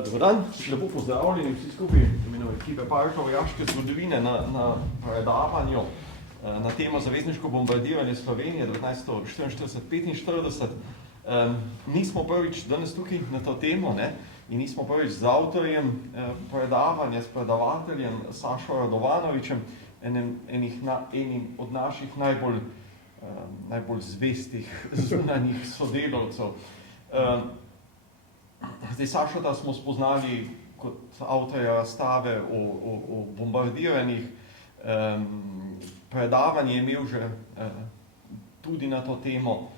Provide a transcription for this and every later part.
Dobar dan, lepo pozdravljeni vsi skupaj v imenu ekipe Parka vojaške zgodovine na predavanju na temo zavezniško bombardiranje Slovenije 1944-45. Nismo prvič danes tukaj na to temo, ne? In nismo prvič z avtorjem predavanja, s predavateljem Sašo Radovanovičem, enim od naših najbolj zvestih zunanjih sodelavcev. Zdaj, Sašota smo spoznali kot avtorja razstave o bombardiranjih. Predavanje je imel že tudi na to temo,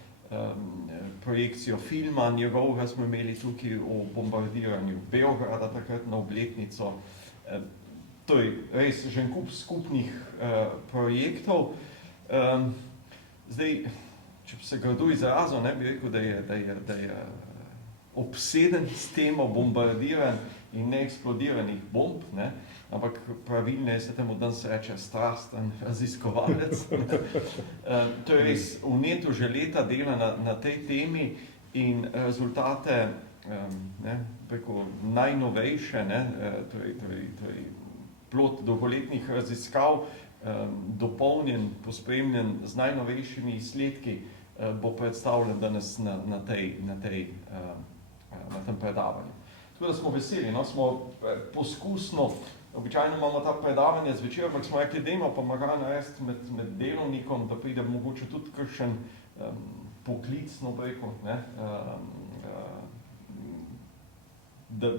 projekcijo filma njegovega smo imeli tukaj o bombardiranju Beograda, takrat na obletnico. To je res že en kup skupnih projektov. Zdaj, če se grdo izrazil, ne bi rekel, da je obseden s temo bombardiranj in neeksplodiranih bomb, ne? Ampak pravilneje se temu danes reče strasten raziskovalec. To je res vneto že leta dela na tej temi in rezultate preko najnovejše, torej plod dolgoletnih raziskav, dopolnjen, pospremljen z najnovejšimi izsledki, bo predstavljen danes na tem predavanju. Tako da smo veseli, smo poskusno, običajno imamo ta predavanja zvečer, ampak smo rekli, dajmo pa morda narediti med delovnikom, da pride mogoče tudi kakšen poklicno preko,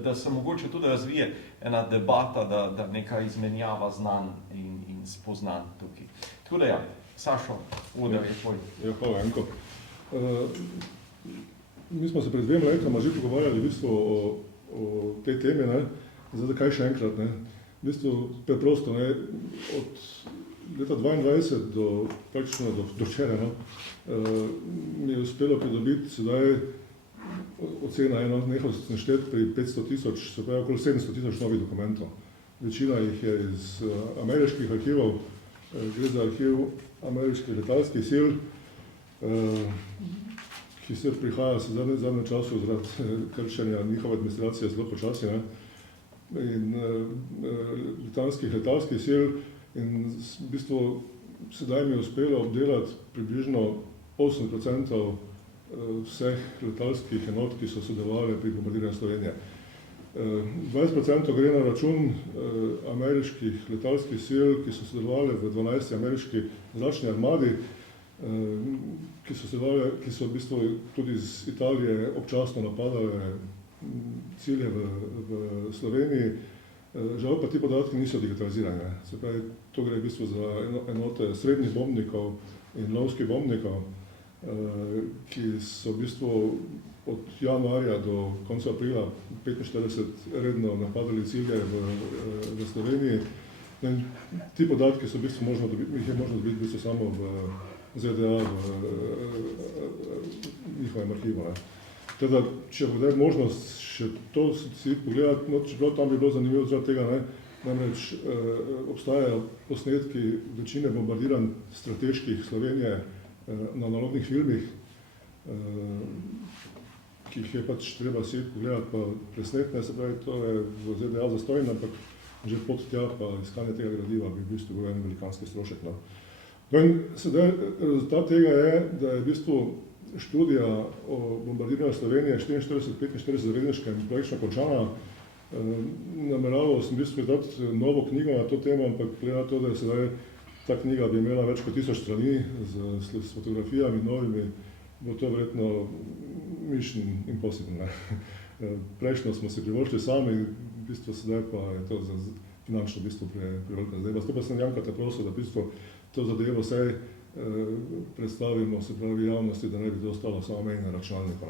da se mogoče tudi razvije ena debata, da neka izmenjava znanj in spoznanj tukaj. Tako da ja, Sašo, oder je tvoj. Ja, hvala, Janko. Mi smo se pred 2 letoma že pogovarjali v bistvu o tej temi, zdaj zakaj še enkrat, V bistvu preprosto, od leta 22 do praktično do včeraj, mi je uspelo pridobiti sedaj ocena, nehal sem šteti pri 500 000, se pravi okoli 700 000 novih dokumentov. Večina jih je iz ameriških arhivov, gre za arhiv ameriških letalskih sil, ki se prihaja v zadnjem času zaradi kršenja njihove administracije zelo počasi, in letalskih sil, in v bistvu sedaj mi je uspelo obdelati približno 8% vseh letalskih enot, ki so sodelovali pri bombardiranju Slovenije. 20% gre na račun ameriških letalskih sil, ki so sodelovali v 12. ameriški zračni armadi, ki so v bistvu tudi iz Italije občasno napadale cilje v Sloveniji. Žal pa ti podatki niso digitalizirani. Se pravi, to gre v bistvu za enote srednjih bombnikov in lovskih bombnikov, ki so v bistvu od januarja do konca aprila 45 redno napadali cilje v Sloveniji. Ti podatki so v bistvu jih je možno dobiti v bistvu samo v ZDA, v njihovem arhivu. Teda, če bo možnost še to si pogledati, čeprav tam bi bilo zanimivo zaradi tega, namreč obstajajo posnetki večine bombardiranj strateških Slovenije na analognih filmih, ki jih je pač treba si pogledati pa presnetne, se pravi, to je v ZDA zastojno, ampak že pod tja pa iskanje tega gradiva bi v bistvu bil en velikanski strošek. Sedaj rezultat tega je, da je v bistvu študija o bombardiranju Slovenije 44-45 zavezniška in praktično končana. Nameraval sem v bistvu izdati novo knjigo na to temo, ampak glede na to, da je sedaj ta knjiga bi imela več kot 1000 strani s fotografijami novimi, bo to verjetno mission impossible. Prejšnjo smo si privoščili sami, v bistvu sedaj pa je to za finančno v bistvu prevelika zadeva. Zato pa sem Jankata prosil, da v bistvu to zadevo vsaj predstavimo, se pravi javnosti, da ne bi to ostalo samo meni na računalniku.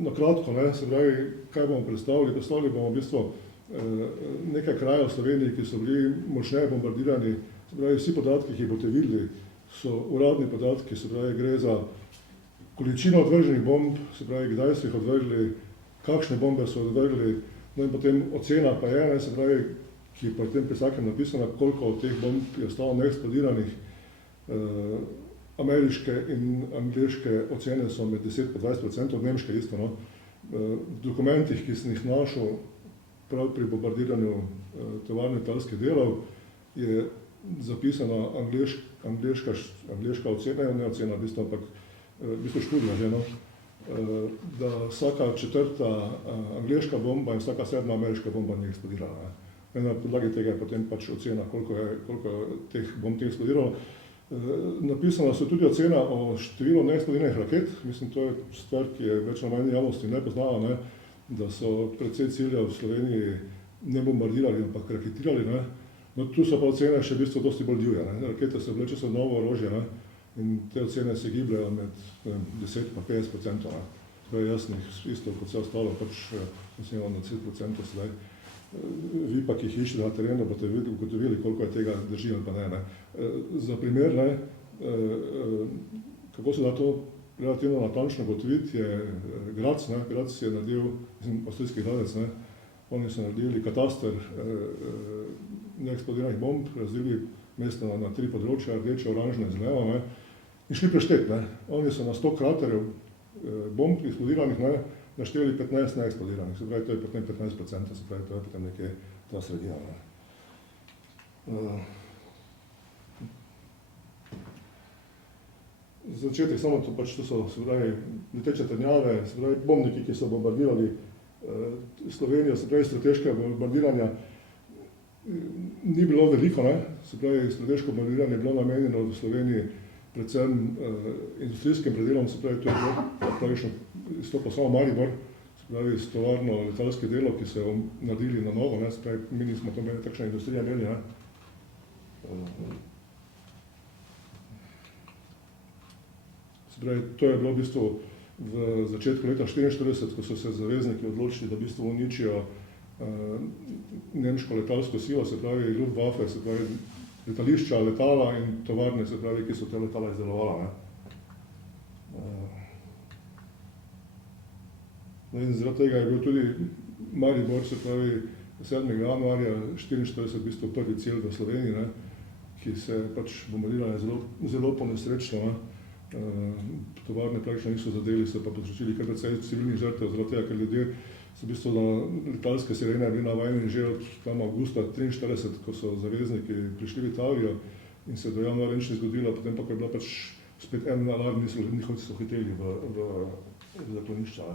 Na kratko, se pravi, kaj bomo predstavili? Predstavili bomo v bistvu nekaj krajev v Sloveniji, ki so bili močneje bombardirani. Se pravi, vsi podatki, ki jih boste videli, so uradni podatki, se pravi, gre za količino odvrženih bomb, se pravi, kdaj so jih odvržili, kakšne bombe so odvržili, in potem ocena pa je, se pravi, ki je potem pri vsakem napisana, koliko od teh bomb je ostalo neeksplodiranih. Ameriške in angleške ocene so med 10-20%, nemške isto, v dokumentih, ki sem jih našel prav pri bombardiranju tovarne letalskih delov, je zapisana angleška ocena, ne ocena, v bistvu študija že, no, da vsaka četrta angleška bomba in vsaka sedma ameriška bomba ni eksplodirala. Na podlagi tega je potem pač ocena, koliko teh bomb je eksplodiralo. Napisana so tudi ocena o številu neeksplodiranih raket. Mislim, to je stvar, ki je več na manj javnosti ne poznala, ne, da so precej ciljev v Sloveniji ne bombardirali, ampak raketirali. Ne. No, tu so pa ocene še v bistvu dosti bolj divje. Ne. Rakete so bile čisto novo orožje, ne, in te ocene se gibljajo med 10 pa 50%. Ne. Zdaj jasnih, isto kot vse ostalo, pač mislim, na 10% sedaj. Vi pa, ki jih iščete na terenu, boste ugotovili, koliko je tega drži ali pa ne. Za primer, ne, kako se da to relativno natančno ugotoviti, je Graz. Graz je naredil, avstrijski gradec, ne, oni so naredili kataster neeksplodiranih bomb, razdelili mesta na 3 področja, rdeče, oranžne in zeleno, ne, in šli preštet. Ne. Oni so na 100 kraterjev bomb eksplodiranih, ne, našteli 15 neeksplodiranih, se pravi, to je potem 15%, se pravi, to je potem nekje ta sredina. Začetek samo to pač, to so, se pravi, leteče trdnjave, se pravi, bombniki, ki so bombardirali Slovenijo, se pravi, strateškega bombardiranja ni bilo veliko, ne, se pravi, strateško bombardiranje je bilo namenjeno v Sloveniji predvsem industrijskim predelom, se pravi, to je bilo pravično izstopal samo Maribor, se pravi, s tovarno letalskih delov, ki so jo naredili na novo, ne, se pravi, mi nismo to imeli takšne industrije imeli, ne. Se pravi, to je bilo v bistvu v začetku leta 1944, ko so se zavezniki odločili, da v bistvu uničijo nemško letalsko silo, se pravi, Luftwaffe, se pravi, letališča, letala in tovarne, se pravi, ki so te letala izdelovala. In zaradi tega je bil tudi Maribor, se pravi, 7. januarja 1944 v bistvu prvi cilj v Sloveniji, ne, ki se pač bombardirala zelo ponesrečno. Tovarne praktično niso zadeli, so pa povzročili kar precej civilnih žrtev, zaradi tega, ker ljudje so v bistvu na letalske sirene bili navajeni že od tam avgusta 1943, ko so zavezniki prišli v Italijo in se do januarja nič ni zgodilo, potem pa, ko je bila pač spet en alarm, njihovi so hiteli v zaklonišča.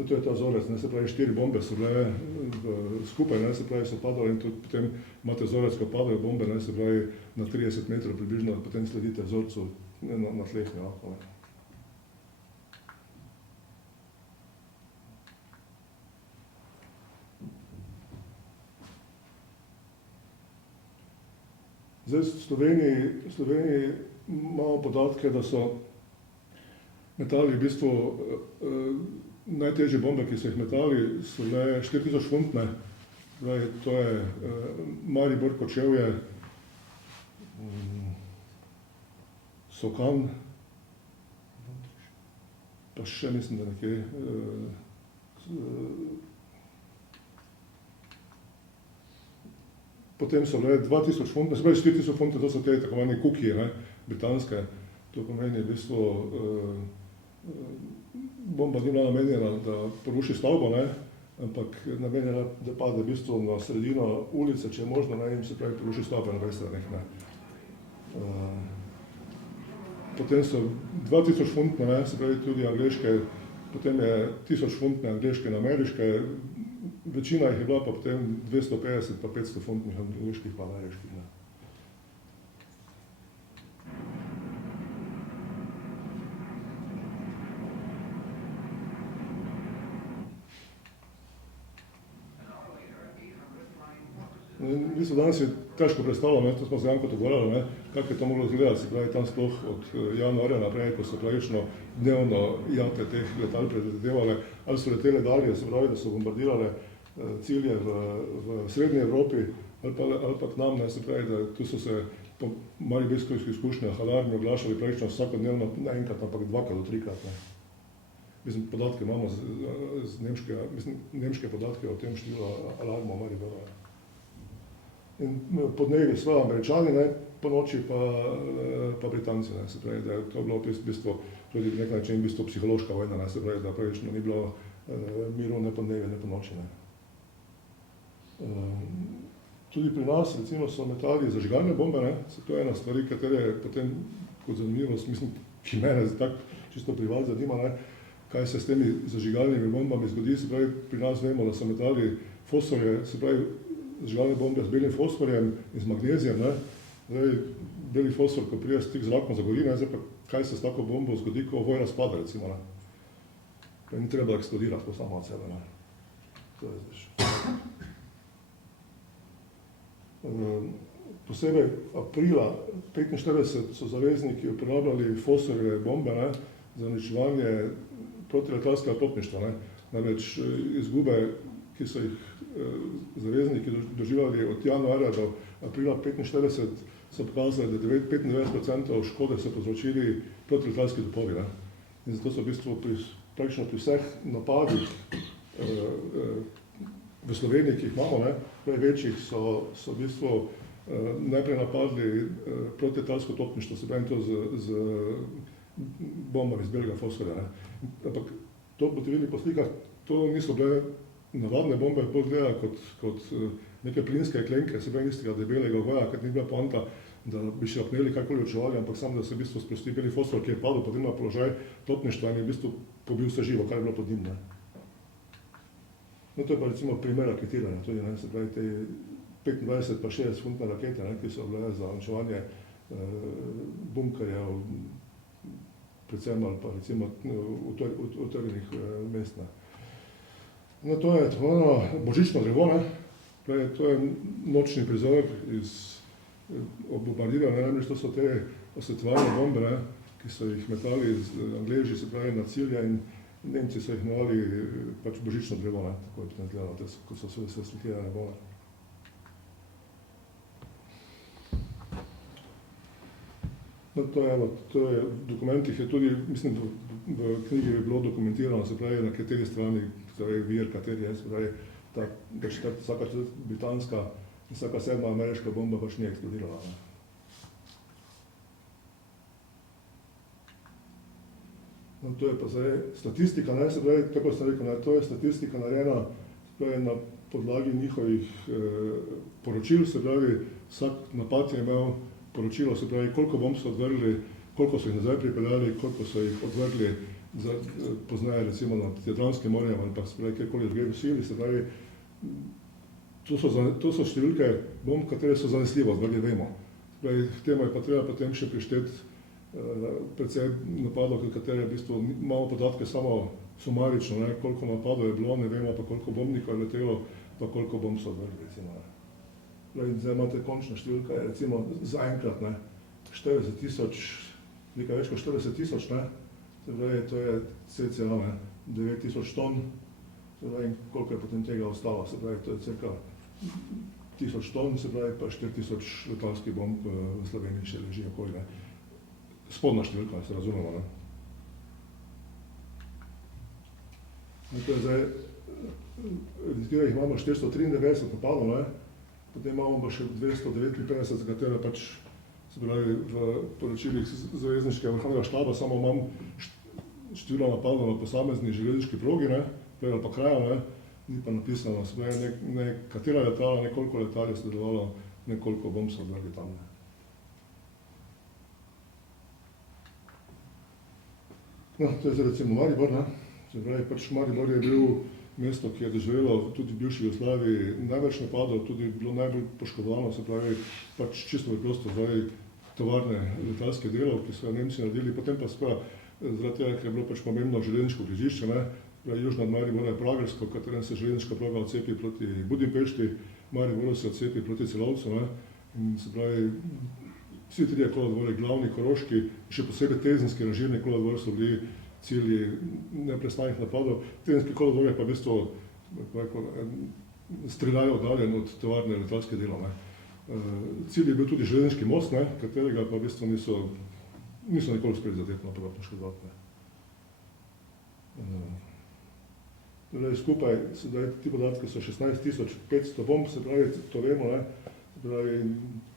To je ta vzorec, ne, se pravi, 4 bombe so bile skupaj, ne, se pravi, so padale in tudi potem imate vzorec, ko padajo bombe, ne, se pravi, na 30 metrov približno, potem sledite vzorcu na tleh. Ne. Zdaj, v Sloveniji imamo podatke, da so metali v bistvu najtežje bombe, ki so jih metali, so bile 4000 funtne. To je Maribor, Kočevje, Sokan, pa še mislim, da nekje potem so bile 2000 funtne, se pravi 4000 funtne, to so te tako manj kukije, ne, britanske. To pomeni v bistvu bomba ni bila namenjena, da poruši stavbo, ne, ampak namenjena, da pade v bistvu na sredino ulice, če je možno, ne, in se pravi poruši stavbe na obeh straneh, ne. Potem so 2000 funtne, ne, se pravi tudi angleške, potem je 1000 funtne angleške in ameriške, večina jih je bila pa potem 250 pa 500 funtnih angleških pa ameriških, ne. Mi smo danes težko predstavljali, to smo z Janko dogovarjali, kako je to moglo izgledati, se pravi tam sploh od januarja naprej, ko so pravično dnevno jate teh letal predvidevale, ali so letele dalje, se pravi, da so bombardirale cilje v srednji Evropi ali pa k nam, ne, se pravi, da tu so se po mariborskih izkušnjah alarmi oglašali pravično vsakodnevno, ne enkrat, ampak 2-krat do 3-krat, ne. Mislim, podatke imamo z nemške podatke o tem številu alarmov Maribora. In po dnevi so Američani, ne, po noči pa Britanci, ne, se pravi, da je to bilo v bistvu tudi na nek način v bistvu psihološka vojna, ne, se pravi, da pravično ni bilo miru ne po dnevi, ne po noči. Ne. Tudi pri nas recimo so metali zažigalne bombe, ne, to je ena stvari, katere potem kot zanimivost, mislim, ki mene tako čisto privat zanima, ne, kaj se s temi zažigalnimi bombami zgodi, se pravi, pri nas vemo, da so metali fosforje, se pravi, zažigalne bombe z belim fosforjem in z magnezijem, ne, zdaj, beli fosfor, ko prije stik z zrakom zagori, ne, zdaj pa kaj se s tako bombo zgodi, ko voj razpada, recimo, ne. Pa ni treba eksplodirati po samo od sebe, ne. To je zdaj. Posebej aprila 1945 so zavezniki uporabljali fosforjeve bombe, ne, za uničevanje protiletalskega topništva, ne. Namreč izgube, ki so jih zavezniki doživljali od januarja do aprila 1945, so pokazali, da 95% škode so povzročili protiletalski topovi, ne. In zato so v bistvu praktično pri vseh napadih v Sloveniji, ki jih imamo, ne, večjih so v bistvu najprej napadli protiletalsko topništvo, se pravi to z bombami z belega fosforja, ne. Ampak to boste videli po slikah, to niso bile navadne bombe, bolj gleda kot neke plinske klenke, se pravi nistega debelega ovoja, ker ni bila poanta, da bi šrapneli karkoli odčevali, ampak samo da se v bistvu sprosti beli fosfor, ki je padel potem na položaj topništva in je v bistvu pobil vse živo, kar je bilo pod njim, ne. No, to je pa recimo primer raketiranja, tudi, ne, se pravi te 25 pa 60 funtne rakete, ne, ki so bile za uničevanje bunkerjev, predvsem ali pa recimo utrjenih mest, ne. No, to je tako božično drevo, ne, to je nočni prizor ob bombardiranju, namreč to so te osvetljevalne bombe, ne, ki so jih metali Angleži, se pravi na cilje in Nemci so jih imenovali pač božično drevo, ne, tako je potem izgledalo, ko so se osvetljene bombe. No, to je v dokumentih je tudi, mislim, v knjigi je bilo dokumentirano, se pravi, na kateri strani, torej vir, kateri je, se pravi, vsaka britanska in vsaka 7. ameriška bomba pač ni eksplodirala, ne. No, to je pa zdaj statistika, ne, se pravi, tako sem rekel, ne, to je statistika narejena, se pravi, na podlagi njihovih poročil, se pravi, vsak napad je imel poročilo, se pravi, koliko bomb so odvrgli, koliko so jih nazaj pripeljali, koliko so jih odvrgli pozneje, recimo nad Jadranskim morjem ali pa se pravi, kjerkoli drugje v sili, se pravi, to so številke bomb, katere so zanesljivo odvrgli, vemo. Se pravi, k temu je pa treba potem še prišteti predvsem napadov, katere v bistvu imamo podatke samo sumarično, ne, koliko napadov je bilo, ne vemo pa koliko bombnikov je letelo, pa koliko bomb so odvrgli, recimo, ne. Zdaj imate končna številka, je recimo zaenkrat, ne, 40 000, nekaj več kot 40 000, ne, se pravi, to je cca, ne, 9 000 ton, se pravi, koliko je potem tega ostalo, se pravi, to je cirka 1000 ton, se pravi, pa 4000 letalskih bomb v Sloveniji še leži okoli, ne. Spodna številka, se razumemo, ne. No, to je zdaj, jih imamo 493 napadov, ne, potem imamo pa še 259, za katere pač, se pravi, v poročilih zavezniškega vrhovnega štaba samo imam število napadov na posamezni železniški progi, ne, ali pa kraju, ne, ni pa napisano, se pravi, katera letala, nekoliko letal je sodelovalo, nekoliko bomb so odvrgli tam, ne. No, to je zdaj recimo Maribor, ne, se pravi, pač Maribor je bil mesto, ki je doživelo tudi v bivši Jugoslaviji največ napadov, tudi bilo najbolj poškodovano, se pravi, pač čisto preprosto zdaj tovarne letalske delov, ki so Nemci naredili, potem pa zaradi tega, ker je bilo pač pomembno železniško križišče, ne, južno od Maribora je Pragersko, v katerem se železniška proga odcepi proti Budimpešti, Mariboru se odcepi proti Celovcu, ne, in se pravi, vsi trije kolodvori, glavni, koroški, še posebej tezenski ranžirni kolodvor so bili cilji neprestanih napadov. Tezenski kolodvor je pa v bistvu streljajo oddaljen od tovarne letalske delov, ne. Cilj je bil tudi železniški most, ne, katerega pa v bistvu niso nikoli uspeli zadeti, no, pa poškodovati, ne. Skupaj, sedaj ti podatki so 16 500 bomb, se pravi, to vemo, ne, se pravi,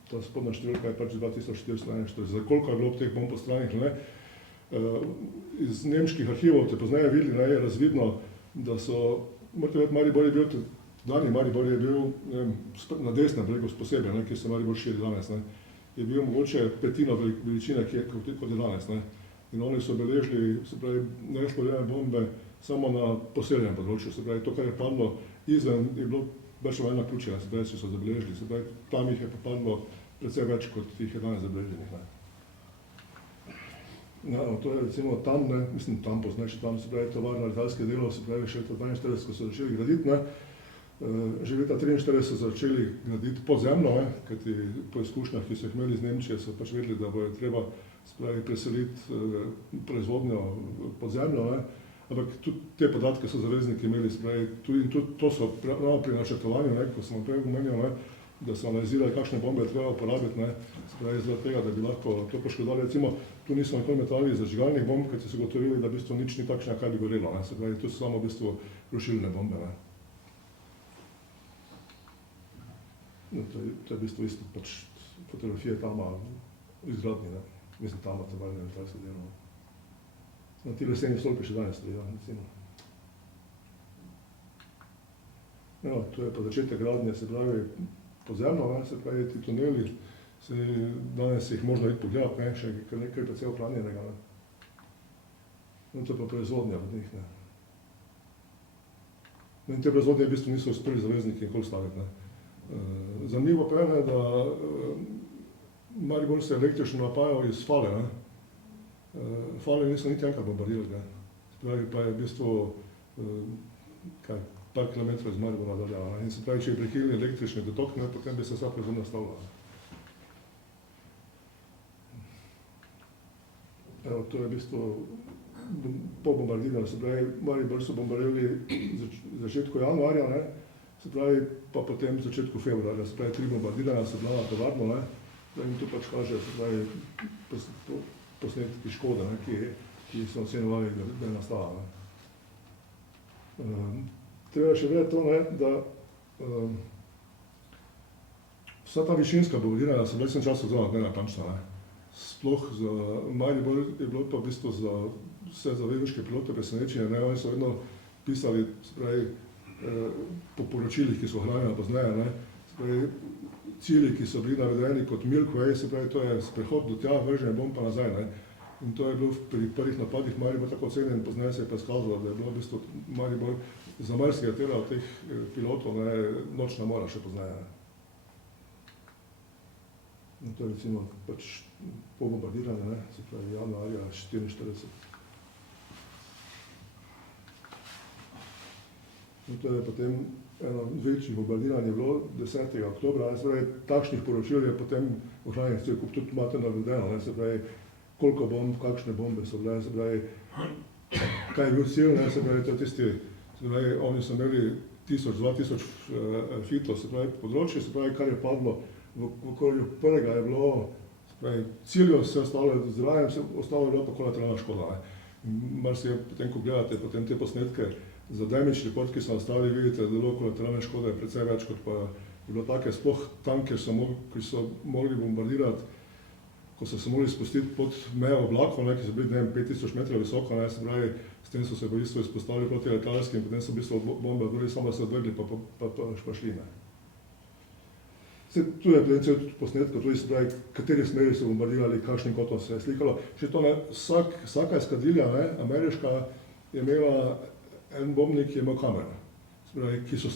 ta spodna številka je pač 2441, za koliko je bilo teh bomb po stranih, ne. iz nemških arhivov, te pozneje videli, je razvidno, da so, morate vedeti, Maribor je bil, dani Maribor je bil, ne vem, na desnem bregu posebej, ki se Maribor širi danes, je bil mogoče petina veličine, kot je danes. In oni so beležili, se pravi, neeksplodirane bombe samo na poseljenem področju, se pravi, to, kar je padlo izven, je bilo več ali manj naključje, se pravi, so zabeležili, se pravi, tam jih je pa padlo precej več, kot jih je danes zabeleženih. No, to je recimo tam, mislim tam poznajši, tam se pravi tovarna letalskih delov, se pravi še leta 42, ko so začeli graditi, že leta 43 so začeli graditi podzemno, kajti po izkušnjah, ki so jih imeli iz Nemčije, so pač vedeli, da bo treba se pravi preseliti proizvodnjo podzemno, ampak tudi te podatke so zavezniki imeli, se pravi, in tudi to so ravno pri načrtovanju, ko sem prej omenil, da so analizirali, kakšne bombe je treba uporabiti, se pravi, zaradi tega, da bi lahko to poškodovali. Recimo, tu niso nikoli metali zažigalnih bomb, ker so ugotovili, da v bistvu nič ni takšne, kaj bi gorelo, se pravi, tu so samo v bistvu rušilne bombe. No, to je v bistvu isto pač fotografije tama v izgradnji, mislim tama tovarne letalske delov. No, ti leseni stolpi še danes stojijo, recimo. No, to je pa začetek gradnje, se pravi, podzemno, se pravi, ti tuneli, danes jih možno iti pogledati, še nekaj precej ohranjenega. No, to je pa proizvodnja od njih. In te proizvodnje v bistvu niso uspeli zavezniki nikoli staviti. Zanimivo pa je, da Maribor se električno napajal iz Fale. Fale niso niti enkrat bombardirali. Se pravi, pa je v bistvu par kilometrov iz Maribora daljava. In se pravi, če je prekinili električni dotok, potem bi se vsa proizvodnja stavila. Evo, to je v bistvu po bombardiranju, se pravi, Maribor so bombardirali v začetku januarja, se pravi, pa potem v začetku februarja, se pravi, 3 bombardiranja so bila na tovarno, in tu pač kaže, se pravi, posnetki škode, ki so ocenovali, da je nastala. Treba še vedeti to, da vsa ta višinska bombardiranja so v vsem času zelo nenatančna. Sploh za Maribor je bilo pa v bistvu za vse zavezniške pilote presenečenje, oni so vedno pisali, se pravi, po poročilih, ki so ohranjena pozneje, se pravi, cilji, ki so bili navedeni kot Milky Way, se pravi, to je sprehod do tja, vrženje bomb pa nazaj. In to je bilo pri prvih napadih Maribor tako ocenjen, pozneje se je pa skazalo, da je bilo v bistvu Maribor za marsikatera od teh pilotov nočna mora še pozneje. In to je recimo pač po bombardiranju, se pravi januarja 1944. In to je potem eno večjih bombardiranje bilo 10. oktobra, se pravi, takšnih poročil je potem ohranjenih, tudi imate navedeno, se pravi, koliko bomb, kakšne bombe so bile, se pravi, kaj je bil cilj, se pravi, to je tisti, se pravi, oni so imeli 1000-2000 fitov, se pravi, področje, se pravi, kar je padlo v okolju prvega je bilo, se pravi, ciljo se ostalo zraven, ostalo je bilo pa kolateralna škoda. Mar si je potem, ko gledate potem te posnetke, za damage report, ki so nastavili, vidite, da je bilo kolateralne škode precej več, kot pa je bilo take, sploh tam, ki so mogli bombardirati, ko so se mogli spustiti pod mejo oblakov, ki so bili 5000 metrov visoko, se pravi, s tem so se v bistvu izpostavili proti letalski in potem so v bistvu bombe odvrli, samo se odvrli pa šli. Tu je potencial tudi posnetka, tudi se pravi, kateri smeri so bombardirali, kakšnim kotom se je slikalo. Še to, vsaka eskadrilja, ameriška, je imela en bombnik, ki je imel kamere, se pravi, ki so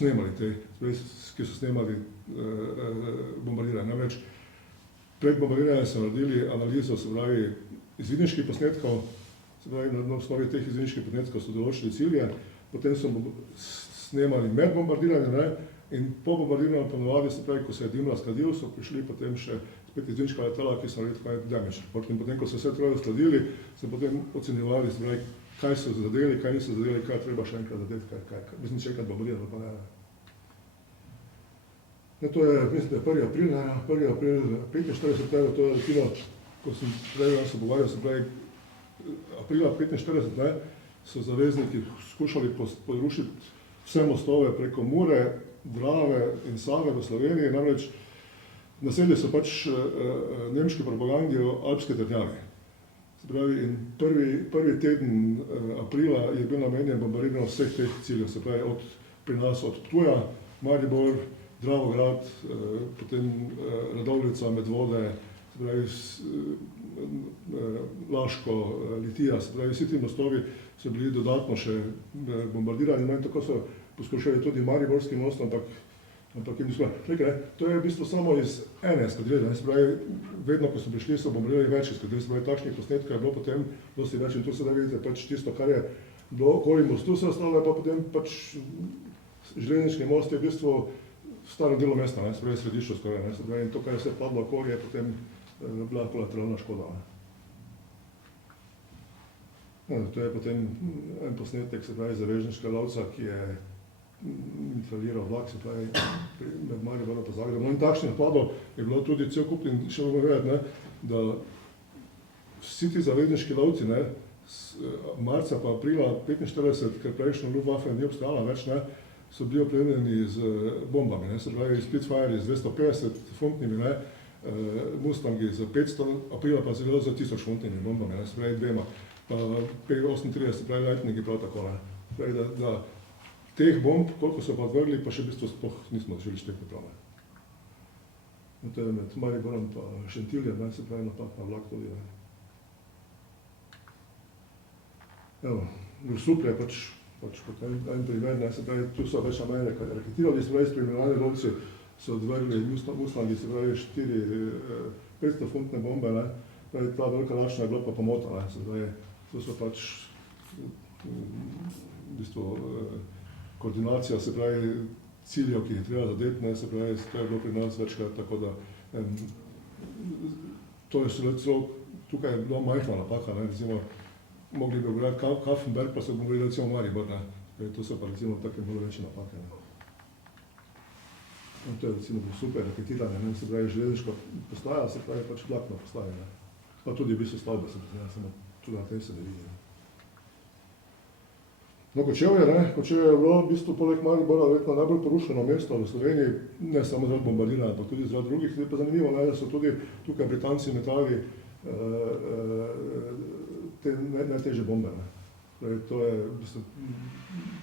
snemali bombardiranje. Namreč, prek bombardiranja so naredili analizo, se pravi, izvidniških posnetkov, se pravi, na osnovi teh izvidniških posnetkov so določili cilje, potem so snemali med bombardiranjem, in po bombardiranju ponovadi, se pravi, ko se je dim razkladil, so prišli potem še spet izvidniška letala, ki so naredili tako damage report. In potem, ko so vse troje uskladili, so potem ocenjevali, se pravi, kaj so zadeli, kaj niso zadeli, kaj treba še enkrat zadeti, mislim, še enkrat bombardirati, pa ne. To je, mislim, da je 1. april, 1. april 45, to je recimo, ko sem prej se pogovarjal, se pravi, aprila 45, so zavezniki skušali porušiti vse mostove preko Mure, Drave in Save v Sloveniji, namreč nasedli so pač nemški propagandi o alpski trdnjavi. Se pravi, in prvi teden aprila je bil namenjen bombardiranju vseh teh ciljev, se pravi pri nas od Ptuja, Maribor, Dravograd, potem Radovljica, Medvode, se pravi Laško, Litija, se pravi vsi ti mostovi so bili dodatno še bombardirani, no in tako so poskušali tudi Mariborski most, ampak jim to je v bistvu samo iz ene eskadrile, se pravi, vedno, ko so prišli, so bombardirali več eskadril, se pravi, takšnih posnetkov je bilo potem dosti več in tu sedaj vidite pač tisto, kar je bilo okoli mostu, se ostalo je pa potem pač železniški most je v bistvu staro delo mesta, se pravi središče skoraj, se pravi, in to, kar je se padlo okoli, je potem bila kolateralna škoda. To je potem en posnetek, se pravi, zavezniškega lovca, ki je mitraljiral vlak, se pravi, med Mariborom pa Zagrebom. No in takšnih napadov je bilo tudi cel kup in še bomo vedeti, da vsi ti zavezniški lovci, marca pa aprila 45, ker prejšnjo Luftwaffe ni obstajala več, so bili opremljeni z bombami, se pravi Spitfire z 250 funtnimi, Mustangi z 500, aprila pa zelo za 1000 funtnimi bombami, se pravi dvema, pa P-38, se pravi Lightningi prav tako. Se pravi, da teh bomb, koliko so pa odvrgli, pa še v bistvu sploh nismo začeli šteti prav. To je med Mariborom pa Šentiljem, se pravi napad na vlak tudi. Evo, Grosuplje pač en primer, se pravi, tu so več ali manj raketirali, se pravi, spremljali lovci so odvrgli Mustangi, se pravi, 500 funtne bombe, pravi, ta velika lašna je bila pa pomota, se pravi, to so pač v bistvu koordinacija, se pravi, ciljev, ki jih treba zadeti, se pravi, to je bilo pri nas večkrat, tako da to je celo, tukaj je bila majhna napaka, recimo, mogli bi govoriti Kaffenberg, pa so govorili recimo Maribor, to so pa recimo take bolj večje napake. To je recimo super raketiranje, se pravi, železniška postaja, se pravi, pač vlakna postaja, pa tudi v bistvu stavbe se pravi, samo tudi na tej se ne vidi. No, Kočevje je bilo v bistvu poleg Maribora verjetno najbolj porušeno mesto v Sloveniji, ne samo zaradi bombardiranja, ampak tudi zaradi drugih. Je pa zanimivo, da so tudi tukaj Britanci metali te najtežje bombe. To je v bistvu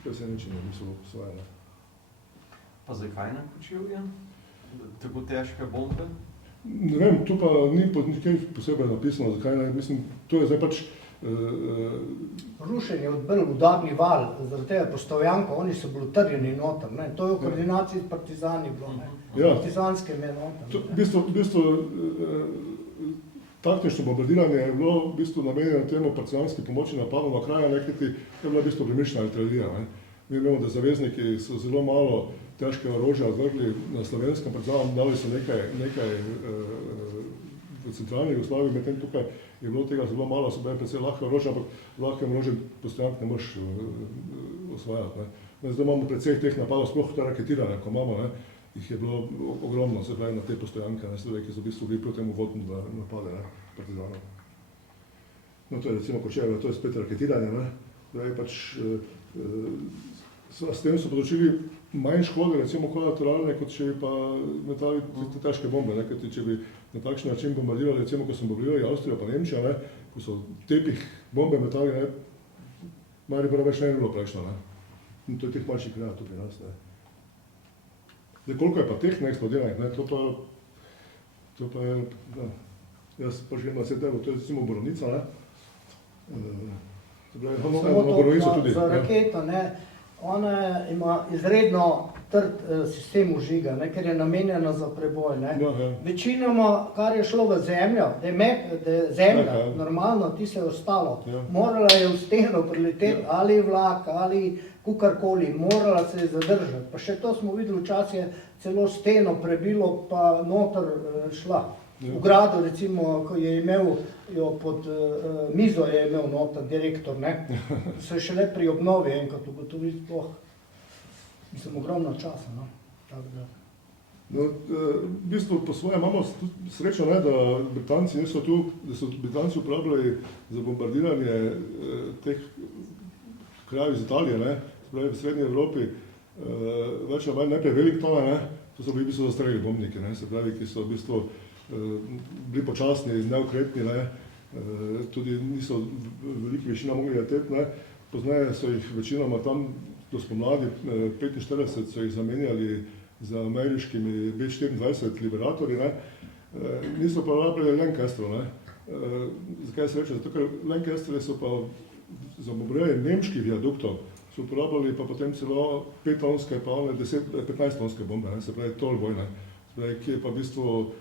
presenečenje, v bistvu svoje. Pa zakaj na Kočevje? Tako težke bombe? Ne vem, tu pa ni nikaj posebej napisano, zakaj ne, mislim, to je zdaj pač rušenje odbrl udarni val, zaradi tega postavljanko, oni so bili utrjeni noter, to je v koordinaciji s partizani bilo, partizanske ime noter. V bistvu, taktično bombardiranje je bilo v bistvu namenjeno temu partizanski pomoči napadom na kraja, kajti je bila v bistvu premišljena artilerija. Mi vemo, da zavezniki so zelo malo težkega orožja odvrgli na slovenskem partizanom, dali so nekaj v centralni Jugoslaviji, medtem tukaj je bilo tega zelo malo, so bile predvsej lahke orožje, ampak lahke orožje postojank ne moreš osvajati. Zdaj imamo predvsej teh napadov, sploh ta raketiranja, ko imamo, jih je bilo ogromno, se pravi, na te postojanke, ki so v bistvu bili proti temu vodni napade partizanov. No, to je recimo Kočevje, to je spet raketiranje, pač s tem so področili manj škode, recimo kolateralne, kot če bi pa metali te težke bombe, kajti če bi na takšen način bombardirali, recimo, ko smo bombardirali Avstrijo pa Nemčijo, ko so tepih bombe metali, Maribora več ne bi bilo praktično, in to je teh manjših krajev tu pri nas. Zdaj, koliko je pa teh neeksplodiranih, to pa je, jaz pa že na sedevo, to je recimo Borovnica, za raketo, ona ima izredno trd sistem užiga, ker je namenjena za preboj. Večinoma, kar je šlo v zemljo, da je zemlja, normalno, ti se je ostalo, morala je v steno prileteti, ali vlak, ali kukarkoli, morala se je zadržati. Pa še to smo videli, včasih je celo steno prebilo, pa noter šla. V gradu, recimo, ko je imel jo pod mizo, je imel noter direktor, se šele pri obnovi enkrat ugotovi sploh. Mislim, ogromno časa, No, v bistvu po svoje imamo srečo, da Britanci niso tu, da so Britanci uporabljali za bombardiranje teh krajev iz Italije, v srednji Evropi, več ali manj najprej Wellingtona, to so bili v bistvu zastreli bombniki, se pravi, ki so v bistvu bili počasni, neukretni, tudi niso velike večina mogli leteti, ne. Poznaje so jih večinoma tam do spomladi 45 so jih zamenjali z ameriškimi B-24 Liberatorji, ne. Niso pa rabili Lancasterov, ne. Zakaj se reče? Zato, ker Lancasterji so pa za bombardiranje nemških viaduktov so uporabljali pa potem celo 5-tonske pa 15-tonske bombe, ne, se pravi tol vojne, se pravi, ki je pa v bistvu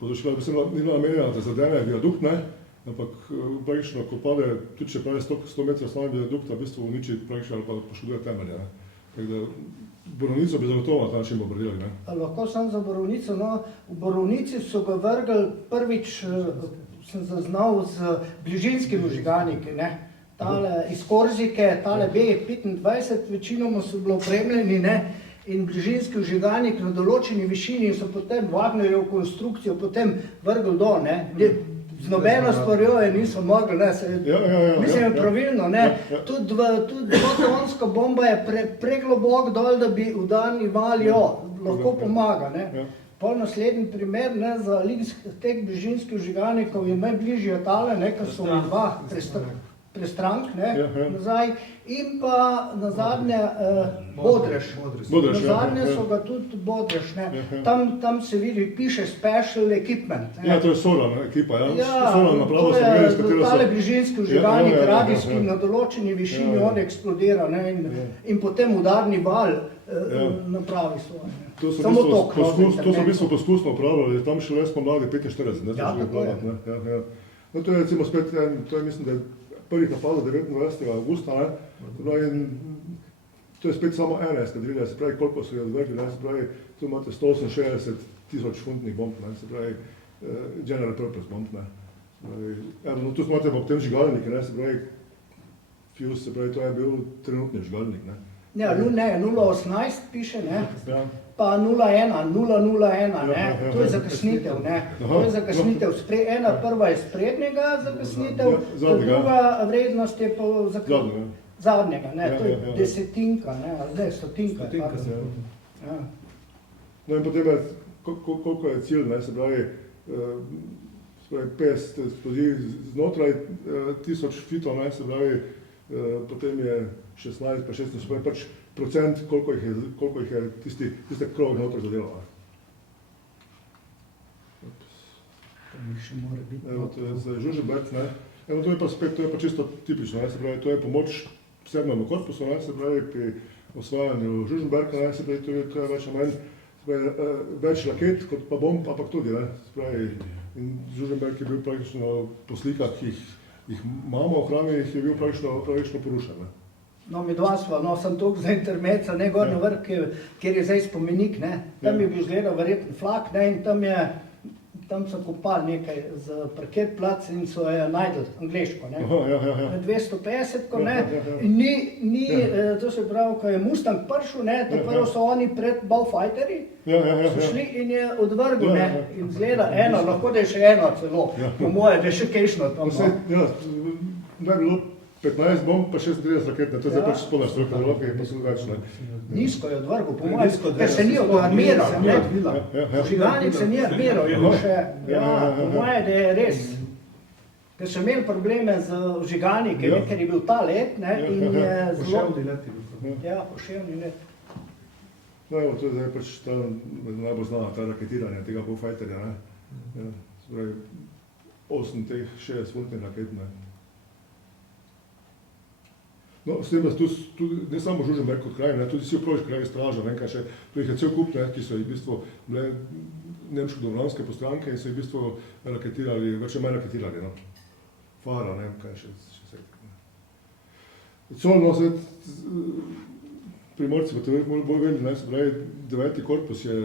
področila, ni bila namenjena, da zadene viadukt, ne, ampak praktično, ko pade, tudi če pravi 100 metrov stran viadukt, v bistvu uniči praktično ali pa poškoduje temelje, ne. Tako da Borovnico bi zagotovo na ta način bombardirali, ne. Lahko sam za Borovnico, no, v Borovnici so ga vrgli prvič, sem zaznal z bližinskimi vžigalniki, ne. Tale iz Korzike, tale B-25, večinoma so bili opremljeni, ne, in bližinski vžigalnik na določeni višini so potem Wagnerjev konstrukcijo potem vrgli dol, ne. Z nobeno stvarjo je niso mogli, ne, mislim je pravilno, ne. Tudi dvotonska bomba je preglobok dol, da bi udarni val jo lahko pomaga, ne. Pol naslednji primer, ne, za teh bližinskih vžigalnikov je najbližje tale, ne, ker so dva prestrank, ne, nazaj, in pa nazadnje Bodrež. Nazadnje so ga tudi Bodrež, ne. Tam se vidi, piše Special Equipment. Ja, to je solarna ekipa, ja. Ja, to je tale bližinski vžigalnik radijski na določeni višini on eksplodira, ne, in potem udarni val napravi svoje. Samo to. To so v bistvu poskusno upravljali, tam šele spomladi 45, ne, so šli upravljati, ne. No, to je recimo spet, to je mislim, da je prvih napadov 29. augusta, ne, in to je spet samo ena eskadrilja, se pravi, koliko so jih odvrgli, ne, se pravi, tu imate 168.000 funtnih bomb, ne, se pravi, general purpose bomb, ne. No, tu imate pa potem žigalniki, ne, se pravi, Fuse, se pravi, to je bil trenutni žigalnik, ne. Ja, ne, 018 piše, ne, pa 01, 001, ne, to je zakasnitev, ne, to je zakasnitev, prva je sprednjega zakasnitev, druga vrednost je pa zadnjega, ne, to je desetinka, ne, stotinka. No in potem je, koliko je cilj, ne, se pravi, 50 eksplozij znotraj 1000 fitov, ne, se pravi, potem je 16 pa 16, se pravi pač procent, koliko jih je tiste krog noter zadelo. Evo, to je za Žužemberk, ne. Evo, to je pa spet, to je pa čisto tipično, ne, se pravi, to je pomoč 7. korpusu, ne, se pravi, pri osvajanju Žužemberka, ne, se pravi, to je več namen, se pravi, več raket kot pa bomb, ampak tudi, ne, se pravi, in Žužemberk je bil praktično po slikah, ki jih imamo ohranjenih, je bil praktično porušen, ne. No, mi dva sva, no, sem toliko za intermeca, ne, gor na vrh, kjer je zdaj spomenik, ne, tam je bil izgledal verjetno flak, ne, in tam so kopali nekaj z parket plac in so je najdel angleško, ne. 250, ne, in ni, to se pravi, ko je Mustang prišel, ne, to prvo so oni pred Baufighterji, so šli in je odvrgel, ne, in zgleda eno, lahko da je še eno celo, po moje, da je še kejšno tam. Ja, da je bilo 15 bomb pa 36 raket, to je zdaj pač spodna stroka, Evrope je pa so drugačne. Nizko je odvrgel, po mojem, ker se ni odarmiral, ne? Žigalnik se ni armiral, je bilo še, po mojem, da je res. Ker so imeli probleme z žigalnike, ker je bil ta let, ne, in je zelo... Poševni let je bil. Ja, poševni let. No, evo, to je zdaj pač ta najbolj znana, ta raketiranje tega Baufighterja, ne. Se pravi, 8 teh 60 funtnih raket, ne. No, s tem, da tudi ne samo Žužemberk kot kraj, ne, tudi vsi okoliški kraji straža, ne, kaj še, tu jih je cel kup, ne, ki so jih v bistvu bile nemško-domovanske postranke in so jih v bistvu raketirali, več ali manj raketirali, no. Fara, ne, kaj še vse. Celo, no, Primorci pa te bolj vedeli, ne, se pravi, 9. korpus je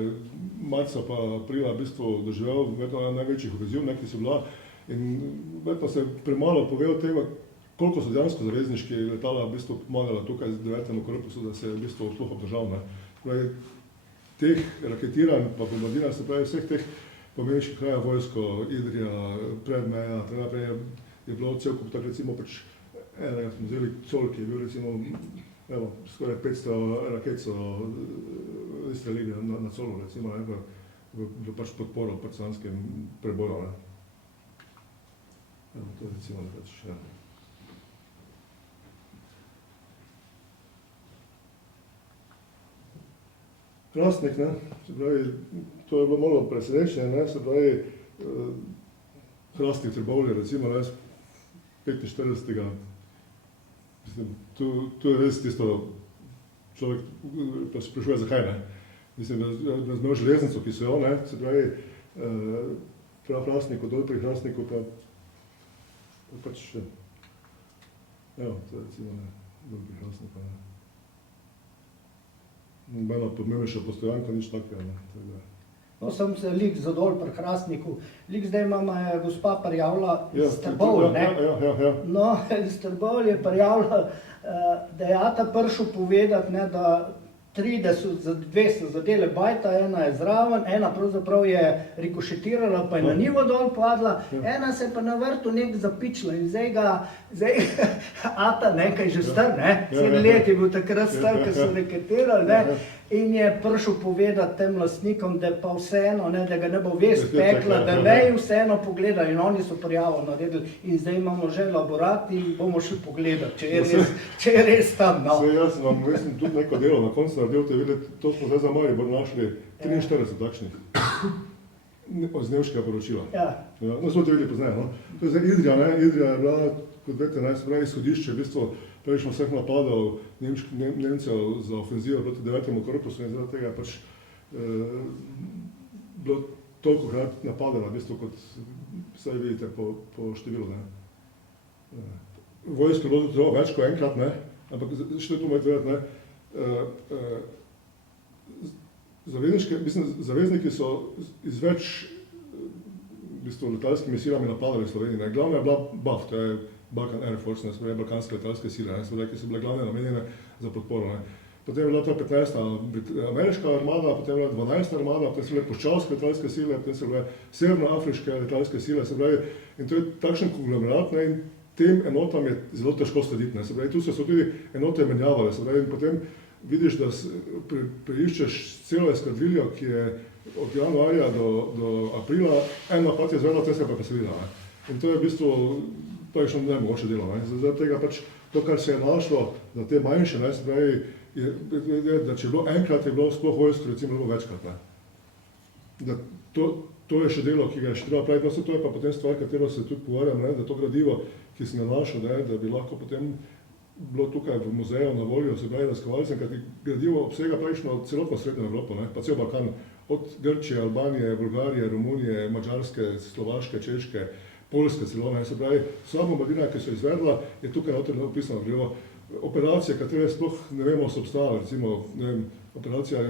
marca pa aprila v bistvu doživel vedno največjih ofenziv, ne, ki so bila, in vedno se premalo pove o tega, koliko so dejansko zavezniški letala v bistvu pomagala tukaj z 9. korpusu, da se je v bistvu sploh obdržal, ne. Pravi, teh raketiranj pa bombardiranj, se pravi, vseh teh pomembnejših krajev, vojsko, Idrija, Predmeja, tako naprej je bilo cel kup, tako recimo pač enega smo vzeli Col, ki je bil recimo, evo, skoraj 500 raket so izstrelili na Colu, recimo, ne, v pač podporo partizanskim preboju, ne. To je recimo pač, ja. Hrastnik, ne, se pravi, to je bilo malo presenečenje, ne, se pravi, Hrastnik Trbovlje, recimo, ne, 45. Mislim, tu je res tisto, človek pa sprašuje, zakaj, ne. Mislim, da imel železnico, ki so jo, ne, se pravi, Hrastniku, dol pri Hrastniku pa pač, evo, to je recimo, ne, dol pri Hrastniku, ne. Nobena pomembnejša postojanka, nič takega, ne. No, sem se lik za dol pri Hrastniku. Lik zdaj imam gospa prijavila iz Trbovlja, ne? Ja. No, iz Trbovlja je prijavila, da je ata prišel povedati, ne, da dve so zadele bajta, ena je zraven, ena pravzaprav je rikošetirala, pa je na njivo dol padla, ena se je pa na vrtu nek zapičila in zdaj ata nekaj že star, ne, 7 let je bil takrat star, ko so reketirali, ne, in je prišel povedati tem lastnikom, da pa vseeno, ne, da ga ne bo vest pekla, da ne je vseeno pogledali in oni so prijavo naredili in zdaj imamo že laborat in bomo šli pogledati, če je res tam, no. Saj jaz vam, mislim, tudi neko delo na koncu naredil, te videti, to smo zdaj za Maribor našli 43 takšnih. Z nemškega poročila. Ja. No, smo te videli poznajo, no. To je zdaj Idrija, ne, Idrija je bila, kot vete, ne, se pravi izhodišče, v bistvu, prejšnjo vseh napadov Nemcev za ofenzivo proti 9. korpusu in zaradi tega je pač bilo toliko krat napadena, v bistvu, kot vsaj vidite po številu, ne. Vojsko je bilo tudi več kot enkrat, ne, ampak še tu morate vedeti, ne, zavezniki so iz več v bistvu letalskimi silami napadali v Sloveniji, ne. Glavna je bila BAF, to je Balkan Air Force, ne, se pravi balkanske letalske sile, ne, se pravi, ki so bile glavne namenjene za podporo, ne. Potem je bila to 15. ameriška armada, potem je bila 12. armada, potem so bile puščavske letalske sile, potem so bile severnoafriške letalske sile, se pravi, in to je takšen konglomerat, ne, in tem enotam je zelo težko slediti, ne, se pravi, tu so tudi enote menjavale, se pravi, in potem vidiš, da preiščeš celo eskadriljo, ki je od januarja do aprila, en napad je izvedla, potem se je pa preselila, ne. In to je v bistvu praktično nemogoče delo, ne. Zaradi tega pač to, kar se je našlo za te manjše, ne, se pravi, da če je bilo enkrat, je bilo sploh vojsko, recimo, bilo večkrat, ne. Da to je še delo, ki ga je še treba praviti, no, to je pa potem stvar, katero se tudi pogovarjam, ne, da to gradivo, ki sem ga našel, ne, da bi lahko potem bilo tukaj v muzeju na voljo, se pravi, raziskovalcem, kajti gradivo obsega praktično celotno Srednjo Evropo, ne, pa cel Balkan, od Grčije, Albanije, Bolgarije, Romunije, Madžarske, Slovaške, Češke, Poljske celo, ne, se pravi, vsa bombardiranja, ki so izvedla, je tukaj noter opisano gradivo. Operacije, katere sploh ne vemo, so obstajale, recimo, ne vem, operacija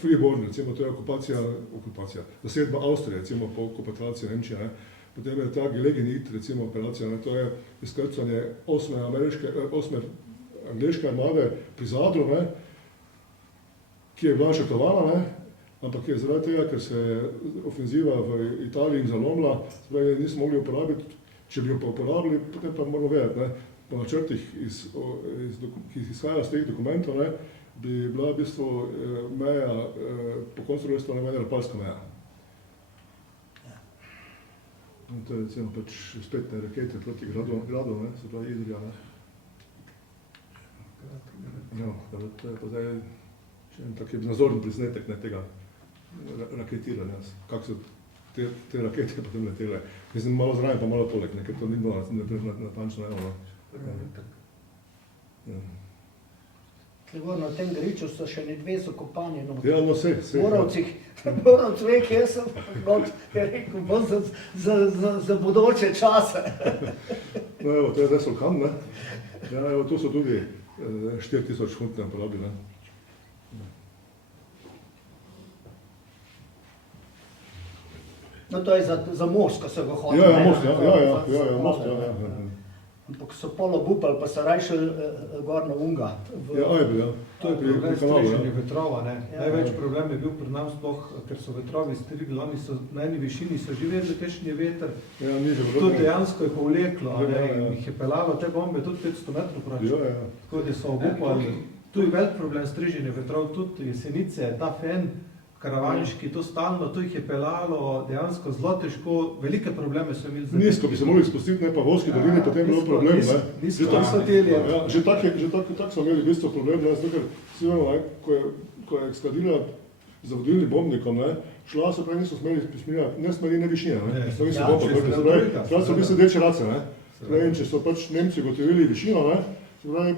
Freeborn, recimo, to je okupacija, zasedba Avstrije, recimo, po okupaciji Nemčije, ne. Potem je ta Gelegenit, recimo, operacija, ne, to je izkrcanje 8. angleške armade pri Zadru, ne, ki je bila žrtvovana, ne, ampak je zaradi tega, ker se je ofenziva v Italiji zalomila, zdaj nismo mogli uporabiti, če bi jo pa uporabili, potem pa moramo vedeti, ne, po načrtih, ki izhajajo iz teh dokumentov, ne, bi bila v bistvu meja po koncu druge strani nepalska meja. In to je recimo pač spet te rakete proti gradov, ne, se pravi Idrija, ne. No, to je pa zdaj še en tak nazorni prisnetek, ne, tega raketiranja, kako so te rakete potem letele. Mislim, malo zraven pa malo poleg, ne, ker to ni bilo natančno eno. Na tem griču so še ne dve zakopani noti. Ja, no, vse. Moravc ve, kje sem not, je rekel, bo za bodoče čase. No, evo, to je zdaj Solkan, ne. Ja, evo, tu so tudi 4000 funtne uporabi, ne. No, to je za most, ko so ga hodili. Ja, most, ja. Ampak so pol obupali, pa so rajšali gor na Unga. Ja, ajbe, ja. To je pri kanalu, ja. Vetrova, ne. Največ problem je bil pri nam sploh, ker so vetrovi strigli, oni so na eni višini so že vedeli, kakšen je veter. Ja, niže to dejansko je povleklo, ne, in jih je pelalo te bombe tudi 500 metrov praktično. Ja. Tako da so obupali. Tu je velik problem striženje vetrov, tudi jesenice, ta fen, karavanški, to stalno, to jih je pelalo dejansko zelo težko, velike probleme so imeli z Nizko bi se morali spustiti, ne pa v Voski dolini, potem je bilo problem. Nizko so teli. Že tak so imeli v bistvu problem, zato ker vsi vemo, ko je ekskadila za vodilnim bombnikom, šla so prej niso smeli, ne smeli, ne višine. Prav so v bistvu deče race. Če so pač Nemci gotovili višino,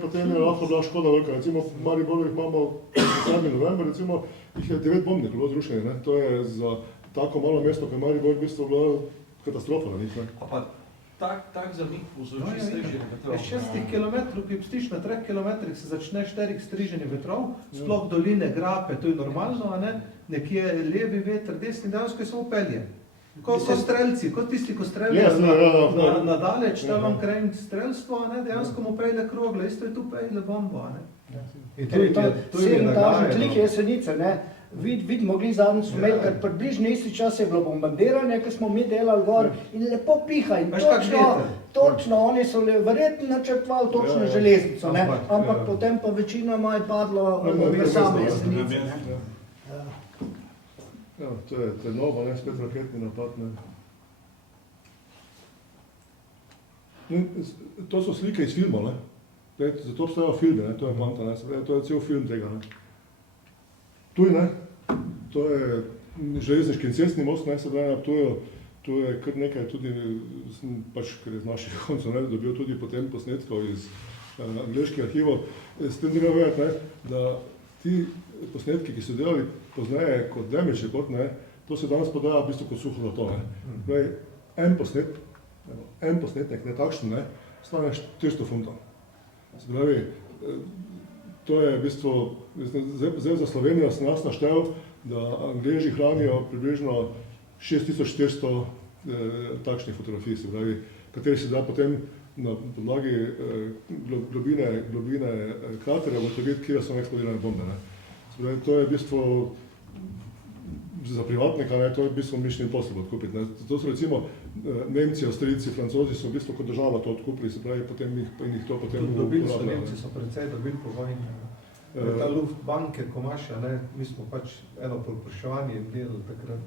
potem je lahko bila škoda velika. Recimo v Mariboru jih imamo 7. novembra, recimo jih je 9 bombnikov bilo zrušenih. To je za tako malo mesto, kot je Maribor, v bistvu bila katastrofa na njih. Pa tak zamik povzroči striženje vetrov. 6 kilometrov, ki pstiš na 3 kilometrih, se začne 4 striženje vetrov, sploh doline, grape, to je normalno, nekje levi veter, desni, dejansko je samo pelje. Kot strelci, kot tisti, ko streljajo nadaleč, tam vam krajim strelstvo, dejansko mu pejle krogle, isto je tu pejle bombo. In to je 7-etažni tlik Jesenice, vidimo, gli zadnji so imeli, ker približno isti čas je bilo bombardiranje, ko smo mi delali gor in lepo piha in točno, oni so verjetno načrtovali točno železnico, ampak potem pa večinoma je padlo v same Jesenice. Ja, to je novo, spet raketni napad. To so slike iz filmov, zato obstajajo filme, to je poanta, to je cel film tega. Tuj, to je železniški in cestni most, se pravi na Ptuju, tu je kar nekaj tudi, pač, ker je z naših koncev dobil tudi potem posnetkov iz angleških arhivov. S tem treba vedeti, da ti posnetki, ki so delali pozneje kot damage report, to se danes podaja v bistvu kot suho zlato. En posnetek, takšen, stane 400 funtov. Se pravi, to je v bistvu, zdaj za Slovenijo sem nas naštel, da Angleži hranijo približno 6400 takšnih fotografij, se pravi, kateri se da potem na podlagi globine kraterja ugotoviti, kje so eksplodirane bombe. Se pravi, to je v bistvu za privatnika, to je v bistvu mission impossible odkupiti. Zato so recimo Nemci, Avstrijci, Francozi so v bistvu kot država to odkupili, se pravi, potem jih to potem dobili so, Nemci so precej dobili po vojni. Ta Luftbanke, Komaša, mi smo pač eno povpraševanje delali takrat.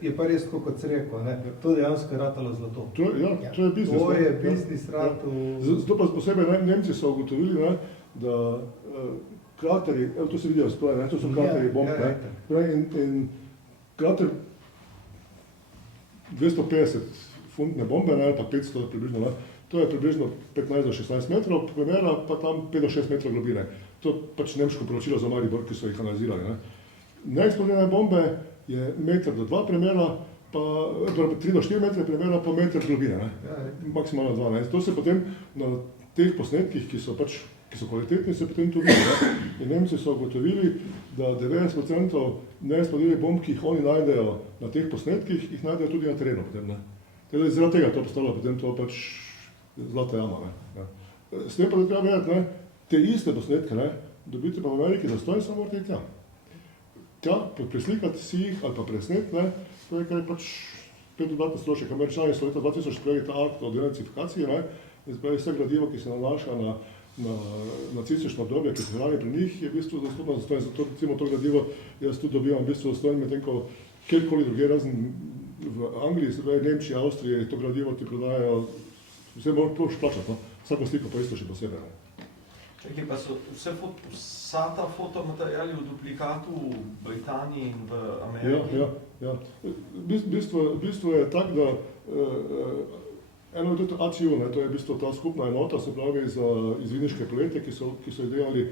Je pa res, kot si rekel, to dejansko je ratalo zlato. To je biznis. To je biznis ratal. Zato pa posebej Nemci so ugotovili, da krateri, to se vidijo spravi, to so krateri bomb, in krater 250 funtne bombe, pa 500 približno, to je približno 15 do 16 metrov, premera pa tam 5 do 6 metrov globine. To je pač nemško poročilo za Maribor, ki so jih analizirali. Neeksplodirane bombe je 1 do 2 premera, pa 3 do 4 metre premera, pa meter globine, maksimalno 2. To se potem na teh posnetkih, ki so kvalitetni, se potem tudi vidi. In Nemci so ugotovili, da 90% neeksplodiranih bomb, ki jih oni najdejo na teh posnetkih, jih najdejo tudi na terenu potem. Zaradi tega to postalo potem to pač zlata jama. S tem pa da treba vedeti, te iste posnetke, dobiti pa v Ameriki zastonj, samo morate tja. Tja, preslikati si jih ali pa presnet, to je kar pač spet dodatni strošek. Američani so leta 2000 sprejeli ta akt o denacifikaciji, vse gradivo, ki se nanaša na nacistično obdobje, ki se hrani pri njih, je v bistvu dostopno zastonj. Zato recimo to gradivo jaz tudi dobivam v bistvu zastonj, medtem ko kjerkoli druge, razen v Angliji, se pravi Nemčiji, Avstriji, to gradivo ti prodajajo, vse moraš plačati, vsako sliko pa isto še posebej. Čekaj, pa so vsa ta fotomateriali v duplikatu v Britaniji in v Ameriki? Ja. V bistvu je tak, da eno je to ACU, to je v bistvu ta skupna enota, se pravi za izvidniške projekte, ki so jih delali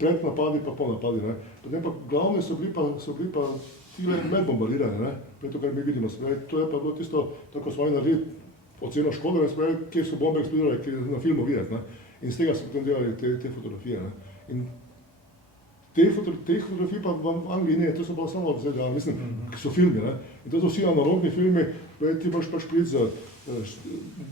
pred napadi pa po napadi. Potem pa glavne so bili pa tile medbombardirane, to, kar mi vidimo. To je pa bilo tisto, tako smo naredili oceno škode, kje so bombe eksplodirale, ki je na filmu videti. In z tega so potem delali te fotografije. In teh fotografij pa v Angliji ne, to so pa samo ZDA, mislim, ki so filmi. In to so vsi analogni filmi, ti moraš pač priti z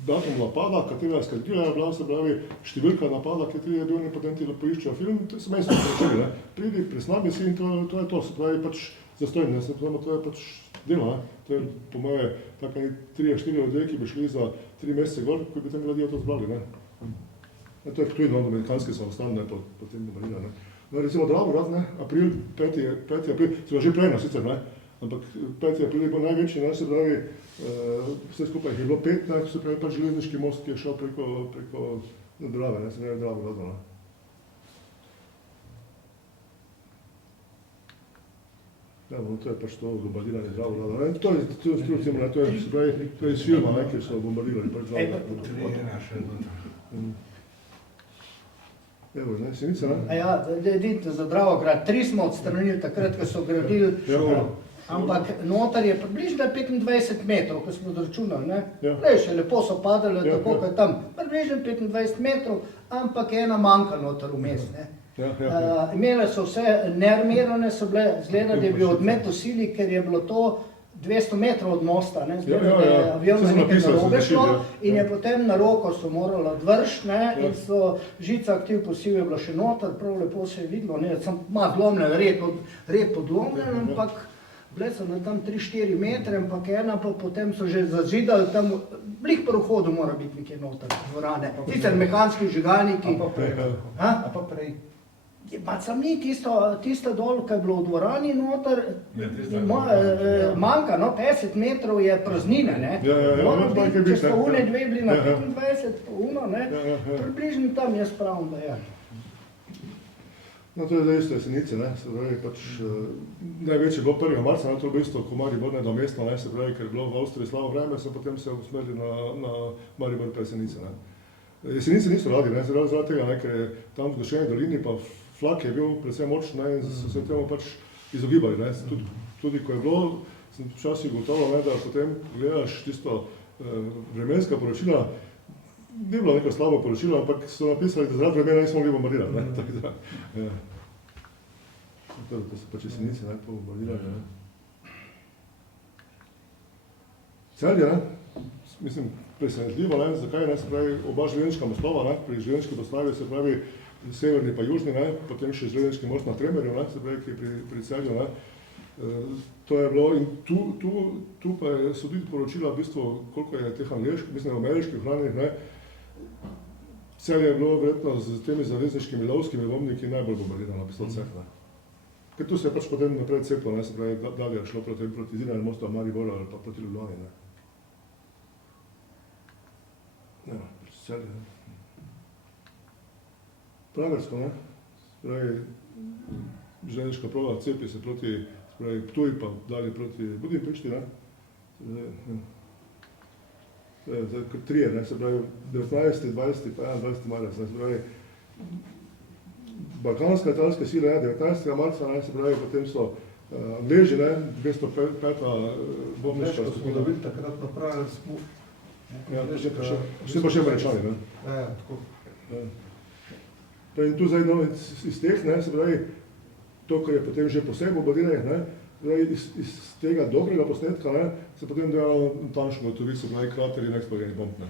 datum napada, katera je skadila, se pravi številka napada, kateri je bil, in potem ti poiščejo film, to se meni so poročili. Pridi, presnabi si in to je to, se pravi pač zastojno, to je pač delo. To je po moje tako 3-4 ljudje, ki bi šli za 3 mesece gor, ko bi potem gradijo to zbrali. To je tudi amerikanski samostan, potem bomarina. No, recimo Dravograd, ne, april, 5. april, so že prej, sicer, ne, ampak 5. april je bil največji, ne, se pravi, vse skupaj jih je bilo 5, ne, se pravi pač železniški most, ki je šel preko Drave, ne, se pravi Dravograd, ne. Ja, no, to je pač to bombardiranje Dravograda, ne, to je, se pravi, to je iz filma, ne, kjer so bombardirali pač Dravograd. Evo, ne, Senica, ne? Ja, vidite, za Dravograd, 3 smo odstranili takrat, ko so gradili, ampak notar je približno 25 metrov, ko smo zračunali, ne? Še lepo so padali, tako kot tam, približno 25 metrov, ampak ena manjka notar vmes, ne? Imele so vse nearmirane, so bile, zgleda, da je bil odmet v sili, ker je bilo to 200 metrov od mosta, ne, zgleda, da je avion za nekaj narobe šlo in je potem na roko so morali odvršiti, ne, in so žica aktiv posiv je bila še noter, prav lepo se je videlo, ne, sem malo odlomljen, rep odlomljen, ampak bile so na tam 3-4 metre, ampak ena pa potem so že zazidali tam, blih po vhodu mora biti nekje noter, dvorane, sicer mehanski vžigalniki. A pa prej? Pa sam ni tisto dol, kaj je bilo v dvorani noter, manjka, no, 50 metrov je praznine, ne. Mora biti, če sta une dve bili na 25, pa uno, ne, približno tam jaz pravim, da je. No, to je dejstvo Jesenice, ne, se pravi, pač največje je bilo 1. marca, ne, to je v bistvu, ko Maribor ne do mesta, ne, se pravi, ker je bilo v Avstriji slabo vreme, so potem se usmerili na Maribor pa Jesenice, ne. Jesenice niso radi, ne, zaradi tega, ne, ker je tam v Zgoščeni dolini pa flak je bil predvsem močen, ne, in so se temu pač izogibali, ne, tudi ko je bilo, sem včasih ugotovil, ne, da potem gledaš tisto vremenska poročila, ni bilo neko slabo poročilo, ampak so napisali, da zaradi vremena nismo mogli bombardirati, ne, tako da, ja. To so pač Jesenice, ne, bombardirali, ne. Celje, ne, mislim, presenetljivo, ne, zakaj, ne, se pravi, oba železniška mostova, ne, pri železniški postavi se pravi severni pa južni, ne, potem še železniški most na Tremerju, ne, se pravi, ki je pri Celju, ne. To je bilo in tu pa so tudi poročila v bistvu, koliko je teh angleških, mislim, ameriških ohranjenih, ne. Celje je bilo verjetno z temi zavezniškimi lovskimi bombniki najbolj bombardirano, v bistvu vseh, ne. Ker tu se je pač potem naprej ceplo, ne, se pravi, dalje je šlo proti zidanju mostu Maribora ali pa proti Ljubljani, ne. Ja, Celje, ne. Pragersko, ne, spravi, železniška proga cepi se proti, spravi, Ptuj pa dalje proti Budimpešti, ne, zdaj kot trije, ne, se pravi, 19., 20. pa 21. marec, ne, se pravi, balkanska letalske sile, ne, 19. marca, ne, se pravi, potem so Angleži, ne, 205. bombniška. Smo dobili takrat na Pragersku. Ja, vse pa še Američani, ne. Ja, tako. In tu zdaj, no, iz teh, ne, se pravi, to, kar je potem že posebej bombardiranje, ne, zdaj iz tega dobrega posnetka, ne, se potem delalo natančno ugotoviti, se pravi, krater in eksplozivni bomb, ne.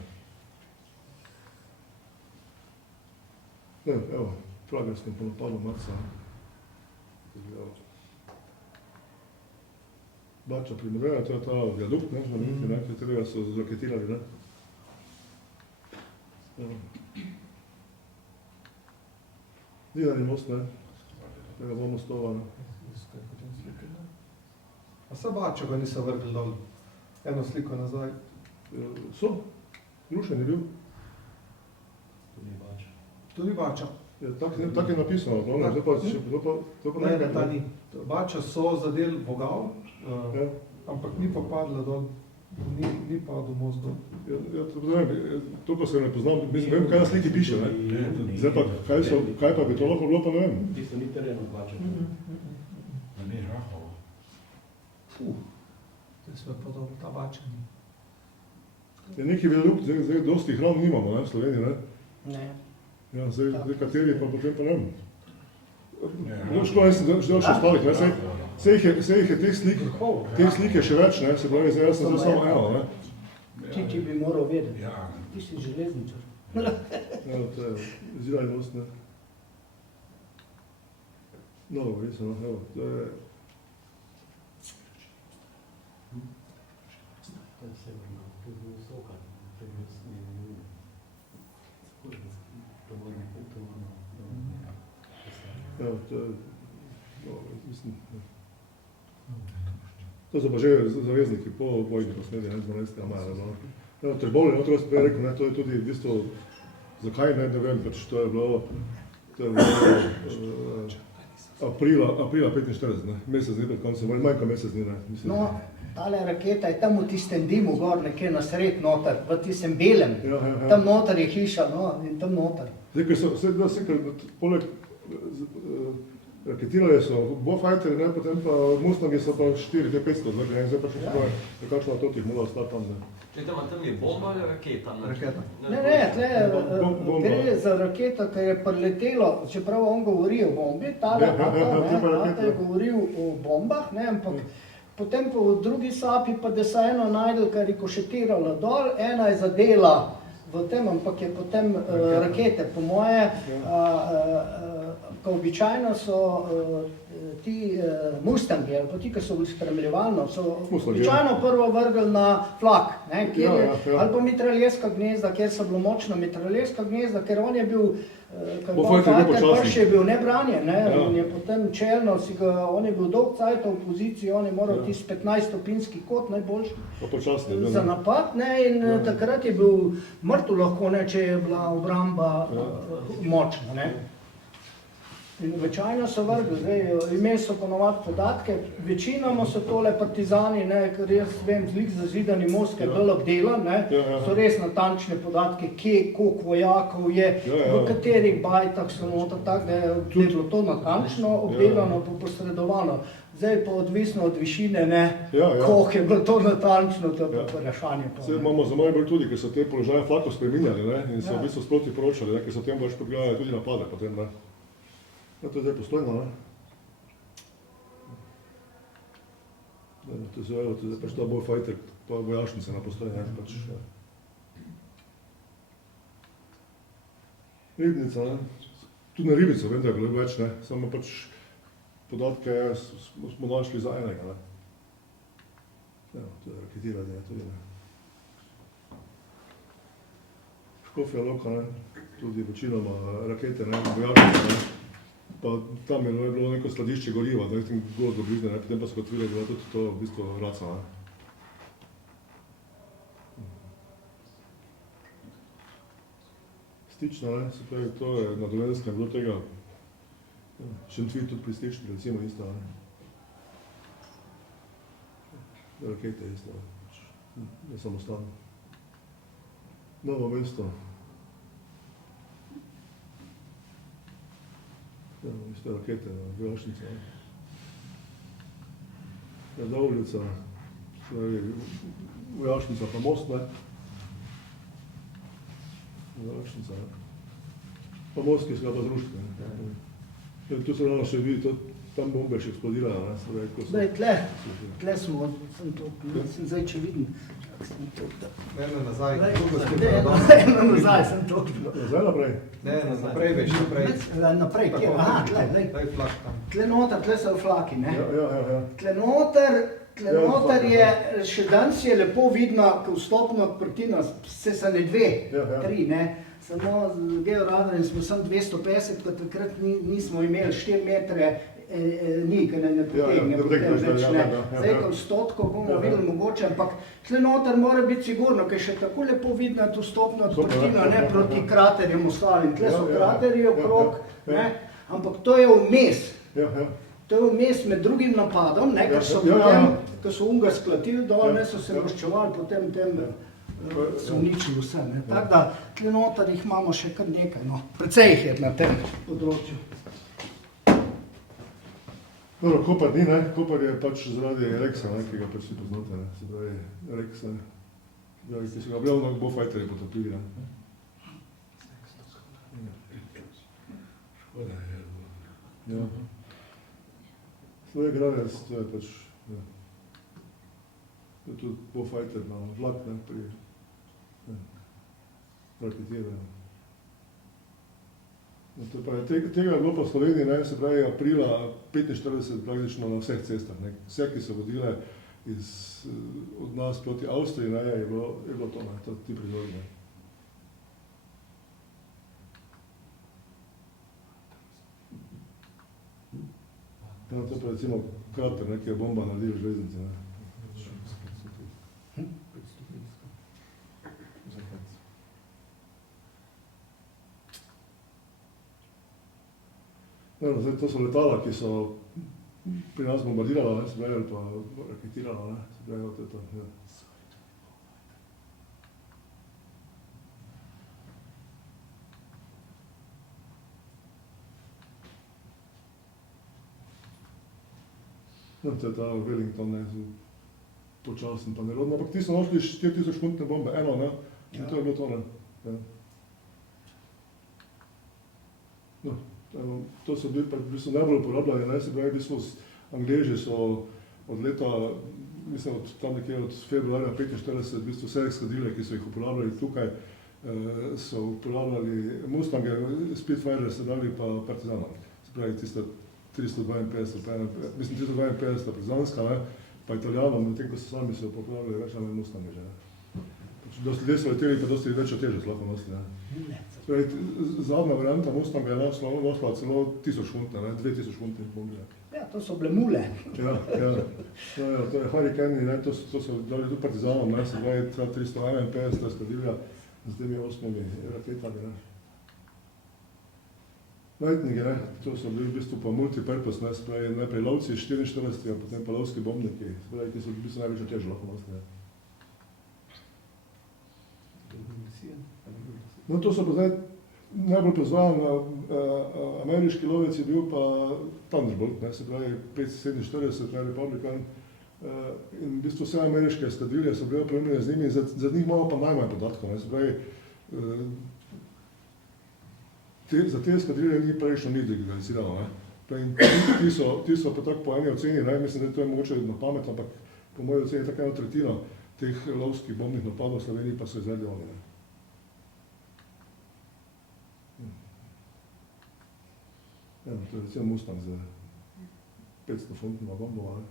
Ne, evo, Pragerskem po napadu marca, ne. Bača Primorjena, to je ta viadukt, ne, znameniti, ne, katerega so zraketirali, ne. Zidani most, ne, tega bo mostova, ne. A se Bačo ga niso vrgli dol? Eno sliko nazaj. So, rušen je bil. To ni Bača. Tak je napisano, no, zdaj pa še, to pa ne, ta ni. Bača so zadel vogal, ampak ni pa padla dol. Ni padel most dol. Ja, to pa se ne poznam, mislim, vem, kaj na sliki piše, ne. Zdaj pa, kaj pa bi to lahko bilo, pa ne vem. Tisto ni tereno Bača. Da ni Rahovo. Zdaj smo pa dobro, ta Bača ni. Je neki viadukt, zdaj dosti hram nimamo, ne, v Sloveniji, ne. Ne. Ja, zdaj kateri pa potem pa ne vem. Škoda, jaz sem želel še ostalih, ne, sej jih je teh slik je še več, ne, se pravi, zdaj jaz sem zdaj samo eno, ne. Ti bi moral vedeti, ti si železničar. Ja, to je zidani most, ne. Novo, mislim, evo, to je... To je severno, to je zelo visoka, to je Ja, to je, no, mislim, ja. To so pa že zavezniki po vojni posnedi, 12. maja. No. Ja, Trbovlje, no, to sem prej rekel, ne, to je tudi v bistvu, zakaj ne vem, pač to je bilo aprila 45, ne, mesec dni pred koncem, manj kot mesec dni, ne, mislim. No, tale raketa je tam v tistem dimu gor, nekje na sred noter, v tistem belem. Ja. Tam noter je hiša, no, in tam noter. Zdaj, ker poleg raketirali so Bofighteri, ne, potem pa Mustangi so pa 4-500 zvrli, zdaj pa še tako je, kakšno to tih moralo ostati tam, ne. Čujte, tam je bomba ali raketa? Raketa. Ne, tle gre za raketa, ki je priletelo, čeprav on govori o bombi, tale je govoril o bombah, ne, ampak potem po drugi sapi pa da se eno najdel, kar je rikošetiralo dol, ena je zadela v tem, ampak je potem rakete, po moje, ko običajno so ti Mustangi, ali pa ti, ki so bili spremljevalno, so običajno prvo vrgli na flak, ne, kjer je, ali pa mitraljeska gnezda, kjer so bilo močno mitraljeska gnezda, ker on je bil, prši je bil nebranjen, ne, in je potem čelno, on je bil dolg cajt v poziciji, on je moral tisti 15-stopinski kot najboljši za napad, ne, in takrat je bil mrtev lahko, ne, če je bila obramba močna, ne. In običajno so vrgli, zdaj imeli so ponovati podatke, večinoma so tole partizani, ne, ker jaz vem, zlik zazidani most, ker je bolj obdelan, ne, so res natančne podatke, kje, koliko vojakov je, v katerih bajtah so noter, tako da je bilo to natančno obdelano, pa posredovano. Zdaj pa odvisno od višine, ne, koliko je bilo to natančno, to je pa vprašanje. Zdaj imamo za Maribor tudi, ker so te položaje flako spreminjali, ne, in so v bistvu sproti poročali, ne, ker so tem pač podgledali tudi napade potem, ne. Ja, to je zdaj Postojna, ne? To je zdaj pač ta Bofighteri, pa vojašnice na Postojni, ne, pač, ja. Ribnica, ne? Tudi na Ribico vem, da je bilo več, ne? Samo pač podatke smo našli za enega, ne? Ja, to je raketiranje, tudi, ne? Škofja Loka, ne? Tudi večinoma rakete, ne? Vojašnice, ne? Pa tam je bilo neko skladišče goriva, da je tem gozdo bližne, ne, potem pa so odkrili, da je tudi to v bistvu raca, ne. Stična, ne, se pravi, to je na Dolenjskem bilo tega, Šentvid tudi pri Stični, recimo isto, ne. Rakete isto, ne samostalno. Novo mesto. Ja, isto rakete, vojašnica. Radovljica, vojašnica pa most, ne. Vojašnica, ne. Pa most, ki se ga pa zrušiti, ne. Tu se rano še vidi, tam bombe še eksplodirala, ne. Zdaj, tle smo, sem zdaj, če vidim. Eno nazaj, Eno nazaj sem to. Nazaj naprej? Ne, naprej veš, naprej. Naprej, kje? Aha, tle, Daj flak tam. Tle noter, tle so flaki, ne? Ja. Tle noter je, še danes je lepo vidno, ko vstopna odprtina, se ne dve, tri, ne? Samo z georadarjem smo samo 250, kot takrat nismo imeli 4 metre, ni, ker ne potegne potem več, ne. Zdaj, ko stotkov bomo videli mogoče, ampak tle noter mora biti sigurno, ker še tako lepo vidna tu vstopna odprtina, ne, proti kraterjem ostalim. Tle so kraterji okrog, ne, ampak to je vmes. To je vmes med drugim napadom, ne, ker so potem, ko so unga sklatili dol, ne, so se maščevali, potem tem so uničili vse, ne. Tako da, tle noter jih imamo še kar nekaj, no. Precej jih je na tem področju. Dobro, Kopar ni, ne, Kopar je pač zaradi Rexa, ne, ki ga pač vsi poznate, ne, se pravi Rex, ne, ki so ga bili Bofighteri potopili, ne. Škoda je. Ja. Svoje gradec, to je pač, ja. To je tudi Bofighter na vlak, ne, pri raketiranju. Tega je bilo pa v Sloveniji, ne, se pravi, aprila 45 praktično na vseh cestah, ne. Vse, ki so vodile od nas proti Avstriji, ne, je bilo to, ne, ti prizori, ne. No, to pa recimo krater, ki je bomba naredila železnice. Ne. No, zdaj, to so letala, ki so pri nas bombardirala, ne, se pravi, ali pa raketirala, ne, se pravi, to je to. Ja. No, to je ta Wellington, ne, počasen pa nerodno, ampak ti so našli 4000 funtne bombe, eno, ne, in to je bilo to, ne. Ja. No, to so bili najbolj uporabljali, ne, se pravi, Angleži so od leta, mislim, od tam nekje od februarja 45, v bistvu vse eskadrile, ki so jih uporabljali tukaj, so uporabljali Mustange, Spitfire, se pravi pa Partizana. Se pravi, tista 352 partizanska, ne, pa Italijanom, medtem ko so sami se uporabljali več ali Mustange že, ne. Dosti ljudje so leteli, pa dosti večjo težo lahko nosili, ne. Zadnja varianta Mustanga je nosila celo 1000 funtne, 2000 funtne bombe. Ja, to so bile mule. Ja. No, to je Hurricane, to so dali tudi partizanom, ne, se pravi 351 eskadrilja z temi 8 raketami, ne. Lightningi, ne, to so bili v bistvu pa multipurpose, ne, se pravi najprej lovci 44, a potem pa lovski bombniki, se pravi, ki so v bistvu največjo težo lahko nosili, ne. No, to so pa zdaj najbolj pozvan, ameriški lovec je bil pa Thunderbolt, ne, se pravi 547, ne, Republican, in v bistvu vse ameriške eskadrilje so bile opremljene z njimi, za njih imamo pa najmanj podatkov, ne, se pravi, za te eskadrilje ni prejšnjo ni digitalizirano, ne, in ti so pa tako po eni oceni, ne, mislim, da to je mogoče na pamet, ampak po moji oceni tako eno tretjino teh lovskih bombnih napadov v Sloveniji pa so izvedli oni, ne. Ja, to je recimo Mustang z 500 funtnima bombova, ne.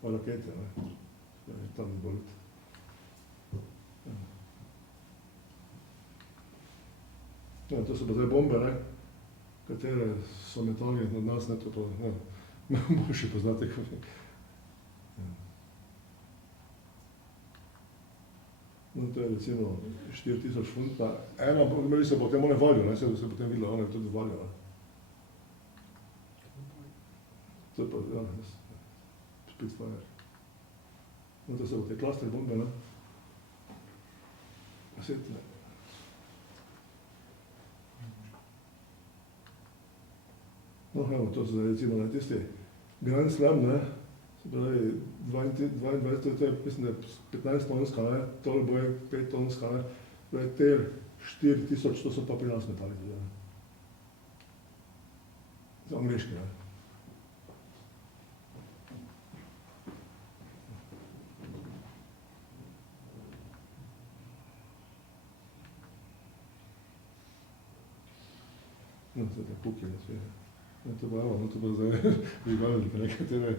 Pa rakete, ne. Thunderbolt. Ja, to so pa zdaj bombe, ne, katere so metali nad nas, ne, to pa, ne, boljši poznate. No, to je recimo 4000 funtna, ena, imeli so potem one valjo, ne, se potem videla, one tudi valjo, ne. To je pa, ja, Spitfire. No, to so te klaster bombe, ne. Asetne. No, evo, to so recimo na tisti Grand Slam, ne. Se pravi, 22, to je, mislim, da je 15 tonska, ne, Tallboy 5 tonska, ne, pravi, te 4000, to so pa pri nas metali tudi, ne. Za angliški, ne. No, to je te puki, ne, sve. To pa evo, no, to pa zdaj pripravljate nekatere,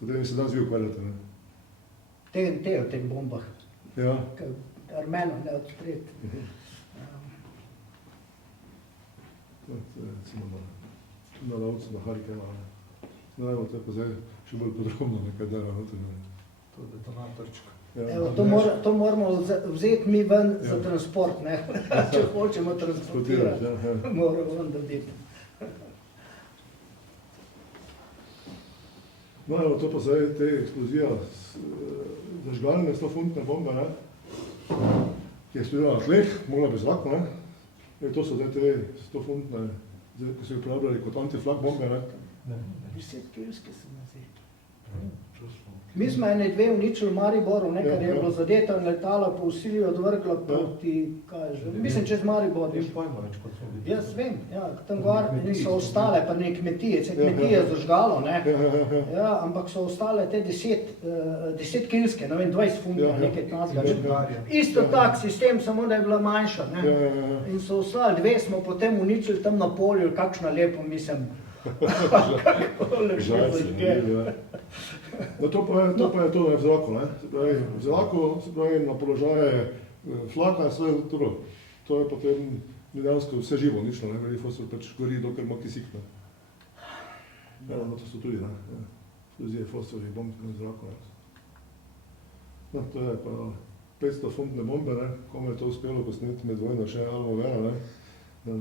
katerimi se danes vi ukvarjate, ne? TNT v teh bombah. Ja. Armeno ne odpret. To je recimo na lovcu, na Hurricane, ne. No, evo, to je pa zdaj še bolj podrobno, nekaj dela, no, To je detonatorčka. Evo, to moramo vzeti mi ven za transport, ne. Če hočemo transportirati, moramo ven dobiti. No, evo, to pa zdaj te eksplozija zažgalne 100 funtne bombe, ne, ki je eksplodila na tleh, mogla bez zraku, ne. To so zdaj te 100 funtne, ki so jih uporabljali kot antiflag bombe, ne. 10 kilske se mi zdi. Mi smo ene dve uničili v Mariboru, nekaj je bilo zadeto in letalo po vsili odvrglo proti, kaj že, mislim, čez Maribor. Vem pojma več, kot so videli. Jaz vem, ja, tam gor niso ostale, pa ne kmetije, se kmetije zažgalo, ne, ja, ampak so ostale te 10 kilske, ne vem, 20 funtov, nekaj tnazga. Isto tak sistem, samo da je bila manjša, ne, in so ostali, dve smo potem uničili tam na polju, kakšno lepo, mislim, kako lepo zažge. No, to pa je to v zraku, ne, se pravi, v zraku, se pravi, na položaje flaka, sve to. To je potem dejansko vse živo, nično, ne, veli fosfor pač gori, dokler ima kisik, ne. Ja, no, to so tudi, ne. Eksplozije fosfornih bomb na zraku, ne. No, to je pa 500 funtne bombe, ne. Komu je to uspelo posneti med vojno še Alma Vera, ne.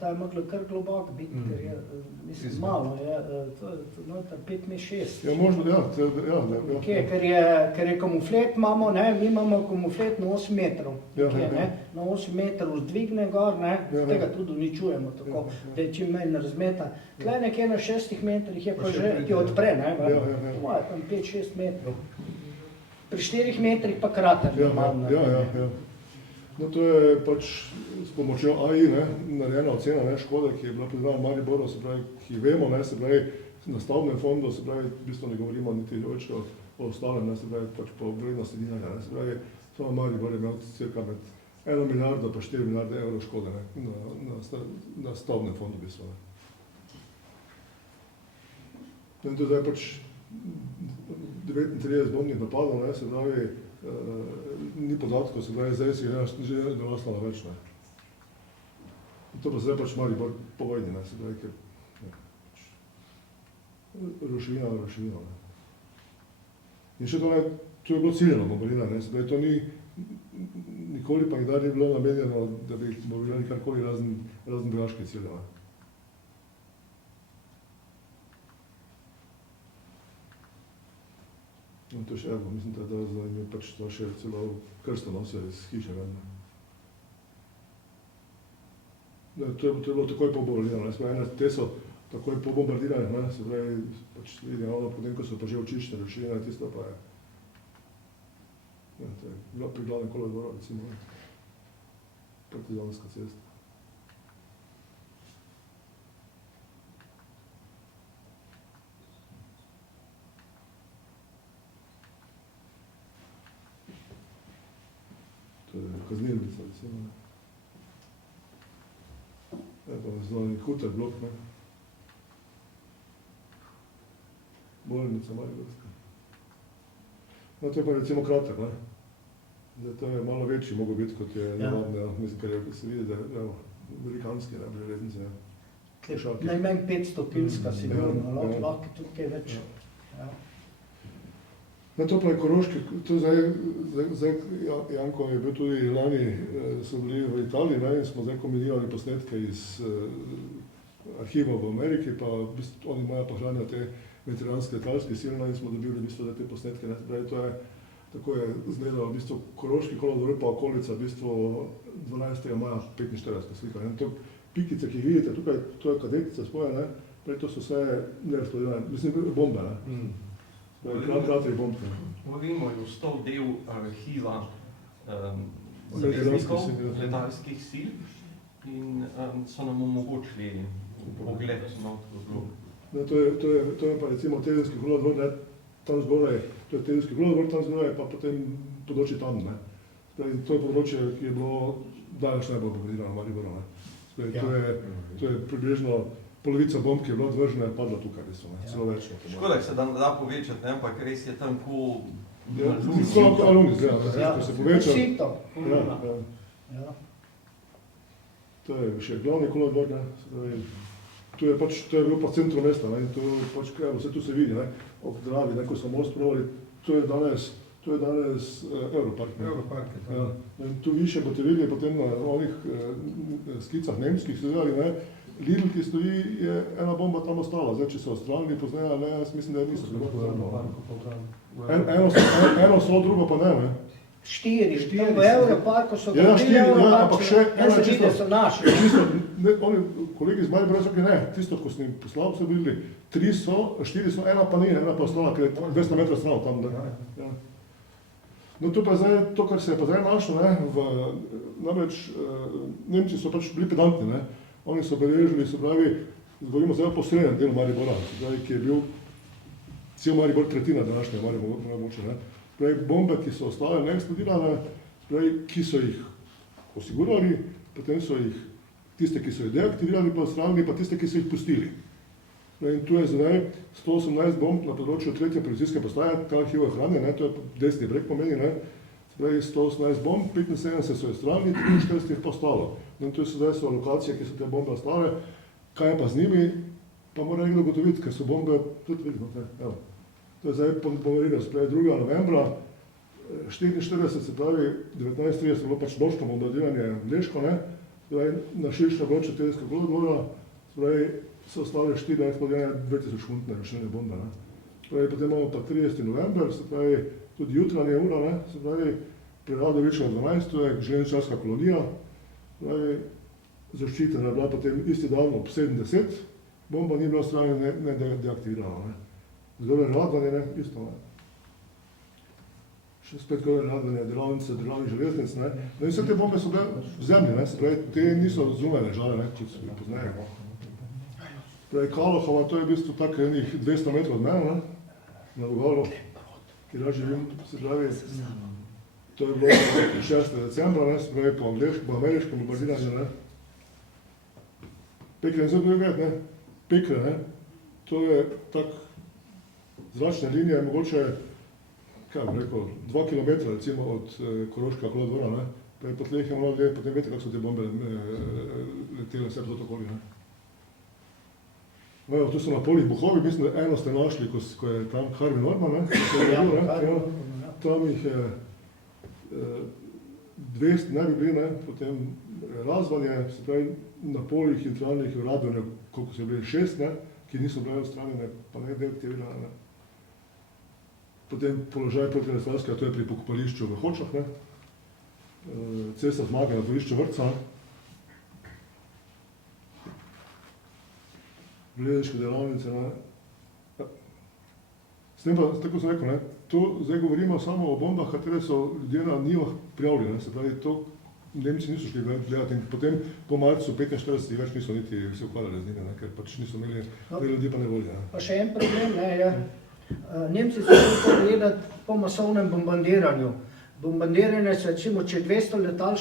Ta je moglo kar globoko biti, ker je, mislim, malo je, to je noter 5-6. Ja, možno, ja. Ker je kamuflet imamo, ne, mi imamo kamuflet na 8 metrov, ne, na 8 metrov zdvigne gor, ne, tega tudi uničujemo tako, da je čim manj razmeta. Tle nekje na 6 metrih je pa že, ti odpre, ne, to je tam 5-6 metrov. Pri 4 metrih pa krater. Ja. No, to je pač s pomočjo AI, ne, narejena ocena, ne, škode, ki je bila priznana v Mariboru, se pravi, ki vemo, ne, se pravi, na stavbnem fondu, se pravi, v bistvu ne govorimo niti več o ostalem, ne, se pravi, pač po vrednosti dinarja, ne, se pravi, samo Maribor je imel cirka med 1 milijardo pa 4 milijarde evrov škode, ne, na stavbnem fondu, v bistvu, ne. In to zdaj pač 39 bombnih napadov, ne, se pravi, ni podatkov, se pravi, zdaj si že dorasla na več, ne. To pa zdaj pač Maribor po vojni, ne, se pravi, ker ruševina, ne. In še to je bilo ciljeno bombardiranje, se pravi, to ni, nikoli pa nikdar ni bilo namenjeno, da bi bombardirali karkoli razen vojaške cilje, ne. In to še evo, mislim, da je pač to še celo krsto nosijo iz hiše, ne. To je bilo takoj po bombardiranju, se pravi, te so takoj po bombardiranju, ne, se pravi, pač vidim, potem, ko so pa že očiščene ruševine, tisto pa je, ne, to je pri glavnem kolodvoru, recimo, Partizanska cesta. Kaznilnica, recimo, ne. Pa znani Huter blok, ne. Bolnica Mariborska. No, to je pa recimo krater, ne. Zdaj, to je malo večji mogel biti, kot je navadne, mislim, ker se vidi, da je amerikanski, ne, železnice, ne. Najmanj 500 kilska sigurno, lahko tudi kaj več. Na to pa je Koroški, to zdaj Janko je bil tudi lani, so bili v Italiji, ne, in smo zdaj kombinirali posnetke iz arhivov v Ameriki, pa v bistvu oni imajo pa hranijo te veteranske letalske sile, in smo dobili v bistvu te posnetke, ne, pravi, to je, tako je izgledalo v bistvu Koroški kolodvor pa okolica v bistvu 12. maja 45 slika, ne, to pikice, ki jih vidite, tukaj, to je kadetica spoja, ne, pravi, to so vse neeksplodirane, mislim, bombe, ne. Govorimo je ostal del arhiva zaveznikov letalskih sil in so nam omogočili pogled na to. To je pa recimo Tedenski kolodvor, ne, tam zgoraj, to je Tedenski kolodvor, tam zgoraj pa potem področje tam, ne. To je področje, ki je bilo daleč najbolj bombardirano v Mariboru, ne. To je približno polovica bomb, ki je bila odvržena, je padla tukaj, celo več. Škoda, se da povečati, ne, ampak res je tam ko Lungis, ko se poveča. To je še glavni kolodvor, ne, to je bil pa centru mesta, ne, in to pač, vse tu se vidi, ne, ob Dravi, ne, ko so most provali, to je danes Europark, ne. Europark, ja. In tu više boste videli potem na onih skicah nemških, so videli, ne, Lidl, ki stoji, je ena bomba tam ostala. Zdaj, če so ostranili pozneje, ne, jaz mislim, da niso bilo pozneje. Eno so, drugo pa ne. 4, v Europarku so gradili Europark, eno čisto so naši. Oni, kolegi z Maribora so rekli, ne, tisto, ko sem jim poslal, so videli, 4 so, ena pa ni, ena pa ostala, ker je 200 metrov stran tam, ne. No, to pa zdaj, to, kar se je pa zdaj našlo, ne, namreč Nemci so pač bili pedantni, ne. Oni so beležili, se pravi, govorimo zdaj o posrednem delu Maribora, se pravi, ki je bil cel Maribor tretjina današnje Maribora, ne. Pravi, bombe, ki so ostale neeksplodirane, pravi, ki so jih osigurali, potem so jih, tiste, ki so jih deaktivirali, pa odstranili, pa tiste, ki so jih pustili. In tu je zdaj 118 bomb na področju 3. policijske postaje, ta arhiv je hranjen, ne, to je desni breg pomeni, ne. Zdaj 118 bomb, 75 so izstrelili, 43 jih pa ostalo. In to sedaj so lokacije, ki so te bombe ostale. Kaj je pa z njimi, pa mora nekdo ugotoviti, ker so bombe, tudi vidimo, evo. To je zdaj pomerilo, se pravi 2. novembra, 44, se pravi 19.30 je bilo pač nočno bombardiranje Bleško, ne? Na širše obroče Tedenskega kolodvora, se pravi so ostale 4 eksplodijane 2000 funtne rašilne bombe, ne? Se pravi, potem imamo pa 30. november, se pravi tudi jutranje ura, ne? Se pravi pri Radoviču na 12. to je železničarska kolonija, se pravi zaščitena je bila potem isti dan ob 70, bomba ni bila strane ne deaktivirana, ne? Zgoraj Radvanje, ne? Isto, ne? Še spet gore Radvanje, delavnice, delavnih železnic, ne? No in vse te bombe so bile v zemlji, ne? Se pravi, te niso zunaj ležale, ne? Če se jih poznajo. Se pravi, Kalohova, to je v bistvu tako enih 200 metrov od mene, ne? Na Vogalu, kjer jaz živim, se pravi, to je bilo 6. decembra, ne? Se pravi, po ameriškem bombardiranju, ne? Pekre, zelo bi vedeti, ne? Pekre, ne? To je tak zračne linije, mogoče, kaj bi rekel, 2 kilometra recimo od Koroškega kolodvora, ne? Pa je po tleh je malo dlje, potem veste, kako so te bombe letele vse pot okoli, ne? No, tu so na polih Bohovi, mislim, da eno ste našli, ko je tam Harvey Norman, ne? Tam jih je 200 ne bi bili, ne? Potem Razvanje, se pravi, na polih centralnih Radvanja, koliko so bili 6, ne? Ki niso bile odstranjene, pa ne deaktivirane, ne? Potem položaj proti Leslavskega, to je pri pokopališču v Hočah, ne? Cesta Zmage na dvorišču Vrtca, Železniške delavnice, ne? S tem pa, tako sem rekel, ne? To zdaj govorimo samo o bombah, katere so ljudje na njivah prijavili, ne? Se pravi, to Nemci niso šli gledati in potem po marcu 45 več niso niti se ukvarjali z njimi, ne? Ker pač niso imeli, ljudi pa ne volje, ne? Pa še en problem, ne, je, Nemci so šli gledati po masovnem bombardiranju. Bombardiranje se, recimo, če 200 letal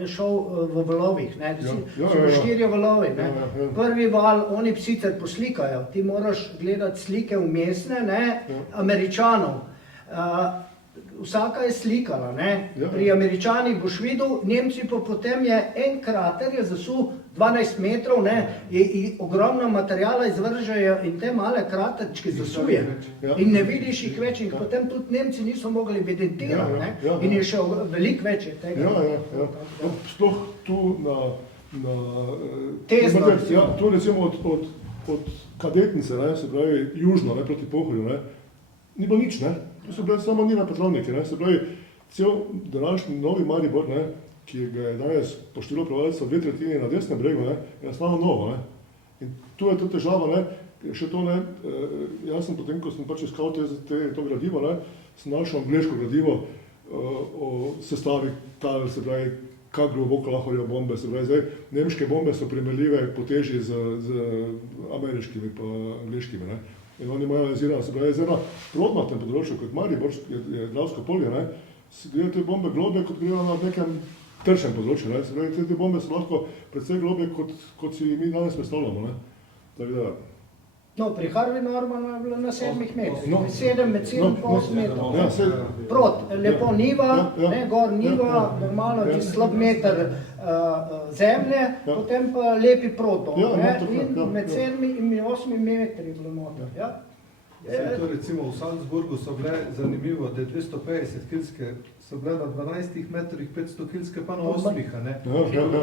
je šel v valovih, ne, so 4 valovi, ne. Prvi val, oni sicer poslikajo, ti moraš gledati slike umestne, ne, Američanov. Vsaka je slikala, ne, pri Američanih boš videl, Nemci pa potem je en krater je zasul 12 metrov, ne, ogromno materijala izvržejo in te male kraterčke zasuje. In ne vidiš jih več in potem tudi Nemci niso mogli evidentirati, ne, in je še veliko več tega. Sploh tu na Tezno. Tu recimo od Kadetnice, ne, se pravi južno, ne, proti Pohorju, ne, ni bilo nič, ne. Tu so bile samo njene Petrovniki, ne, se pravi, cel današnji Novi Maribor, ne, ki ga je danes po številu prebivalcev 2/3 na desnem bregu, ne, je enostavno novo, ne. In tu je ta težava, ne, še to, ne, jaz sem potem, ko sem pač iskal to gradivo, ne, sem našel angleško gradivo o sestavi tal, se pravi, kako globoko lahko je bombe, se pravi, zdaj, nemške bombe so primerljive po teži z ameriškimi pa angleškimi, ne. In oni imajo analizirano, se pravi, zdaj na rodnatem področju, kot Maribor, je Dravsko polje, ne, grejo te bombe globje, kot grejo na nekem tršem področju, ne, se pravi, te bombe so lahko predvsej globje, kot si mi danes predstavljamo, ne, tako da. No, pri Harvey Normanu je bilo na 7 metrih, 7 med 7 pa 8 metrov. Prot, lepo niva, ne, gor niva, normalno slab meter zemlje, potem pa lepi proton, ne, in med 7 in 8 metri je bilo noter, ja. To recimo v Salzburgu so bile zanimivo, da je 250 kilske, so bile na 12 metrih 500 kilske pa na 8, ne.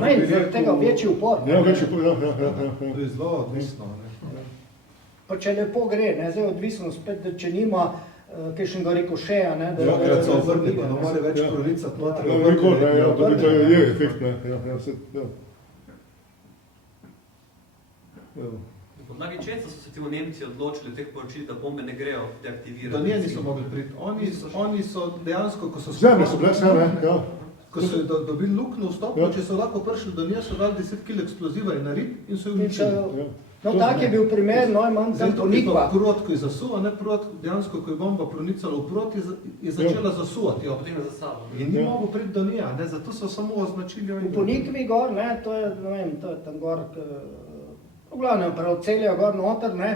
Ne, in zaradi tega večji upor. Ja, večji upor, ja. To je zelo odvisno, ne. Pa če lepo gre, ne, zdaj odvisno spet, da če nima kakšnega rikošeja, ne, da... Ja, se obrni, pa ne more več pronicati noter. Ja, nikoli, ja, to je efekt, ne, ja, vse, ja. Na podlagi česa so se ti Nemci odločili teh poročil, da bombe ne grejo deaktivirati? Da nje niso mogli priti. Oni so dejansko, ko so... Zemlje so bile vse, ne, ja. Ko so dobili luknjo vstopno, če so lahko prišli do nje, so dali 10 kg eksploziva in narit in so jo uničili. No, tak je bil primer, no, imam tam ponikva. Prot, ko je zasuva, ne prot, dejansko, ko je bomba pronicala v prot, je začela zasuvati. Potem je zasalo. In ni mogel priti do nje, ne, zato so samo označili... V Ponikvi gor, ne, to je, ne vem, to je tam gor, v glavnem, prav celijo gor noter, ne,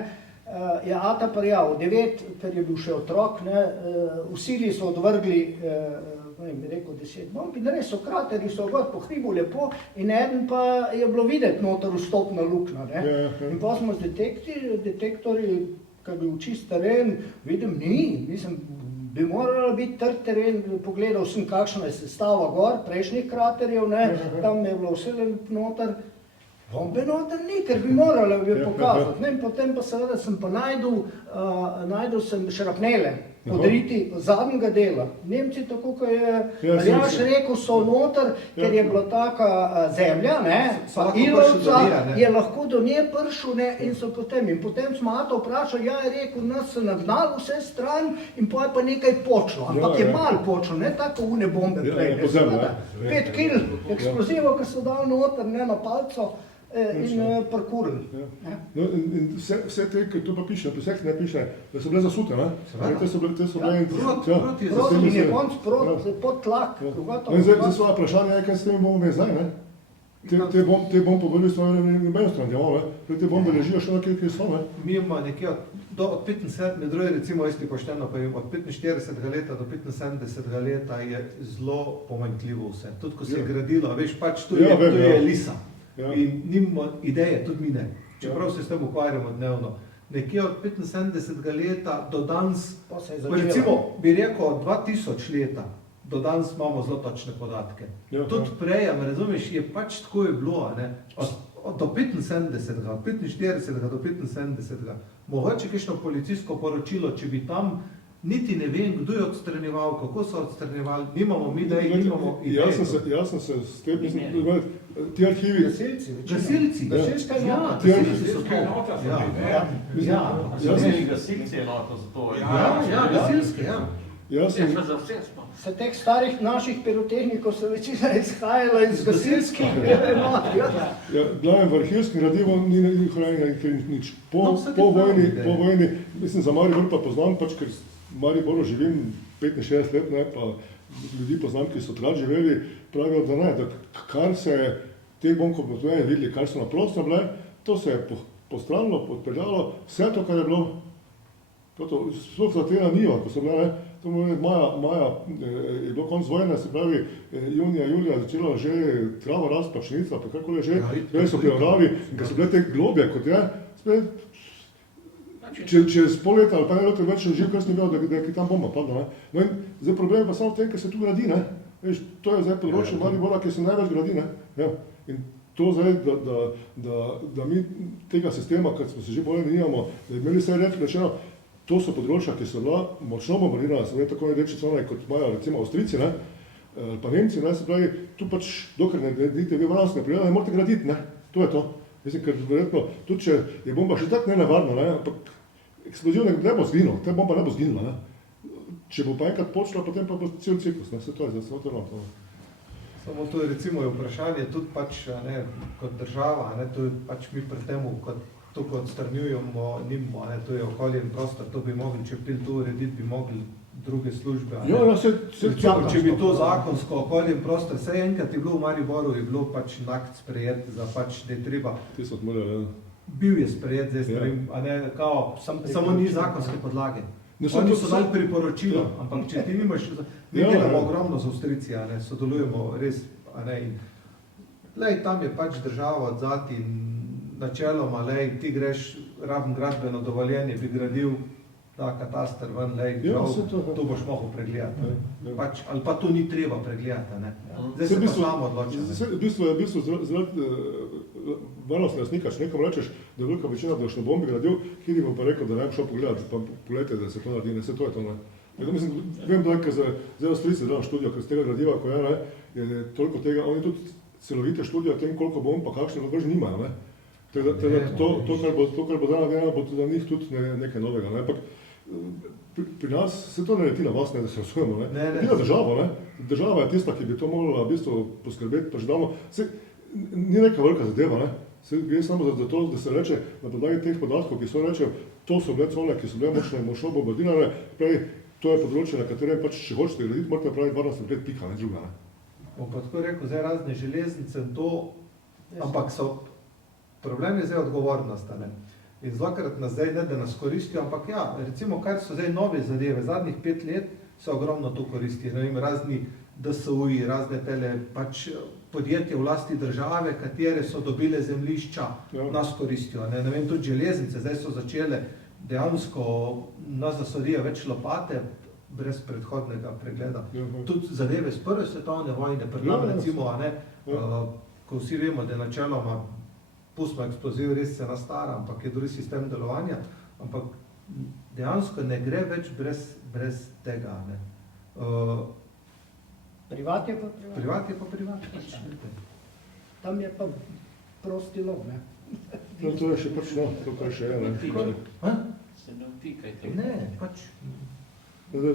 je Ata prijavil 9, ker je bil še otrok, ne, v sili so odvrgli ne vem, bi rekel 10 bomb, in res so kraterji, so gor po hribu lepo, in eden pa je bilo videti noter vstopna luknja, ne. In pa smo z detektorji, ki bi v čist teren, vidim, mislim, bi moralo biti trd teren, pogledal sem, kakšna je sestava gor, prejšnjih kraterjev, ne, tam je bilo vse noter. Bombe noter ni, ker bi morali pokazati. Ne? Potem pa seveda sem pa najdel sem šrapnele, podriti zadnjega dela. Nemci, tako kot je Aljaž rekel, so noter, ker je bila taka zemlja, ne, pa ilovca, je lahko do nje prišel, ne, in so potem. In potem smo Ato vprašali, je rekel, nas se nagnali vse stran in pa je pa nekaj počlo, ampak je malo počlo, ne tako une bombe prej. 5 kil eksplozivov, ki so dali noter, ne, na palco, in parkurili. No, in vse te, ki tu pa piše, po vseh ne piše, da so bile zasute, ne? Te so bile proti in je konc pod tlak. Zdaj svoje vprašanje je, kaj s temi bombami zdaj, ne? Te bombe povrli svoje nebeno stran, te bombe ležijo še nekaj, ki so, ne? Mi imamo nekje od 75, druge recimo, jaz bi pošteno povem, od 45. leta do 75. leta je zelo pomanjkljivo vse. Tudi ko se je gradilo, veš, pač tu je lisa. In nimamo ideje, tudi mi ne, čeprav se s tem ukvarjamo dnevno. Nekje od 75. leta do danes, recimo bi rekel od 2000 leta, do danes imamo zelo točne podatke. Tudi prej, razumeš, je pač tako je bilo, ne? Do 75. od 45. do 75. Mogoče kakšno policijsko poročilo, če bi tam niti ne vem, kdo je odstranjeval, kako so odstranjevali, nimamo mi ideje. Jaz sem se s tem, ti arhivi... Gasilci. Gasilska enota. Gasilci so to. Gasilci je enota za to. Gasilske, Se teh starih naših pirotehnikov so večina izhajala iz gasilskih enot. Glavno, v arhivskem gradivu ni nič. Po vojni, mislim, za Maribor pa poznam, pač, ker v Mariboru živim 65 let, ne, pa ljudi poznam, ki so takrat živeli, pravijo, da ne, da kar se je teh bomb, ko bomo videli, kar so na prostem bile, to se je postranilo, podpeljalo, vse to, kar je bilo, sploh za tega niva, ko so bile, ne, to maja je bilo konc vojne, se pravi, junija, julija začela že trava rast, pa pšenica, pa karkoli že, so prijoravi, in ko so bile te globje, kot je, čez pol leta ali pa ne leta več živ, kar sem vedel, da je tam bomba padla. No in zdaj problem je pa samo v tem, ker se tu gradi, ne. Veš, to je zdaj področje Maribora, ki se največ gradi, ne. Ja. In to zdaj, da mi tega sistema, kad smo se že bojili, nimamo, da bi imeli vse rečeno, to so področja, ki so bila močno bombardirana, se pravi tako reči cone, kot imajo recimo Avstrijci, ne, pa Nemci, ne, se pravi, tu pač, dokler ne vidite vi varnost ne prijela, ne morate graditi, ne. To je to. Mislim, ker verjetno, tudi če je bomba še tako nenevarna, ne, ampak eksploziv ne bo zginila, ta bomba ne bo zginila, ne. Če bo pa enkrat počela, potem pa bo cel ciklus, ne, se to je zdaj, samo to je. Samo to je recimo vprašanje, tudi pač, ne, kot država, ne, to je pač mi pri temu, kot odstranjujemo, nimamo, ne, to je okolje in prostor, to bi mogli, če bi to urediti, bi mogli druge službe. Če bi to zakonsko okolje in prostor, vse enkrat je bilo v Mariboru, je bilo pač akt sprejet za pač, da je treba. Bil je sprejet, zdaj sprejem, a ne, kao, samo ni zakonske podlage. Oni so dali priporočilo, ampak če ti nimaš, mi delamo ogromno z Avstrijci, a ne, sodelujemo res, a ne, in lej, tam je pač država odzati in načeloma, lej, ti greš rabim gradbeno dovoljenje, bi gradil ta kataster ven, lej, to boš mogel pregledati. Pač, ali pa to ni treba pregledati, ne. Zdaj se pa samo odločiti. V bistvu zaradi varnostne lastnika, če nekom rečeš, da je velika večina, da boš na bombi gradil, kjer bo pa rekel, da ne bi šel pogledati, pa pogledajte, da se to naredi, ne, se to je to, ne. Mislim, vem, da je zdaj Avstrijci delam študijo, ker z tega gradiva, ko je, ne, je toliko tega, oni tudi celovite študije o tem, koliko bomb pa kakšne vrž nimajo, ne. To, kar bo dana dena, bo za njih tudi nekaj novega, ne. Pri nas se to ne leti na vas, ne, da se razsujemo, ne. Ni država, ne. Država je tista, ki bi to morala v bistvu poskrbeti, pa že davno. Ni neka velika zadeva, ne. Gre samo za to, da se reče, na podlagi teh podatkov, ki so reče, to so bile cone, ki so bile močno bombardirane, pravi, to je področje, na katerem pač, če hočete graditi, morate praviti varnostni pred pika, ne druga, ne. Bom pa tako rekel, zdaj razne železnice, to, ampak so, problem je zdaj odgovornost, ne. In zlokrat nas zdaj ne, da nas koristijo, ampak ja, recimo, kar so zdaj nove zadeve, zadnjih 5 let se ogromno to koristi, ne vem, razni DSU-ji, razne tele pač podjetje v lasti države, katere so dobile zemljišča, nas koristijo. Ne vem, tudi železnice, zdaj so začele dejansko nas zasodijo več lopate, brez predhodnega pregleda. Tudi zadeve z prve svetovne vojne, pred nami recimo, ko vsi vemo, da je načeloma pustimo eksploziv, res se nastara, ampak je drugi sistem delovanja, ampak dejansko ne gre več brez tega. Privat je pa privat. Privat je pa privat. Tam je pa prosti lov, ne? No, to je še pač, no, to kaj še je, ne? Se ne vtikajte. Ne, pač. Da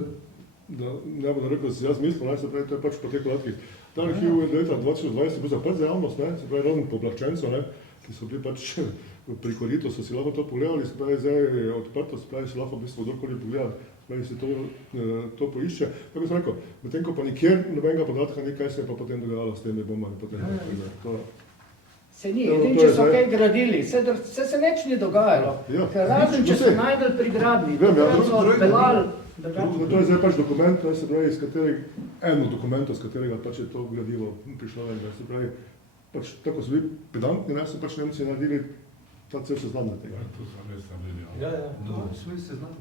ne bom rekel, da si jaz mislil, se pravi, to je pač po teh podatkih. Ta arhiv je leta 2020 bil zaprt za javnost, se pravi, razen pooblaščencev, ki so bili pač pri koritu, so si lahko to pogledali, se pravi, zdaj je odprto, se pravi, si lahko v bistvu kdorkoli pogleda, se pravi, si to poišče. Tako sem rekel, medtem ko pa nikjer nobenega podatka ni, kaj se je pa potem dogajalo s temi bombami potem. Se ni, edin, če so kaj gradili, se nič ni dogajalo. Ker razen, če so najdel pri gradni, takrat so odpeljali. To je zdaj pač dokument, se pravi, iz katerega, eno dokumento, z katerega pač je to gradivo prišlo, se pravi, pač tako so bili pedantni, so pač Nemci naredili ta cel seznam na tega. To so res naredili. Ja, to so bili seznam.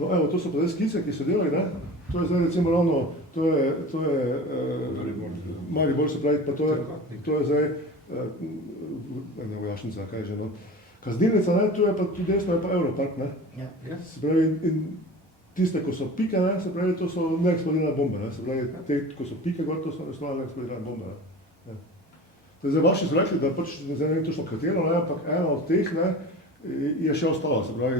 No, evo, to so pa zdaj skice, ki so delali, ne? To je zdaj recimo ravno, to je Maribor, se pravi, pa to je zdaj, ne vojašnica, kaj je že, no? Kaznilnica, ne, tu je pa tudi desno, je pa Europark, ne? Se pravi, in tiste, ko so pike, ne, se pravi, to so neeksplodirane bombe, ne? Se pravi, te, ko so pike gor, to so neeksplodirane bombe, ne? Zdaj, vaši so rekli, da pač, zdaj ne vem točno katero, ne, ampak ena od teh, ne, je še ostala, se pravi,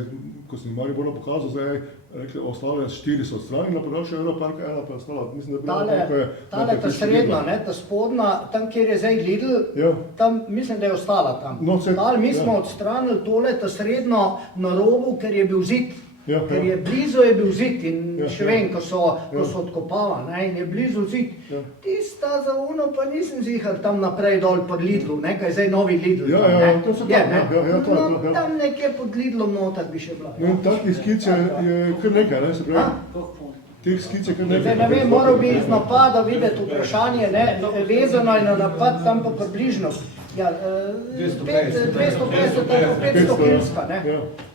ko sem Mariboru pokazal, zdaj rekli, ostale 4 so odstranili, napodal še Europark, ena pa je ostala, mislim, da je bilo tale ta srednja, ne, ta spodna, tam, kjer je zdaj Lidl, tam mislim, da je ostala tam. Mi smo odstranili tole, ta srednjo na robu, ker je bil zid. Ker je blizu je bil zid in še vem, ko so odkopali, ne, in je blizu zid. Tista za uno pa nisem zihal tam naprej dol pod Lidlu, ne, kaj je zdaj novi Lidl. To so tam, tam nekje pod Lidlom notar bi še bila. No, takih skic je kar nekaj, ne, se pravi. Teh skic je kar nekaj. Zdaj, ne vem, moral bi iz napada videti vprašanje, ne, vezano je na napad tam pa približno. 250 ali 500 kilska, ne.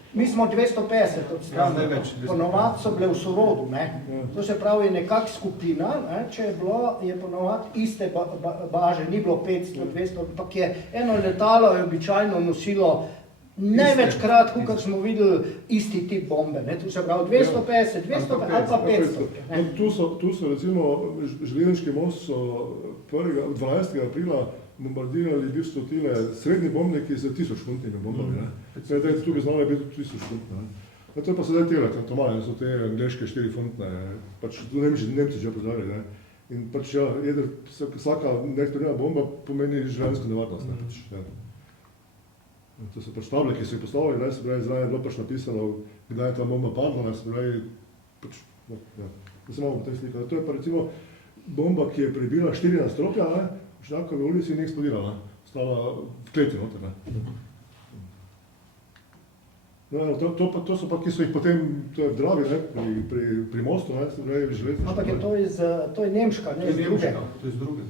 Mi smo 250 odstranili, ponovadi so bile v sorodu, ne. To se pravi nekak skupina, ne, če je bilo, je ponovadi iste baže, ni bilo 500, 200, ampak je eno letalo je običajno nosilo največkrat, kot smo videli, isti tip bombe, ne, tu se pravi 250, 200 ali pa 500. Tu so recimo železniški most so 12. aprila bombardirali v bistvu tile srednji bombniki z 1000 funtnimi bombami, ne. Zdaj, tu bi znalo biti 1000 funtne, ne. To je pa sedaj tele, kantomane, so te angleške 4 funtne, pač Nemci že pozdravili, ne. In pač, ja, vsaka neeksplodirana bomba pomeni življenjsko nevarnost, ne, pač, ja. To so pač table, ki so jih postavili, ne, se pravi, zraven je bilo pač napisano, kdaj je ta bomba padla, ne, se pravi, pač, ja, da se imamo potem slikati. To je pa recimo bomba, ki je prebila 4 nadstropja, ne, v Šnakovi ulici in eksplodirala, ostala v kleti noter, ne. No, to so pa, ki so jih potem, to je v Dravi, ne, pri mostu, ne, se pravi, železniško. Ampak to je nemška, ne, iz druge. To je iz druge.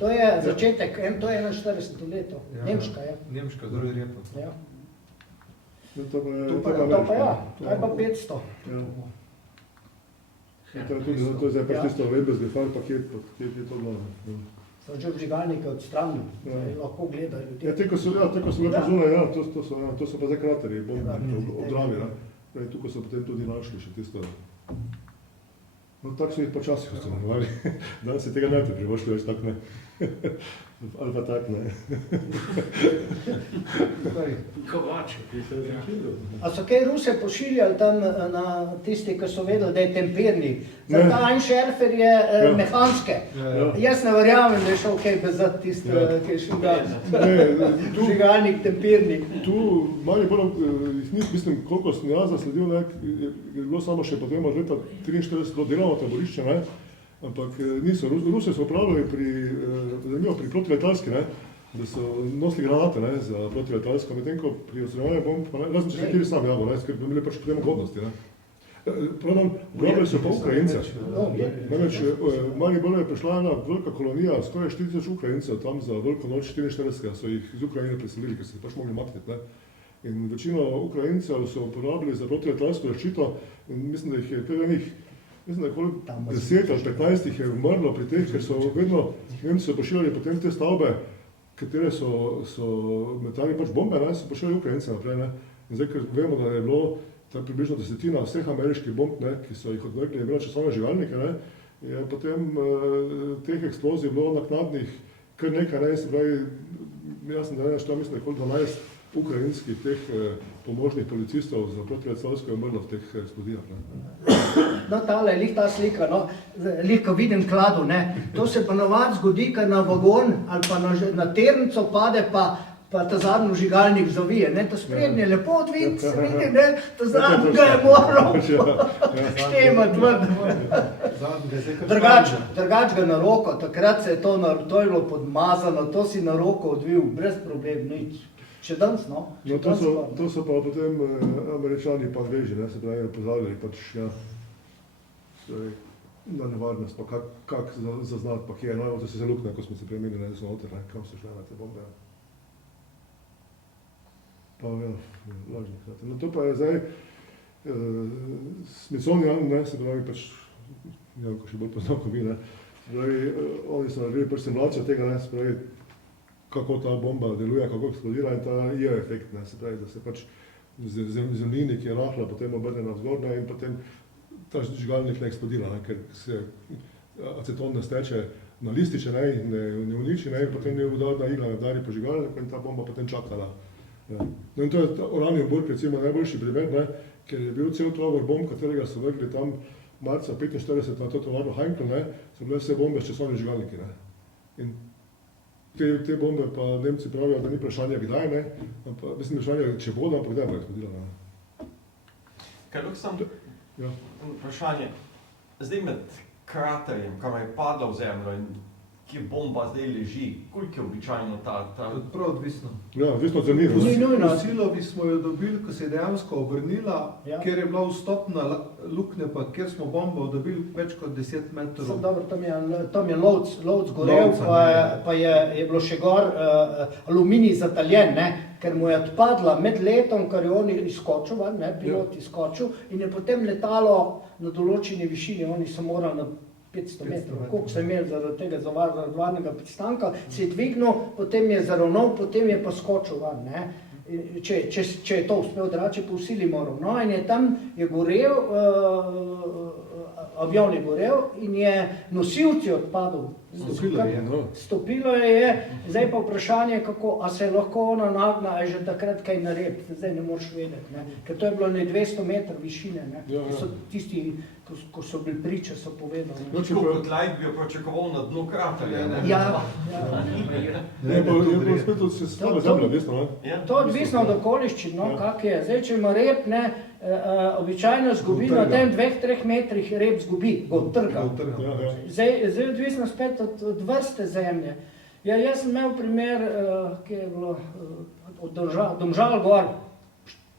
To je začetek, to je 41. leto, nemška je. Nemška, drugi repa. Ja. To pa ja, to je pa 500. To je zdaj pač tisto Webersgefall paket je to bilo. So že vžigalnike odstranili, lahko gledajo ljudje. Ja, te ko so bile pozune, ja, to so pa zdaj kraterji, ob Dravi, ne. Tukaj so potem tudi našli še tisto. No, tako so jih počasih ustanovali. Danes se tega ne bi privošli več tak, ne. Ali pa tak, ne. Kovače, ki se je začelo. A so kaj Ruse pošiljali tam na tisti, ki so vedeli, da je tempernik? Za ta Einschärfer je mehanske. Jaz ne verjamem, da je šel kaj bezat tiste, ki je šel žigalnik, tempernik. Tu manj bolj, mislim, koliko sem jaz zasledil, ne, je bilo samo še potem od leta 43 delano taborišče, ne. Ampak niso, Ruse so upravljali pri protiletalski, ne, da so nosili granate, ne, za protiletalsko, medtem ko pri odstranjevanju bomb, razen če še kjer sam javno, ne, ker bi imeli pač potem ugodnosti, ne. Pravno, uporabljali so pa Ukrajince. Namreč, Maribor je prišla ena velika kolonija, skoraj 4000 Ukrajincev tam za Veliko noč 44, so jih iz Ukrajine preselili, ker so se pač mogli makniti. Ne. In večino Ukrajincev so uporabili za protiletalsko zaščito in mislim, da jih je kar enih, mislim, da je koliko 10 ali 15 jih je umrlo pri teh, ker so vedno, Nemci so pošiljali potem te stavbe, katere so metali pač bombe, ne, so pošiljali Ukrajince naprej. Ne. In zdaj, ker vemo, da je bilo približno 10% vseh ameriških bomb, ne, ki so jih odvrgli, je bilo časovne živalnike, ne, je potem teh eksplozij bilo naknadnih kar nekaj, ne, se pravi, jaz sem da mislim, da je koliko 12 ukrajinskih teh pomožnih policistov za protiletalsko je umrlo v teh eksplozijah. No, tale je lih ta slika, no, lih, ko vidim kladu, ne, to se pa navad zgodi, ker na vagon ali pa na ternico pade pa ta zadnji žigalnik zavije, ne, ta sprednje lepo odvid, se vidi, ne, ta zadnji ga je moral štemat ven. Drugač ga na roko, takrat se je to je bilo podmazano, to si na roko odvil, brez problem, nič. Še danes, no? No, to so pa potem Američani pa veži, ne, se pravi, opozarjali pač, ja, na nevarnost, pa kak zaznati, pa kje je, no, to se lukne, ko smo se premili, ne, so noter, ne, kam so šle na te bombe. Pa, ja, lažno, no, to pa je zdaj Smithsonian, ne, se pravi, pač, ne vem, ko še bolj poznal, ko mi, ne, se pravi, oni so naredili pač simulacijo tega, ne, se pravi, kako ta bomba deluje, kako eksplodira in ta je efekt, ne, se pravi, da se pač zemljini, ki je rahla, potem obrne navzgor, ne, in potem ta žigalnik ne eksplodira, ne, ker se aceton ne steče na lističe, ne, in ne uniči, ne, in potem je udarna igla ne udari po žigalniku in ta bomba potem čakala. Ja. No in to je Oranienburg, recimo, najboljši primer, ne, ker je bil cel tovor bomb, katerega so vrgli tam marca 1945 na to tovarno Heinkel, ne, so bile vse bombe s časovnimi žigalniki, ne. In te bombe pa Nemci pravijo, da ni vprašanje kdaj, ne, pa mislim vprašanje, če bodo, ampak kdaj bo eksplodila, ne. Kaj lahko sam vprašanje, zdaj med kraterjem, kam je padla v zemljo in kje bomba zdaj leži, koliko je običajno ta... Prav odvisno. Ja, odvisno od zemljine. Ni nujno. V Silovi smo jo dobili, ko se je dejansko obrnila, ja, kjer je bila vstopna luknja, pa kjer smo bombo dobili več kot 10 metrov. Sem dobro, tam je lovc gorel, pa je bilo še gor aluminij zataljen, ne, ker mu je odpadla med letom, kar je on izskočil, ne, pilot izskočil in je potem letalo na določeni višini, oni so morali na 500 metrov, koliko so imeli zaradi tega varnega pristanka, se je dvignil, potem je zaravnal, potem je pa skočil van, ne. Če je to uspel, drugače po sili moral. No, in je tam je gorel, avion je gorel in je nosilci odpadel. Stopilo je, zdaj pa vprašanje, kako, a se lahko ona nagna, a je že takrat kaj narediti, zdaj ne moreš vedeti, ne. Ker to je bilo ne 200 metrov višine, ne. Ja, ja. So tisti, ko so bili priče, so povedali. No, kot laik bi jo pričakoval na dnu kraterja, ne? Ja. Ne, pa je spet od sestave zemlje, desno, ne? To je odvisno od okoliščin, no, kak je. Zdaj, če ima rep, ne, običajno zgubi na tem 2-3 metrih rep zgubi, ga odtrga. Zdaj odvisno spet od vrste zemlje. Ja, jaz sem imel primer, ki je bilo od Domžal gor,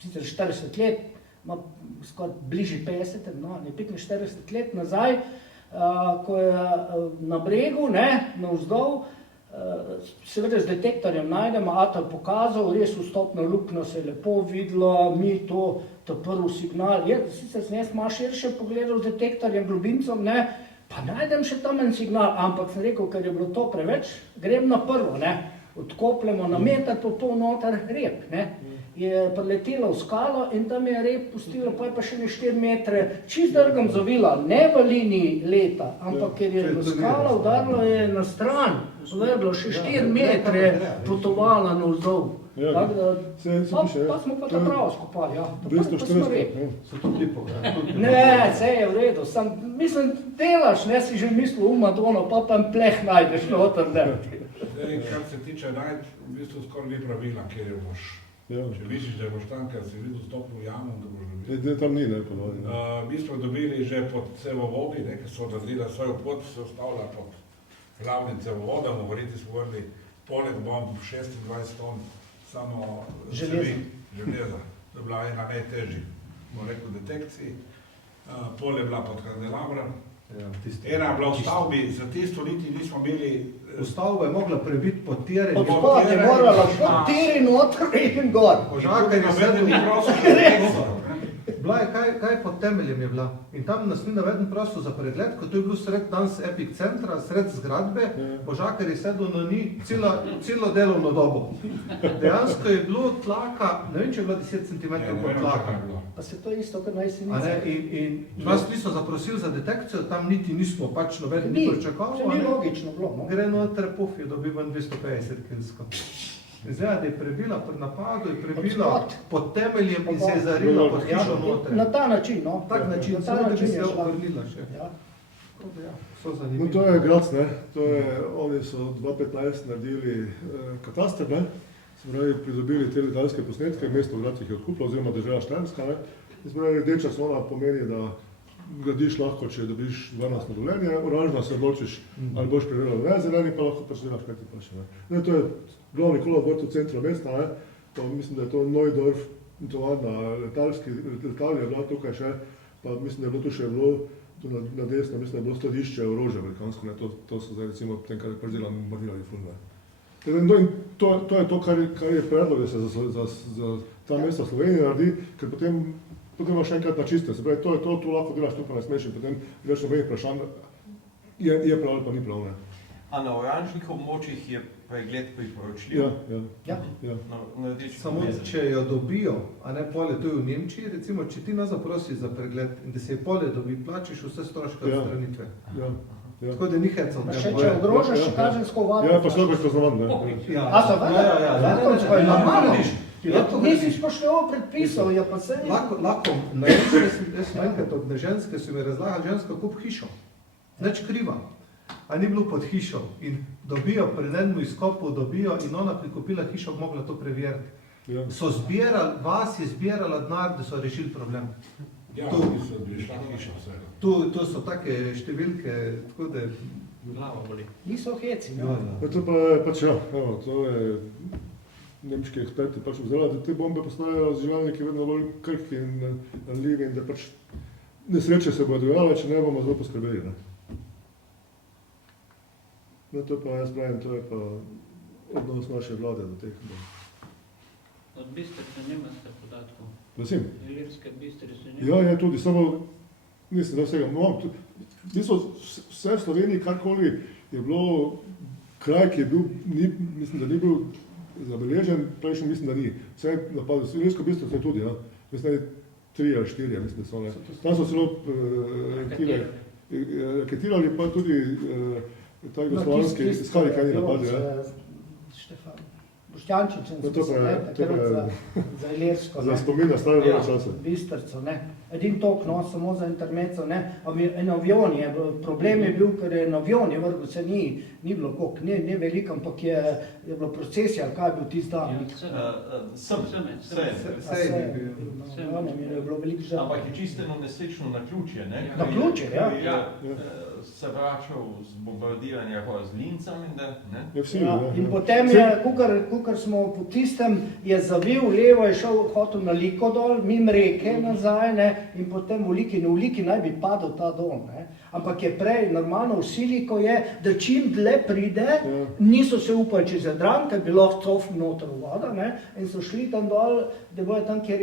sicer 40 let, ima skoraj bližje 50, no, ne 45 let nazaj, ko je na bregu, ne, navzdol, seveda z detektorjem najdemo, Atal pokazal, res vstopna luknja se je lepo videla, mi ta prvi signal, sicer sem jaz malo širše pogledal z detektorjem, globincem, ne, pa najdem še tam en signal, ampak sem rekel, ker je bilo to preveč, grem na prvo, ne, odkopljemo na meter po pol noter rep, ne, je priletela v skalo in tam je rep pustila, pa še ne 4 metre, čist drgom zavila, ne v liniji leta, ampak ker je skala udarila je na stran, je bilo še 4 metre potovala navzdol. Pa smo pa ta pravo skopali, ja. Pa smo rep. So to klipo, Ne, vse je v redu, mislim, delaš, ne si že mislil Madonna, pa tam pleh najdeš noter, ne. Kar se tiče najti, v bistvu skoraj vi pravila, kjer jo boš. Če misliš, da boš tam, ker si videl stopno jamo, da boš dobil. Tam ni, ne, ponovno. Mi smo dobili že pod cevovodi, ker so razvila svojo pot, se ostavlja pod glavnim cevovodom, v Goriti smo vrli poleg bomb 26 ton samo železa. To je bila ena najtežjih, bomo rekel, detekcij. pol je bila pod kandelabrom. Ja, tisto. Ena je bila v stavbi, za tisto niti nismo imeli. V stavbo je mogla prebiti pod tir in Od spod je morala Ja. pod tiri noter in gor. Možakar je Vedno ni sedel. prosil, Bila je, kaj pod temeljem je bila. In tam nas ni naveden prostor za pregled, ko to je bil sred danes Epic centra, sred zgradbe, Možakar je sedel na njih celo delovno dobo. Dejansko je bilo tlaka, ne vem, če je bilo 10 cm pod tlaka. Pa se to isto, kot naj se A ne, nice. in nas niso zaprosili za detekcijo, tam niti nismo pač nobeden ni pričakoval. Se a ni ne. logično bilo, no. Gre noter puf, je dobil 250 kilsko. Zdaj, da je prebila pri napadu, je prebila Od spod. pod temeljem in se je zarila pod hišo noter. Na ta način, no. Tak način, na ta samo da bi način se je šla. obrnila še. Ja. Tako da ja, so No, zanimivi. to je Grac, ne. To je, oni so 2015 naredili kataster, ne. Se pravi, pridobili te letalske posnetke, mesto Grac jih je odkupilo, oziroma država Štajerska, ne. Se pravi, rdeča cona pomeni, da gradiš lahko, če dobiš varnostno dovoljenje, oranžna se odločiš, ali boš preverjal, ne, zeleni pa lahko pač delaš, kaj ti paše, ne. Ne, to je glavni kolodvor v centru mesta, ne. To, mislim, da je to Neudorf, tovarna letal je bila tukaj še, pa mislim, da je bilo tu še tu na desno, mislim, da je bilo skladišče orožja velikansko, ne, to so zdaj recimo tem, kar je pač delali, bombardirali ful, ne. In to je to, kar je predlog, da se za ta mesta Slovenije naredi, ker potem imaš še enkrat na čiste, se pravi, to lahko delaš, tu pa ne smeš in potem več nobenih vprašanj, je prav ali pa ni prav, ne. A na oranžnih območjih je pregled priporočljiv? Ja. Na rdečih Samo, ne. če jo dobijo, a ne pole, to je v Nemčiji, recimo, če ti nas zaprosi za pregled in da se je pole dobi, plačeš vse stroške Ja. odstranitve. Ja. Tako da ni heca v Pa tem. še če ogrožaš kazensko ovadbo. Ja, pa šlo bi kaznovan, ne. Ja, A seveda? To je normalno. Ja, Lahko nisi spoštoval predpisov, ja pa se... Lahko, na jaz sem enkrat od ženske, so mi razlagali, ženska kup hišo, nič kriva, a ni bilo pod hišo in dobijo, pri enemu izkopu dobijo in ona prikupila hišo, mogla to preveriti. Ja. So zbirali, vas je zbirala denar, da so rešili problem. Ja, To- niso bili šla hiša vse. To so take številke, tako da... Glava boli. Niso heci, Ja, no. ja. Ja, to pa je pač, ja, evo, to je nemški eksperti pač vzeli, da te bombe postajajo razživalniki vedno bolj krhki in ranljivi in da pač nesreče se bodo dogajale, če ne bomo zelo poskrbeli, ne. No, to pa jaz pravim, to je pa odnos naše vlade do teh bomb. Od Bistrice nimate podatkov. Prosim? Ilirske Bistrice Ja, nimate. je tudi, samo nisem za vsega. Vse v Sloveniji, karkoli je bilo, kraj, ki je bil, mislim, da ni bil zabeležen, prejšnji mislim, da ni. Vse napadlo, Ilirsko Bistrico je tudi, ja. Mislim, da je 3 ali 4, mislim, da so ne. Tam so celo raketirali, pa tudi ta jugoslovanski skali, kaj ni napadli, ja. Štefan Boštjančič, No, to pa je- takrat za Ilirsko, Za ne. spomin na stare Ja, čase. Bistrico, ne. Edin tok, no, samo za intermeco, ne. En avion je, problem je bil, ker je en avion je vrgel, se ni bilo koliko, ne veliko, ampak je bilo procesija, ali kaj je bil tisti dan. Sem. Vse je bil, no, je bilo veliko žal. Ampak je čisto eno nesrečno naključje, ne? Naključje, ja. Ko je, se vračal z bombardiranja z lincami, ne? Ja, vsi, Ja, ja, in ja. potem je, kukor smo po tistem, je zavil levo, je šel hotel na Liko dol, mimo reke nazaj, ne, in potem v Liki naj bi padel ta dom, ne. Ampak je prej, normalno v Siliko je, da čim dlje pride, niso se upali čez Jadran, ker bi lahko cofnil noter v voda, ne, in so šli tam dol, da bojo tam, kjer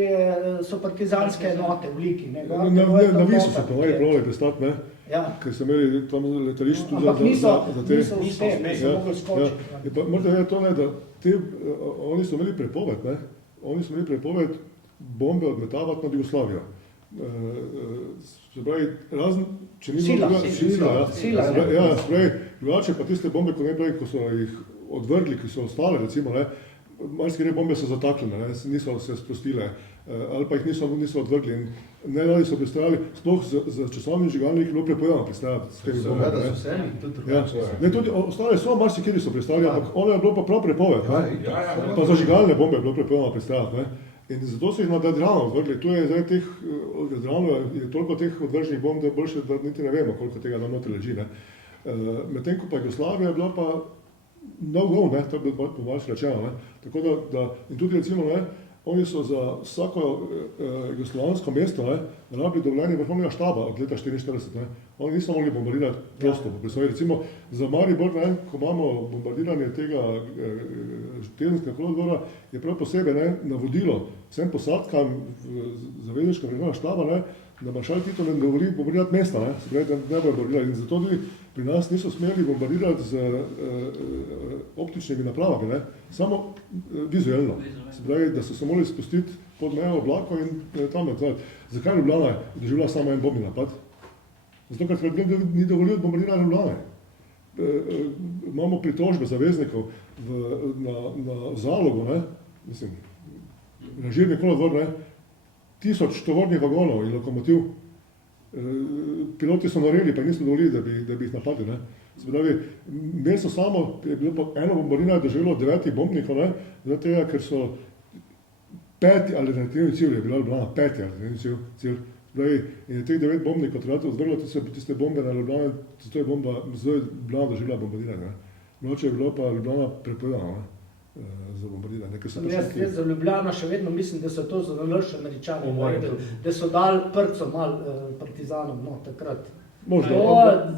so partizanske enote v Liki, ne. gor, da bojo tam Na Visu so noter, po moji plovali pristati, ne? Ja. Ker so imeli tam letališče tudi Ampak niso te... uspeli, niso mogli skočiti. Ja. Pa morate vedeti to, ne, da oni so imeli prepoved, ne? Oni so imeli prepoved bombe odmetavati nad Jugoslavijo. Se pravi, razen, če ni Sila, bilo sila, ja. sila, Se pravi, ja, se pravi, drugače pa tiste bombe, ko so jih odvrgli, ki so ostale, recimo, ne, marsikere bombe so zataknjene, ne, niso se sprostile, ali pa jih niso odvrgli in ne radi so pristajali, sploh z časovnim žigalnik je bilo prepovedano pristajati s temi bombami. Seveda ne. so se eni, tudi Ja, drugače. ne, tudi ostale so, marsikeri so pristali, ampak ono je bilo pa prav prepoved. Ne? Ja, Pa zažigalne bombe je bilo prepovedano pristajati. Ne? In zato so jih nad Jadranom odvrgli. Tu je zdaj teh, od Jadranu je toliko teh odvrženih bomb, da je boljše, da niti ne vemo, koliko tega tam notri leži. Ne? Medtem ko pa Jugoslavija je bila pa no go, ne? To je bilo po vaš rečeno. Ne? Tako da, in tudi recimo, ne, oni so za vsako jugoslovansko mesto rabili dovoljenje vrhovnega štaba od leta 1944. Ne. Oni niso mogli bombardirati prosto. Ja. Recimo za Maribor, ne, ko imamo bombardiranje tega tedenskega kolodvora, je prav posebej navodilo vsem posadkam zavezniškega vrhovnega štaba, ne, da maršal Tito ne dovoli bombardirati mesta, ne, se pravi, da ne bojo bombardirati. In zato tudi pri nas niso smeli bombardirati z optičnimi napravami, ne, samo vizualno. Se pravi, da so se morali spustiti pod mejo oblakov in tam natrati. Zakaj Ljubljana je doživela samo en bombni napad? Zato, ker ni dovolil bombardirati Ljubljane. Imamo pritožbe zaveznikov na Zalogu, ne, mislim, ranžirni kolodvor, ne, 1000 tovornih vagonov in lokomotiv. Piloti so noreli, pa niso dovolili, da bi jih napadli. Ne. Se pravi, mesto samo je bilo eno bombardiranje doživelo 9 bombnikov, ne, zato tega, ker so 5. alternativni cilj, je bila Ljubljana 5. alternativni cilj. In je teh 9 bombnikov treba odvrlo tiste bombe na Ljubljane, zato je Ljubljana doživela bombardiranje. Noče je bilo pa Ljubljana prepovedana za bombardiranje. Jaz za Ljubljano še vedno mislim, da so to za nalož Američani, da so dali prco mal partizanom, no, takrat.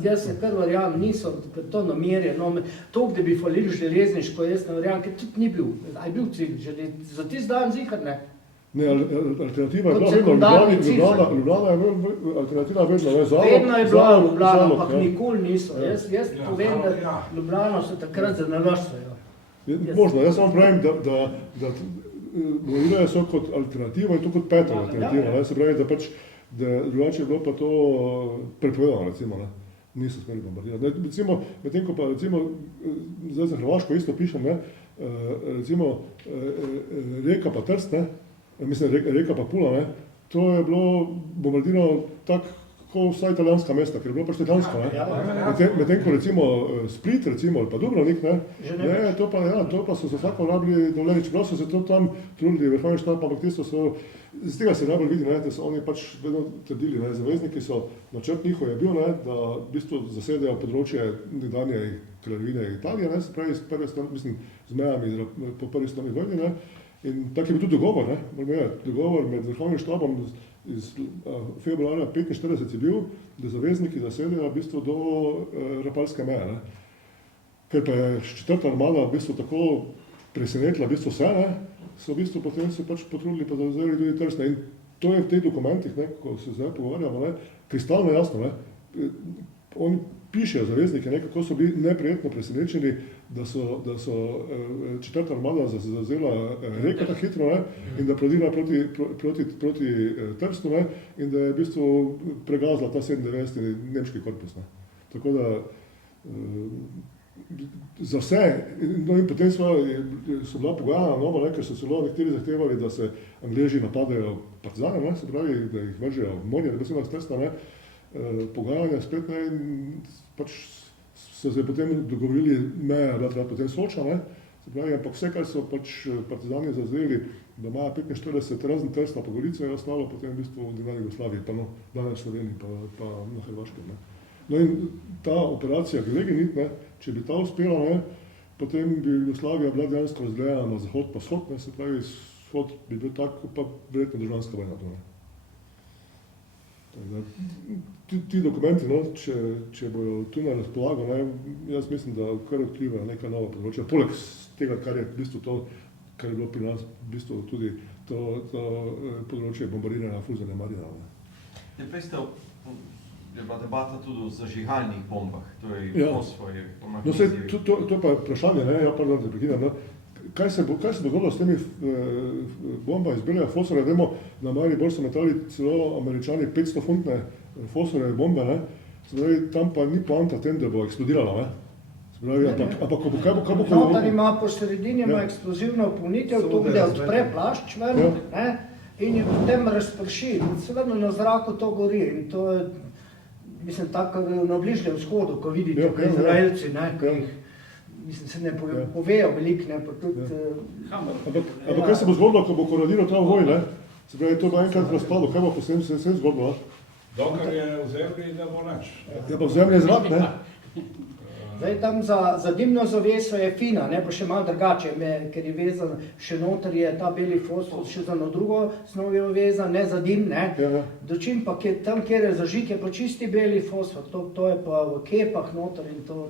Jaz se kar verjamem, niso to namerjeno. To, da bi falili železniško, jaz ne verjamem, ker tudi ni bil. A je bil cilj železniško? Za tisti dan zihar ne. Ne, alternativa je bila Ljubljana je alternativa vedno. Vedno je bila Ljubljana, ampak nikoli niso. Jaz povem, da Ljubljano so takrat za naložce. Možno, jaz samo pravim, da bombardiranje so kot alternativa in to kot 5. alternativa. Se pravi, da pač drugače je bilo pa to prepovedano, recimo, ne. Niso smeli bombardirati. Recimo, medtem ko pa recimo, zdaj za Hrvaško isto pišem, ne, recimo Reka pa Trst, ne, mislim Reka pa Pula, ne, to je bilo bombardirano tako kot vsa italijanska mesta, ker je bilo pač italijansko, ne. Medtem ko recimo Split, recimo, ali pa Dubrovnik, ne, to pa so za vsako rabili dovoljenje, čeprav so se to tam trudili, vrhovni štab, ampak tisto so, z tega se najbolj vidi, ne, da so oni pač vedno trdili, ne, zavezniki so, načrt njihov je bil, ne, da v bistvu zasedajo področje nekdanje kraljevine Italije, ne, se pravi, z mejami po prvi svetovni vojni, ne, in tak je bil tudi dogovor, ne, dogovor med vrhovnim štabom iz februarja 1945 je bil, da zavezniki zasedajo v bistvu do Rapalske meje, ne. Ker pa je 4. armada v bistvu tako presenetila v bistvu vse, ne, so v bistvu potem se pač potrudili pa zavzeli tudi Trst, ne, in to je v teh dokumentih, ne, ko se zdaj pogovarjamo, ne, kristalno jasno, ne. Oni pišejo zaveznike, ne, kako so bili neprijetno presenečeni, da so 4. armada zavzela Reko tako hitro, ne, in da prodira proti Trstu, ne, in da je v bistvu pregazila ta 97. nemški korpus, ne. Tako da za vse, no in potem so bila pogajana nova, ne, ker so celo nekateri zahtevali, da se Angleži napadajo partizane, ne, se pravi, da jih vržejo v morje, da bi se nas Trsta, ne, pogajanja spet, ne, in pač so se potem dogovorili meja, da potem Soča, ne, se pravi, ampak vse, kar so pač partizani zavzeli, da imajo 45 razen Trsta pa Gorico, je ostalo potem v bistvu v nekdanji Jugoslaviji, pa no, danes v Sloveniji, pa na Hrvaškem, ne. No in ta operacija Greginit, ne, če bi ta uspela, ne, potem bi Jugoslavija bila dejansko razdeljena na zahod pa vzhod, ne, se pravi, vzhod bi bil tak, pa verjetno državljanska vojna to, ne. Ti dokumenti, no, če bojo tu na razpolago, ne, jaz mislim, da kar odkrivajo neka nova področja, poleg tega, kar je v bistvu to, kar je bilo pri nas v bistvu tudi to področje bombardiranja Fuzene Marina. Ne, prej ste je bila debata tudi o zažigalnih bombah, torej fosforji, No, sej, to pa je vprašanje, ne, ja, pardon, da prekidam, ne. Kaj se dogodilo s temi bombami iz belega fosforja? Vemo, na Maribor so metali celo Američani 500-funtne fosforjeve bombe, ne. Se pravi, tam pa ni poanta tem, da bo eksplodirala, ne. Se pravi, ampak kaj bo... Notar ima po sredini eksplozivno polnitev, to gde odpre plašč ven, ne, in je potem razprši. Seveda na zraku to gori in to je, mislim, tako na Bližnjem vzhodu, ko vidite, ko Izraelci, ne, ko jih, mislim, se ne povejo veliko, ne, pa tudi... Ampak kaj se bo zgodilo, ko bo korodiral ta voj, ne? Se pravi, to bo enkrat razpadlo, kaj bo posebno se zgodilo, ne? Dokler je v zemlji, da bo nač. Ja, pa v zemlji je zrak, ne? Zdaj tam za dimno zaveso je fina, ne, pa še malo drugače, ker je vezan, še noter je ta beli fosfor, še za eno drugo snov je vezan, ne za dim, ne. Dočim pa tam, kjer je zažig, je pa čisti beli fosfor, to je pa v kepah noter in to.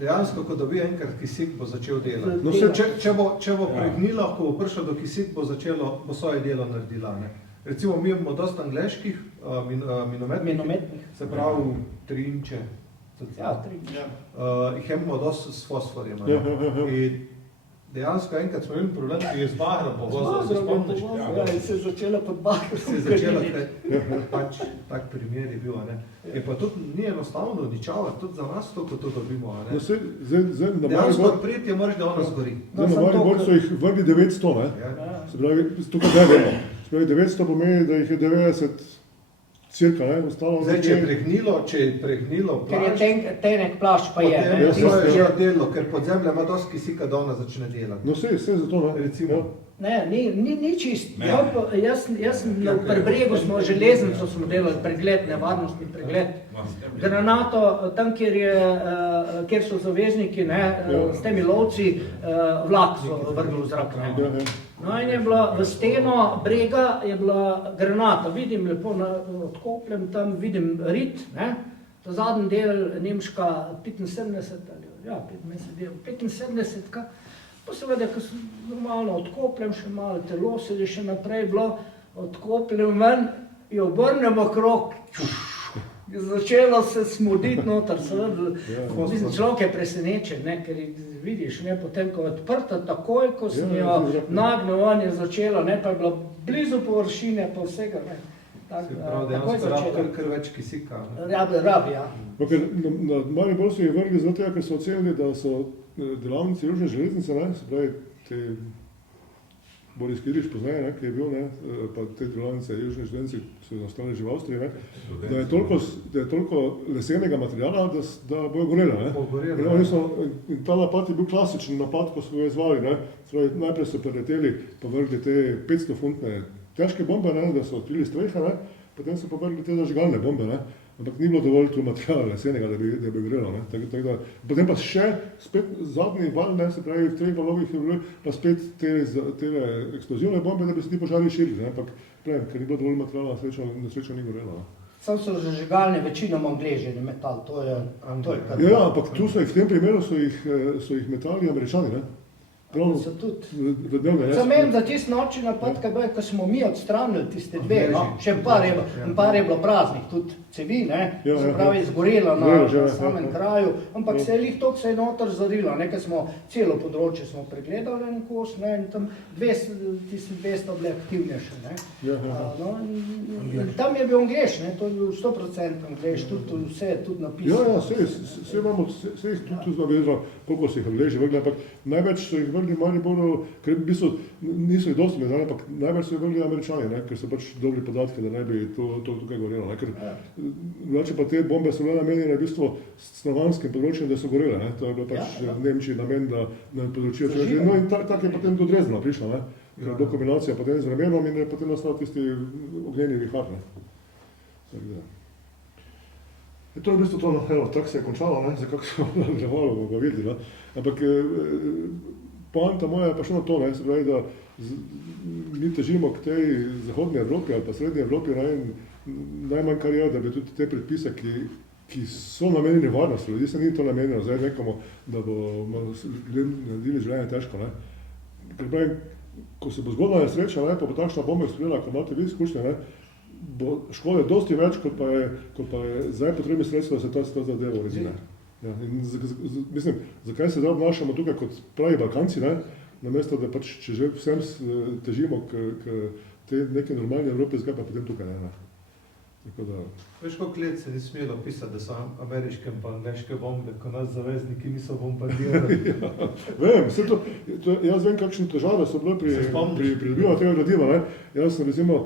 Dejansko, ko dobi enkrat kisik, bo začel delati. No, če bo pregnilo, ko bo prišlo do kisik, bo svoje delo naredila, ne. Recimo, mi imamo dosta angleških minometnih, se pravi 3 inče. Ja, 3 inče. Jih imamo dosti s fosforjem. In dejansko enkrat smo imeli problem, ki je z bahrom povozil, se spomniš? Ja, in se je začela pod bahrom. Se je začela, pač tak primer je bil, ne. In pa tudi ni enostavno ničavati, tudi za nas to, ko to dobimo, ne. Dejansko prijetje moraš, da ona zgori. Na Maribor so jih vrgli 900, ne. Se pravi, tukaj ne vemo. Se pravi, 900 pomeni, da jih je 90 cirka, ne, ostalo. Zdaj, če je pregnilo plašč, ker je tenek plašč pa je, ne. To je že delo, ker podzemlja ima dosti kisika, da ona začne delati. No, vse zato, ne. Recimo. Ne, ni čist. Jaz sem pri Bregu smo železnico smo delali pregled, nevarnostni pregled. Granato, tam, kjer so zavezniki, ne, s temi lovci, vlak so vrgli v zrak, ne. No in je bila v steno Brega, je bila granata, vidim lepo odkopljem, tam vidim rit, ne, ta zadnji del nemška 75, ja, 75, pa seveda, ko sem normalno odkopljem, še malo telo se je še naprej bilo, odkopljem ven, jo obrnem okrog, je začelo se smoditi noter, seveda, človek je presenečen, ne, ker vidiš, ne, potem, ko je odprta, takoj, ko sem jo nagnil, on je začelo, ne, pa je bila blizu površine, pa vsega, ne. Se pravi, dejansko rabi kar več kisika. Rabi, ja. Na Maribor so jih vrgli zato, ker so ocenili, da so delavnice Južne železnice, ne, se pravi, te Boris Kiriš poznaje, ne, ki je bil, ne, pa te delavnice Južne železnice so nastale že v Avstriji, ne, da je toliko lesenega materiala, da bojo gorele, ne. In ta napad je bil klasičen napad, ko so ga izvali, ne. Najprej so preleteli, pa vrgli te 500-funtne težke bombe, ne, da so odkrili strehe, ne, potem so pa vrgli te zažigalne bombe, ne. Ampak ni bilo dovolj tu materijala lesenega, da bi gorelo, ne. Potem pa še spet zadnji val, ne, se pravi, v 3 valovih je bilo pa spet te eksplozivne bombe, da bi se ti požari širili, ne. Ampak, pravim, ker ni bilo dovolj materijala, na srečo ni gorelo, ne. Sam so zažigalne večinoma angleženi metal, to je kar... Ja, ampak tu so jih, v tem primeru so jih metali Američani, ne. So tudi. Sam menim, da tisti nočni napad, ko smo mi odstranili tiste dve, no, še par je bilo praznih, tudi cevi, ne, se pravi, zgorelo na samem kraju, ampak se je lih toliko se je noter zarilo, ne, ker smo celo področje smo pregledali en kos, ne, in tam 200 bile aktivnejše, ne. Tam je bil Anglež, ne, to je bil 100% Anglež, tudi vse je tudi napisano. Ja, vse imamo, vse jih tudi zavezano, koliko so jih Angleži vrgli, ampak največ so jih vrgli Mariboru, ker v bistvu niso jih dosti medali, ampak največ so jih vrgli Američani, ne, ker so pač dobri podatki, da ne bi to tukaj gorelo, ne, ker drugače pa te bombe so bile namenjene v bistvu stanovanjskim področjem, da so gorele, ne, to je bilo pač v Nemčiji namen, da področijo če no in tak je potem do Dresdna prišla, ne, ker je bila kombinacija potem z vremenom in je potem nastal tisti ognjeni vihar, ne. To je v bistvu to, evo, tako se je končalo, ne, za kako se nadaljevalo, bomo ga videli, ne, ampak poanta moja je pa še na to, ne, se pravi, da mi težimo k tej zahodni Evropi ali pa srednji Evropi, ne, in najmanj kar je, da bi tudi te predpise, ki so namenjeni varnosti, ljudi se ni to namenjeno zdaj nekomu, da bomo naredili življenje težko, ne. Ker pravim, ko se bo zgodila nesreča, ne, pa bo takšna bomba eksplodila, ko imate vi izkušnje, ne, bo škode dosti več, kot pa je zdaj potrebni sredstva, da se ta zadeva uredi, ne. Ja, in mislim, zakaj se zdaj obnašamo tukaj kot pravi Balkanci, ne, namesto da pač, če že vsem težimo k tej neki normalni Evropi, zakaj pa potem tukaj, ne. Tako da... Veš, koliko let se ni smelo pisati, da so ameriške pa angleške bombe, ko nas zavezniki niso bombardirali. Vem, jaz vem, kakšne težave so bile pri pridobivanju tega gradiva, ne. Jaz sem recimo,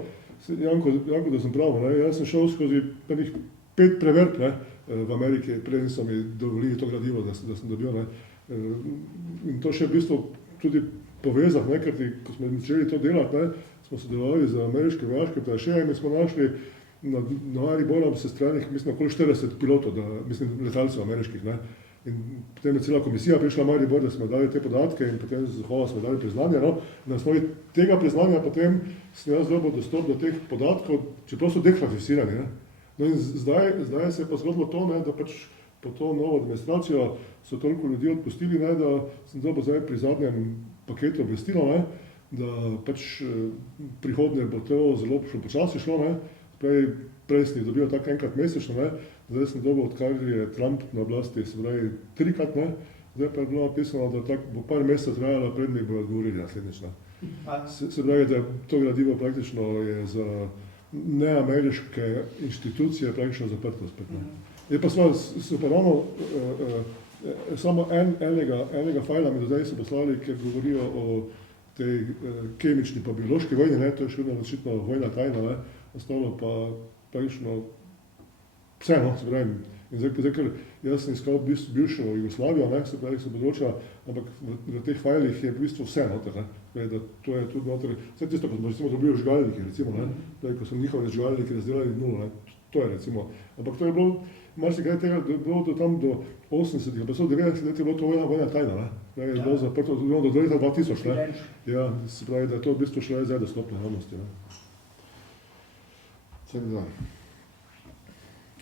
Janko, da sem prav, ne, jaz sem šel skozi 5 preverb, ne, v Ameriki, preden so mi dovolili to gradivo, da sem dobil, ne. In to še v bistvu tudi povezah, ne, ker ko smo začeli to delati, ne, smo sodelovali z ameriškim vojaškim atašejem in smo našli na Mariboru se stranih, mislim, okoli 40 pilotov, mislim, letalcev ameriških, ne. In potem je cela komisija prišla v Maribor, da smo dali te podatke in potem z zahvala smo dali priznanje. No. Na osnovi tega priznanja potem sem jaz dobil dostop do teh podatkov, čeprav so deklasificirani. Ne. No in zdaj se je pa zgodilo to, ne, da pač po to novo administracijo so toliko ljudi odpustili, ne, da sem dobil zdaj pri zadnjem paketu obvestilo, ne, da pač prihodnje bo to zelo počasi šlo. Ne. Prej sem jih dobil tako enkrat mesečno, ne. Zdaj sem dobil, odkar je Trump na oblasti, se pravi 3-krat, ne. Zdaj pa je bilo napisano, da tako bo par mesecev trajalo, pred mi bojo odgovorili naslednjič. Se pravi, da to gradivo praktično je za neameriške inštitucije praktično zaprto spet. Ne. Je pa so pa ravno samo enega fajla mi do zdaj so poslali, ker govorijo o tej kemični pa biološki vojni, ne, to je še vedno očitno vojna tajna, ne, ostalo pa praktično vseeno, se pravi, in zdaj, ker jaz sem iskal bivšo Jugoslavijo, ne, se pravi, se področja, ampak v teh fajlih je v bistvu vse noter, ne, da to je tudi noter, vse tisto, ko smo recimo dobili žgalniki, recimo, ne, pravi, ko so njihovi žgalniki razdelali nulo, ne, to je recimo, ampak to je bilo, marsikaj tega bilo do tam do 80-ih, pa so 90 let je bilo to vojna tajna, ne, pravi, je bilo zaprto do leta 2000, ne, ja, se pravi, da je to v bistvu šlo zdaj dostopno javnosti, ne.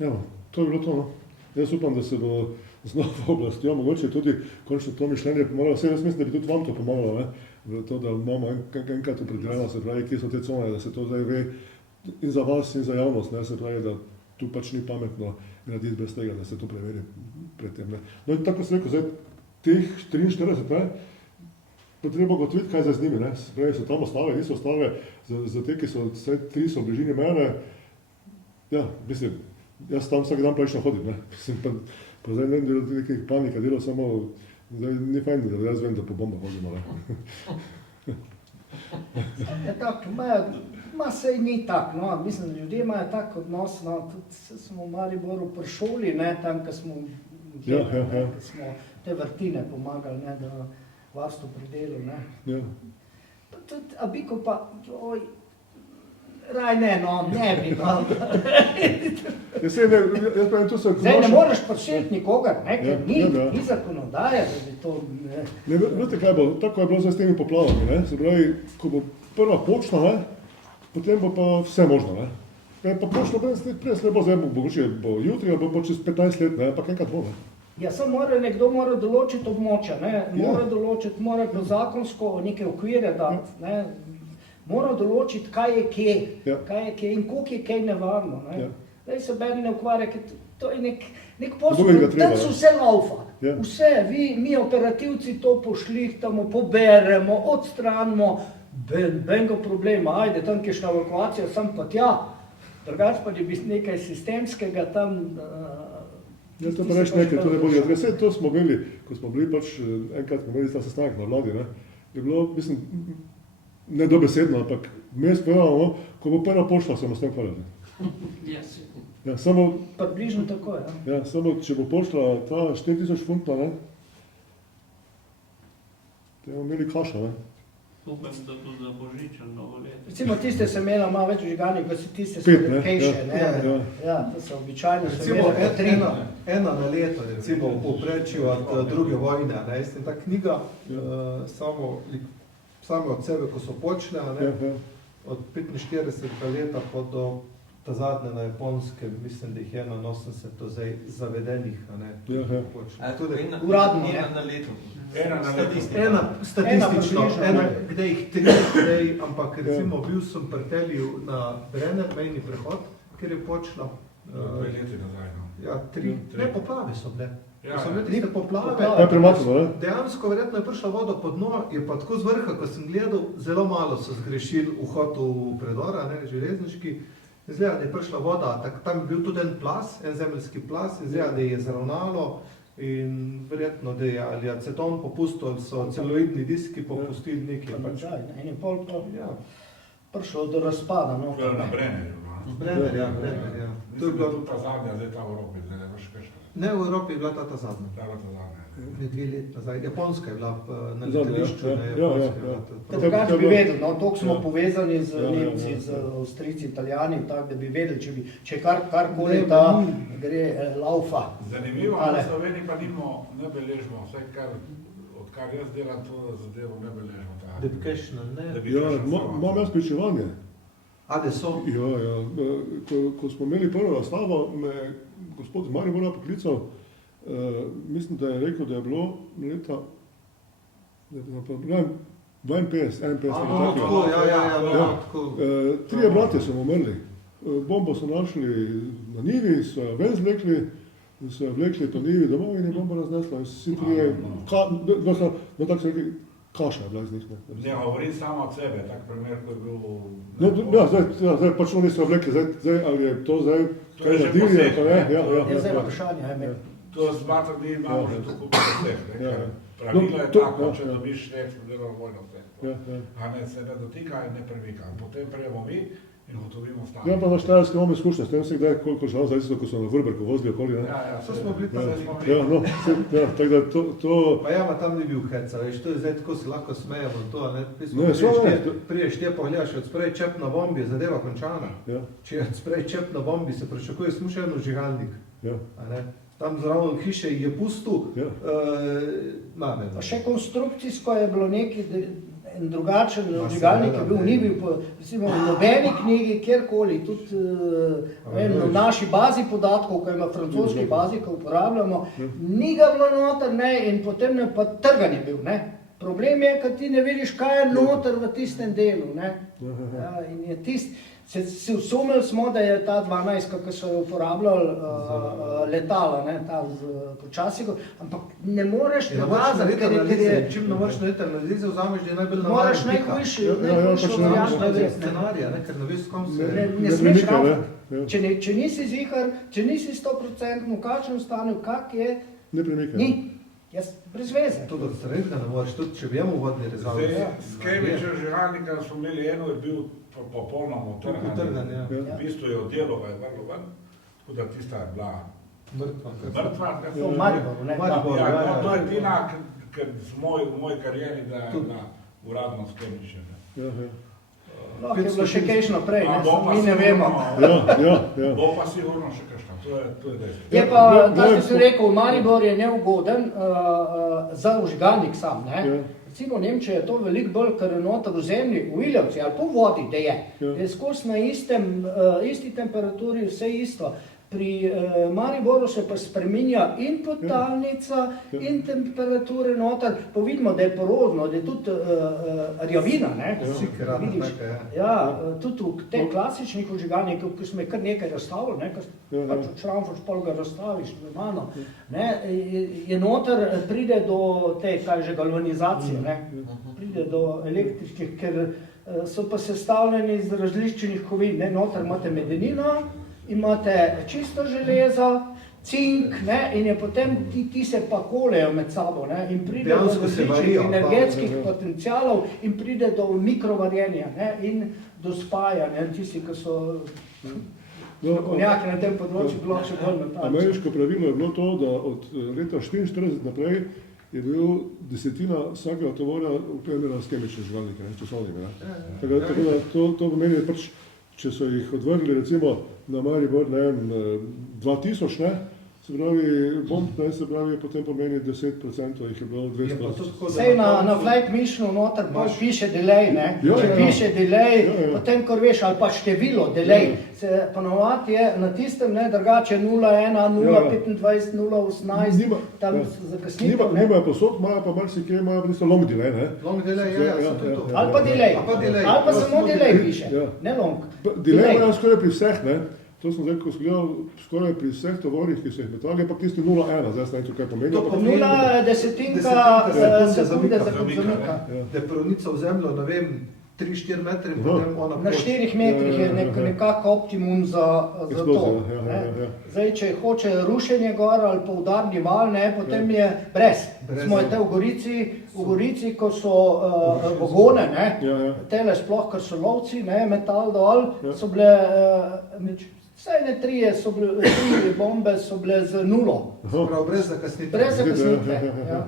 Evo, to je bilo to, no. Jaz upam, da se bo z novo oblastjo mogoče tudi končno to mišljenje pomagalo. Jaz mislim, da bi tudi vam to pomagalo, ne? V to, da imamo enkrat opredeljeno, se pravi, kje so te cone, da se to zdaj ve in za vas in za javnost, ne? Se pravi, da tu pač ni pametno narediti brez tega, da se to preveri pred tem. Ne? No in tako sem rekel, zdaj teh 43, ne? Potreba gotoviti, kaj zdaj z njimi, ne? Se pravi, so tam ostale, niso ostale, za te, ki so, vse 3 so v bližini mene, ja, mislim, jaz tam vsak dan pravično hodim, ne. Mislim, pa zdaj ne vem, da nekaj panika delal, samo, zdaj ni fajn, da jaz vem, da po bombah hodimo, ne. Je tako, sej ni tako, no, mislim, ljudje imajo tak odnos, no, tudi smo v Mariboru pri šoli, ne, tam, ko smo, smo te vrtine pomagali, ne, da varstvo pri delu, ne. Ja. Tudi Abiko pa, raj ne, no, ne bi pa. Jaz pravim, tu se... Zdaj ne moreš početi nikogar, ne, ker ni zakonodaje, da bi to... Ne, veste kaj bo, tako je bilo zdaj s temi poplavami, ne, se pravi, ko bo prva počna, ne, potem bo pa vse možno, ne. Pa počna prej bo zdaj, mogoče bo jutri, ali bo čez 15 let, ne, pa enkrat bo, ne. Ja, samo nekdo mora določiti območja, ne, mora določiti, mora pa zakonsko neke okvire dati, ne, mora določiti, kaj je kje in koliko je kaj nevarno, ne. Zdaj se meni ne ukvarja, ker to je nek posel, tam se vse laufa, vse, mi operativci to pošlihtamo, poberemo, odstranimo, bengo problema, ajde, tam kješna evakuacija, sam pa tja, drugače pa je bi nekaj sistemskega tam, Jaz to pa reč nekaj, to ne bo nekaj. Vse to smo imeli, ko smo bili pač, enkrat smo imeli ta sestanek na vladi, ne, je bilo, mislim, ne dobesedno, ampak vmes povedano, ko bo prva pošla, se bomo s tem ukvarjali. Ja, samo... Približno tako, ja. Ja, samo, če bo pošla ta 4000 funtna, ne, te bomo imeli kaša, ne. Upam, da tudi za Božič ali Novo leto. Recimo tiste se imela malo več žganih, kot si tiste so kejše, ne. Ja, to so običajno se imela Recimo ena na leto, recimo v povprečju od druge vojne, ne, jeste ta knjiga, samo od sebe, ko so počne, ne, od 45 leta pa do ta zadnje na Japonske, mislim, da jih je 81 do zdaj zavedenih, ne, uradno, na leto. Statistično, kdaj jih 3, kdaj, ampak recimo bil sem pri Teliju na Brenner, mejni prehod, kjer je počela 2 leti nazaj, no. Ja, 3, ne, poplave so bile. Ko so bile tiste poplave, dejansko verjetno je prišla voda pod dno, je pa tako z vrha, ko sem gledal, zelo malo so zgrešili vhod v predora, ne, železniški. Izgleda, da je prišla voda, tam je bil tudi en plas, en zemeljski plas, izgleda, da je zravnalo in verjetno, da je ali aceton popustil, ali so celoidni diski popustili nekaj. En in pol pa prišlo do razpada. To je na Brennerju. Brenner, ja. Mislim, da je tudi ta zadnja, zdaj ta v Evropi, zdaj ne vrš kaj. Ne, v Evropi je bila ta zadnja. Ta zadnja. 2 leti nazaj. Japonska je bila na Zadnja, letališču. ja. ne, Ja, Japonska ja, je bila ja. to. Drugače bi vedeli, no, toliko smo Ja. povezani z Ja, ja, Nemci, ja, z ja. Avstrijci, Italijani, tako da bi vedeli, če karkoli ta gre laufa. Zanimivo, Ale. v Sloveniji pa ne beležimo, vsaj odkar jaz delam to zadevo, ne beležimo. Da bi kakšno, ne? Ja, imam jaz pričevanje. A, da so? Ja. Ko smo imeli prvo razstavo, me je gospod iz Maribora poklical, mislim, da je rekel, da je bilo leta 52, 51. Tako, ja, tako. 3 bratje so umrli. Bombo so našli na njivi, so jo ven zvlekli, so jo vlekli po njivi domov in je bomba raznesla. In vsi trije, no tako so rekli, kaša je bila iz njih. Ne govori samo od sebe, tak primer, ko je bil... Zdaj pač oni so vlekli, zdaj ali je to zdaj To je že naredili, poseg, ali pa ne. ne? Je zdaj vprašanje, ajme. To smatram, da imamo že tako vseh, ne? Ja. Ker pravilo je No, to- tako, ja, če ja. dobiš neeksplodirano vojno vse. Ja. A ne se ne dotika in ne premika. Potem prejemo mi in gotovimo stanje. Ja, pa na Štajerskem imamo izkušnje, s tem se kdaj koliko žal, zdaj so, ko so na Vrberku vozili okoli, ne. Ja, So smo bili tam, Zdaj smo bili. Ja, no, tako da to... Pa ja, tam ni bil heca, veš, to je zdaj tako se lahko smejemo to, ne? Ne, samo ne. Priješ tje pa gledaš, od sprej čep na bombi, je zadeva končana. Ja, Če je od sprej čep na bombi, se pričakuje samo še eno žigalnik, ja, a ne? Tam zraven hiše je pusto, ja. mame. Pa še konstrukcijsko je bilo neki en drugačen Ma vžigalnik, je seveda, bil, ne. ni bil recimo v nobeni knjigi, kjerkoli, tudi v naši bazi podatkov, ko ima francoski bazi, ko uporabljamo, ni ga bilo noter, ne, in potem ne, pa trgan je bil, ne. Problem je, kad ti ne vidiš, kaj je noter v tistem delu, ne. Ja, in je se usumili smo, da je ta 12, ki so jo uporabljali letala, ne, ta počasi, ampak ne moreš navazati, ker je... Čim navrš na analize, vzameš, da je najbolj Moraš navaden pika. najhujši, Ja, ja, najhujšo pač ne varianto moreš vzeti, ne. Scenarija, ne, ker ne veš, kom se... Ne smeš premika, ne. ravnati. Ja. Če nisi zihar, če nisi 100% v kakšnem stanju, kak je, Ne premika. ni. Jaz brez veze. Tudi od strengna ne moreš, tudi če vemo vodni rezalve. Zdaj, s Kemičem žigalnika smo imeli eno, je bil popolnoma Utrgan, utrgan. ja. V bistvu je odjelo, ga je vrlo ven, tako da tista je bila Mrtva. mrtva. To v Mariboru, ne? Maribor. Ja, Ja, no, to je ja. tina, ker v moji karieri, da je bila uradno s Kemičem. Ja, ja. Lahko je bilo še kaj naprej, ne, Bo pa mi ne vemo. Ja. Bo pa sigurno še kakšno, to je dejstvo. Je pa, tako sem rekel, Maribor je neugoden za vžigalnik sam, ne? Ja. Recimo Nemčija je to veliko bolj, ker je noter v zemlji, v Iljevci ali po vodi, da je. Ja. Je skozi na isti temperaturi vse isto. Pri Mariboru se pa spreminja in podtalnica, in temperature noter, pa vidimo, da je porozno, da je tudi rjavina, ne? Sikra, Vidiš? taka, ja. Ja, tudi v teh klasičnih vžigalnikov, ki smo jih kar nekaj razstavili, ne, ko pač od Šramfoš pol ga razstaviš, normalno, ne, je noter, pride do te, kaj že, galvanizacije, ne, pride do električnih, ker so pa sestavljeni iz različnih kovin, ne, noter imate medenino, imate čisto železo, cink, ne, in je potem ti se pa kolejo med sabo, ne, in pride do Dejansko se različnih varijo, energetskih potencialov in pride do mikrovarjenja, ne, in do spajanja, tisti, ki so strokovnjaki na tem področju, bilo še bolj natančno. Ameriško pravilo je bilo to, da od leta 1944 naprej je bil desetina vsakega tovora upremljena s kemičnimi žigalniki, ne, s časovnimi. Tako da to pomeni, pač, če so jih odvrgli recimo na Maribor, ne vem, 2000, ne, se pravi, bomb, ne, se pravi, potem pomeni 10% jih je bilo 200. Sej na flight missionu noter piše delay, ne? Ja, Če ja. piše delay, Ja. potem kar veš, ali pa število delay, se ponovadi je na tistem, ne, drugače 0,1, 0,25, 0,18, Nima- tam ja. zakasnitev, ne? Nimajo posod, imajo pa marsikje, imajo v bistvu long delay, ne. Long delay, ja, sem tudi to. Ali pa delay, Ali pa delay. ali pa Ja, samo delay piše, Ja. ne long. Delay imajo skoraj pri vseh, ne. To sem zdaj, ko sem gledal, skoraj pri vseh tovorih, ki so jih metali, ampak tisti 0,1, zdaj sem nekaj kaj pomeni. To ampak- pomeni- 0,1 sekunde za zamika. Da je pronica v zemljo, ne vem, 3-4 metre in potem ona... Na 4 metrih je nekako optimum za to. Eksplozija, ja, ne. ja. Zdaj, če hoče rušenje gor ali pa udarni val, ne, potem je brez. Brez, Smo ja. te v Gorici, ko so vagone, ne, Ja, ja. tele sploh, ker so lovci, ne, metal dol, Ja. so bile Vsaj ne tri bombe so bile z nulo. Prav brez zakasnitve. Brez zakasnitve, ja.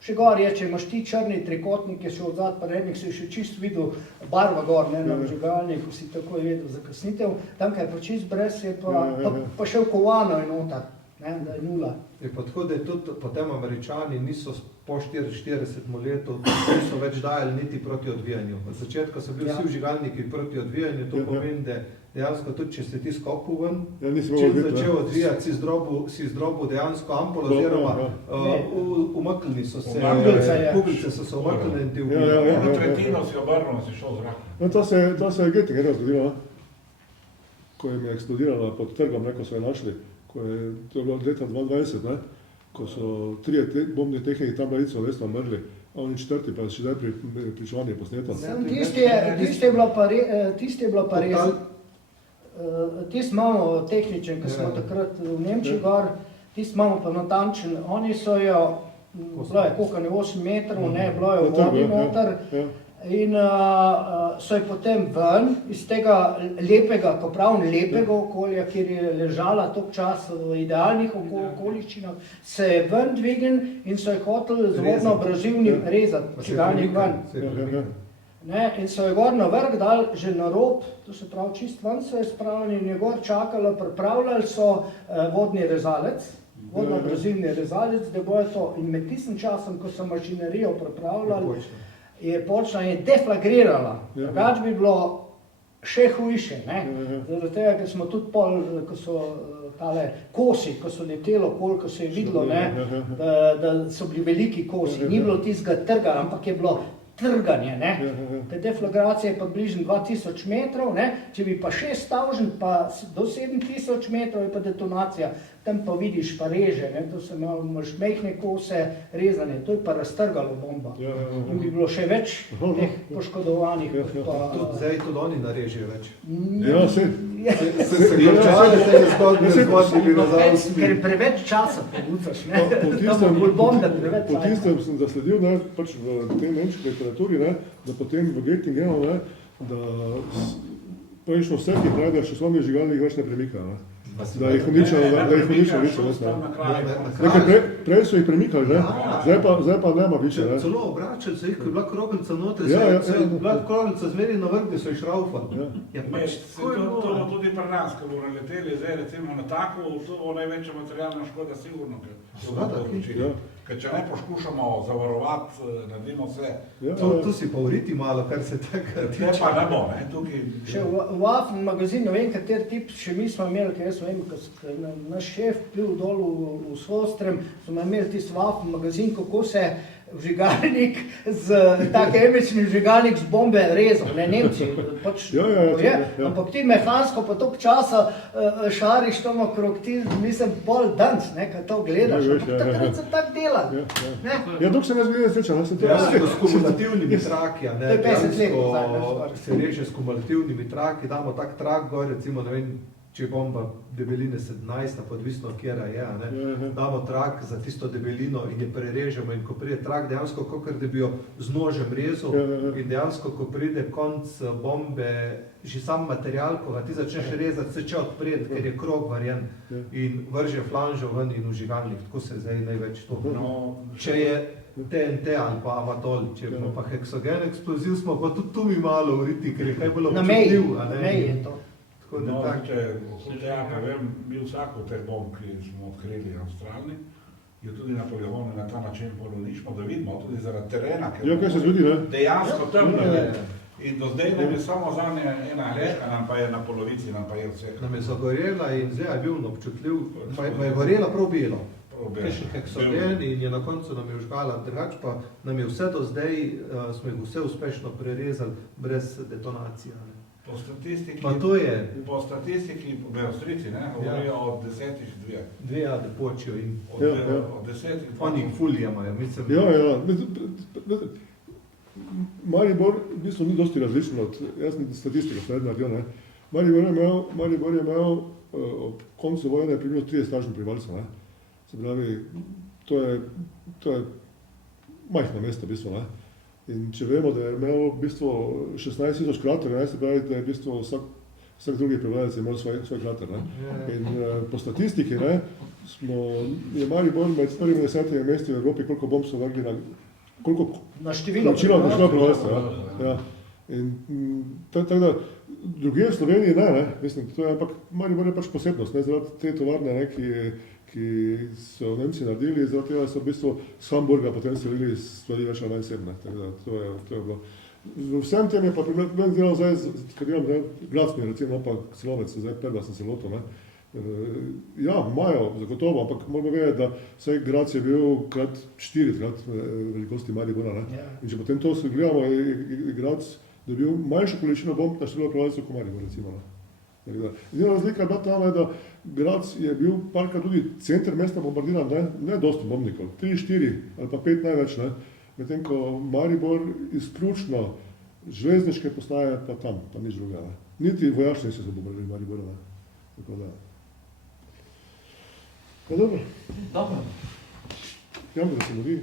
Še gor je, če imaš ti črni trikotnik, je še odzad prednik, si še čist videl barva gor, ne, na vžigalniku si tako je vedel zakasnitev, tam, kaj je pa čist brez, je pa še vkovano je notar, ne, da je nula. Je pa tako, da je tudi potem Američani niso po 44 letu niso več dajali niti proti odvijanju. Od začetka so bili vsi vžigalniki proti odvijanju, to pomeni, da dejansko tudi, če si ti skopil ven, če začel odvijati, si zdrobil dejansko ampolo, oziroma umaknili so se, kuglice so se umaknili in ti ubili. Eno tretjino si obrnil, si šel v zrak. No, to se je Getting zgodilo, ko jim je eksplodirala pod trgom, ko so je našli, to je bilo od leta 2020, ko so 3 bombni tehniki tam Lico Vesno mrli, a oni 4, pa še zdaj pričovanje posneto. Tisti je bilo pa res, tisti imamo tehničen, ki smo takrat v Nemčiji gor, tisti imamo pa natančen, oni so jo, bilo je koliko, 8 metrov, bilo je v vodi noter, in so jo potem ven iz tega lepega, ko pravim lepega okolja, kjer je ležala toliko časa v idealnih okoliščinah, se je ven dvignil in so jo hoteli z vodno-abrazivnim rezati, vžigalnik ven. In so jo gor na vrh dali že na rob, to se pravi čist ven so jo spravili in je gor čakalo, pripravljali so vodni rezalec, vodno-abrazivni rezalec, da bojo to, in med tistim časom, ko so mašinerijo pripravljali, je počela in deflagrirala, drugač bi bilo še hujše, zaradi tega, ker smo tudi pol, ko so tale kosi, ko so letelo, koliko se je videlo, da so bili veliki kosi, ni bilo tistega trga, ampak je bilo trganje, te deflagracije je pa bližno 2000 metrov, če bi pa 6000 pa do 7000 metrov je pa detonacija, tam pa vidiš pa reže, to se imaš mehne kose, rezane, to je pa raztrgalo bomba in bi bilo še več teh poškodovanih. Tudi zdaj tudi oni narežejo več. Ja, vse. Ker je preveč časa pogucaš, Po tistem sem zasledil, pač v tej nemški literaturi, da potem v Göttingenu, da pravično vse, ki pravijo, še slovni žigalnik več ne premikajo. Da jih uničajo više. Prej so jih premikali, zdaj pa nema više. Celo obračali so jih, ko je bila kroglica noter, so je bila kroglica zmeri na vrh, da so jih šraufali. To bo tudi pri nas, ko bomo leteli zdaj recimo na tako, to bo največja materialna škoda sigurno, ker če ne poskušamo zavarovati, naredimo vse. Tu si pa uriti malo, kar se tega tiče. Ne pa ne bo, tukaj... Še v Waffen magazin, ne vem, kater tip še mi smo imeli, ker jaz vem, ko je naš šef pil dol v Sostrem, smo imeli tisti Waffen magazin, kako se vžigalnik emični vžigalnik z bombe rezal, Nemci, pač je, ampak ti mehansko pa toliko časa šariš tam okrog ti, mislim, pol danc, kad to gledaš, ampak takrat se tako dela. Ja, dok se ne zgleda sreča, sem to jasno. S kumulativnimi traki, to je 50 let, se reče s kumulativnimi traki, damo tak trak gor, recimo, ne vem, če je bomba debeline 17, pa odvisno, kjera je, damo trak za tisto debelino in je prerežemo in ko pride trak, dejansko, kakor da bi jo z nožem rezal in dejansko, ko pride konc bombe, že sam material, ko ga ti začneš rezati, se če odpred, ker je krog varjen in vrže flanžo ven in v žigalnik, tako se zdaj največ to. Če je TNT ali pa amatol, če imamo pa heksogen eksploziv, smo pa tudi tu mi malo uriti, ker je kaj bilo občutljiv. Na meji je to. No, če ja povem, mi vsako teh bomb, ki smo odkrili avstralni, jo tudi na poligonu na ta način poluničimo, da vidimo tudi zaradi terena, ker dejansko temno je. In do zdaj nam je samo zanje ena leka, nam pa je na polovici, nam pa je vse. Nam je zagorela in zdaj je bil občutljiv, pa je gorela prav belo. Še heksogen in je na koncu nam je užgala, drugač pa nam je vse do zdaj, smo jih vse uspešno prerezali brez detonacije. Po statistiki, Avstrijci, govorijo od 10 2. Dve, da počijo in od 10 2. Oni fulje imajo, mislim. Ja. Maribor v bistvu ni dosti različen od, jaz sem statistiko sled naredil, Maribor je imel ob koncu vojne približno 30 stažnih prebivalcev, Se pravi, to je majhno mesto v bistvu, In če vemo, da je imel v bistvu 16 000 kraterjev, se pravi, da je v bistvu vsak drugi prebivalec je imel svoj krater. Ne? In po statistiki ne, je Maribor med prvimi 10 mesti v Evropi, koliko bomb so vrgli na število prebivalstva. Ja. In tako da, drugje v Sloveniji ne, mislim, to je, ampak Maribor je pač posebnost, ne, zaradi te tovarne, ne, ki so Nemci naredili, zaradi tega so v bistvu s Hamburga potem selili stvari več ali manj sem, ne, tako da to je bilo. V vsem tem je pa primer delal zdaj, kad delam Gradski, recimo, pa Celovec, zdaj prva sem se lotil, ne. Ja, imajo zagotovo, ampak moramo vedeti, da vsaj Gradc je bil krat 4-krat velikosti Maribora, ne. In če potem to se gledamo, je Gradc dobil manjšo količino bomb na število prebivalcev kot Maribor, recimo, ne. Edina razlika je bila tam, da Gradc je bil parkrat tudi center mesta bombardiran, ne dosti bombnikov, 3, 4 ali pa 5 največ, ne. Medtem ko Maribor izključno železniške postaje pa tam nič drugega, ne. Niti vojašci niso se bombardili Maribora, ne. Tako da. Ja, dobro. Dobro. Jamno, da se mori.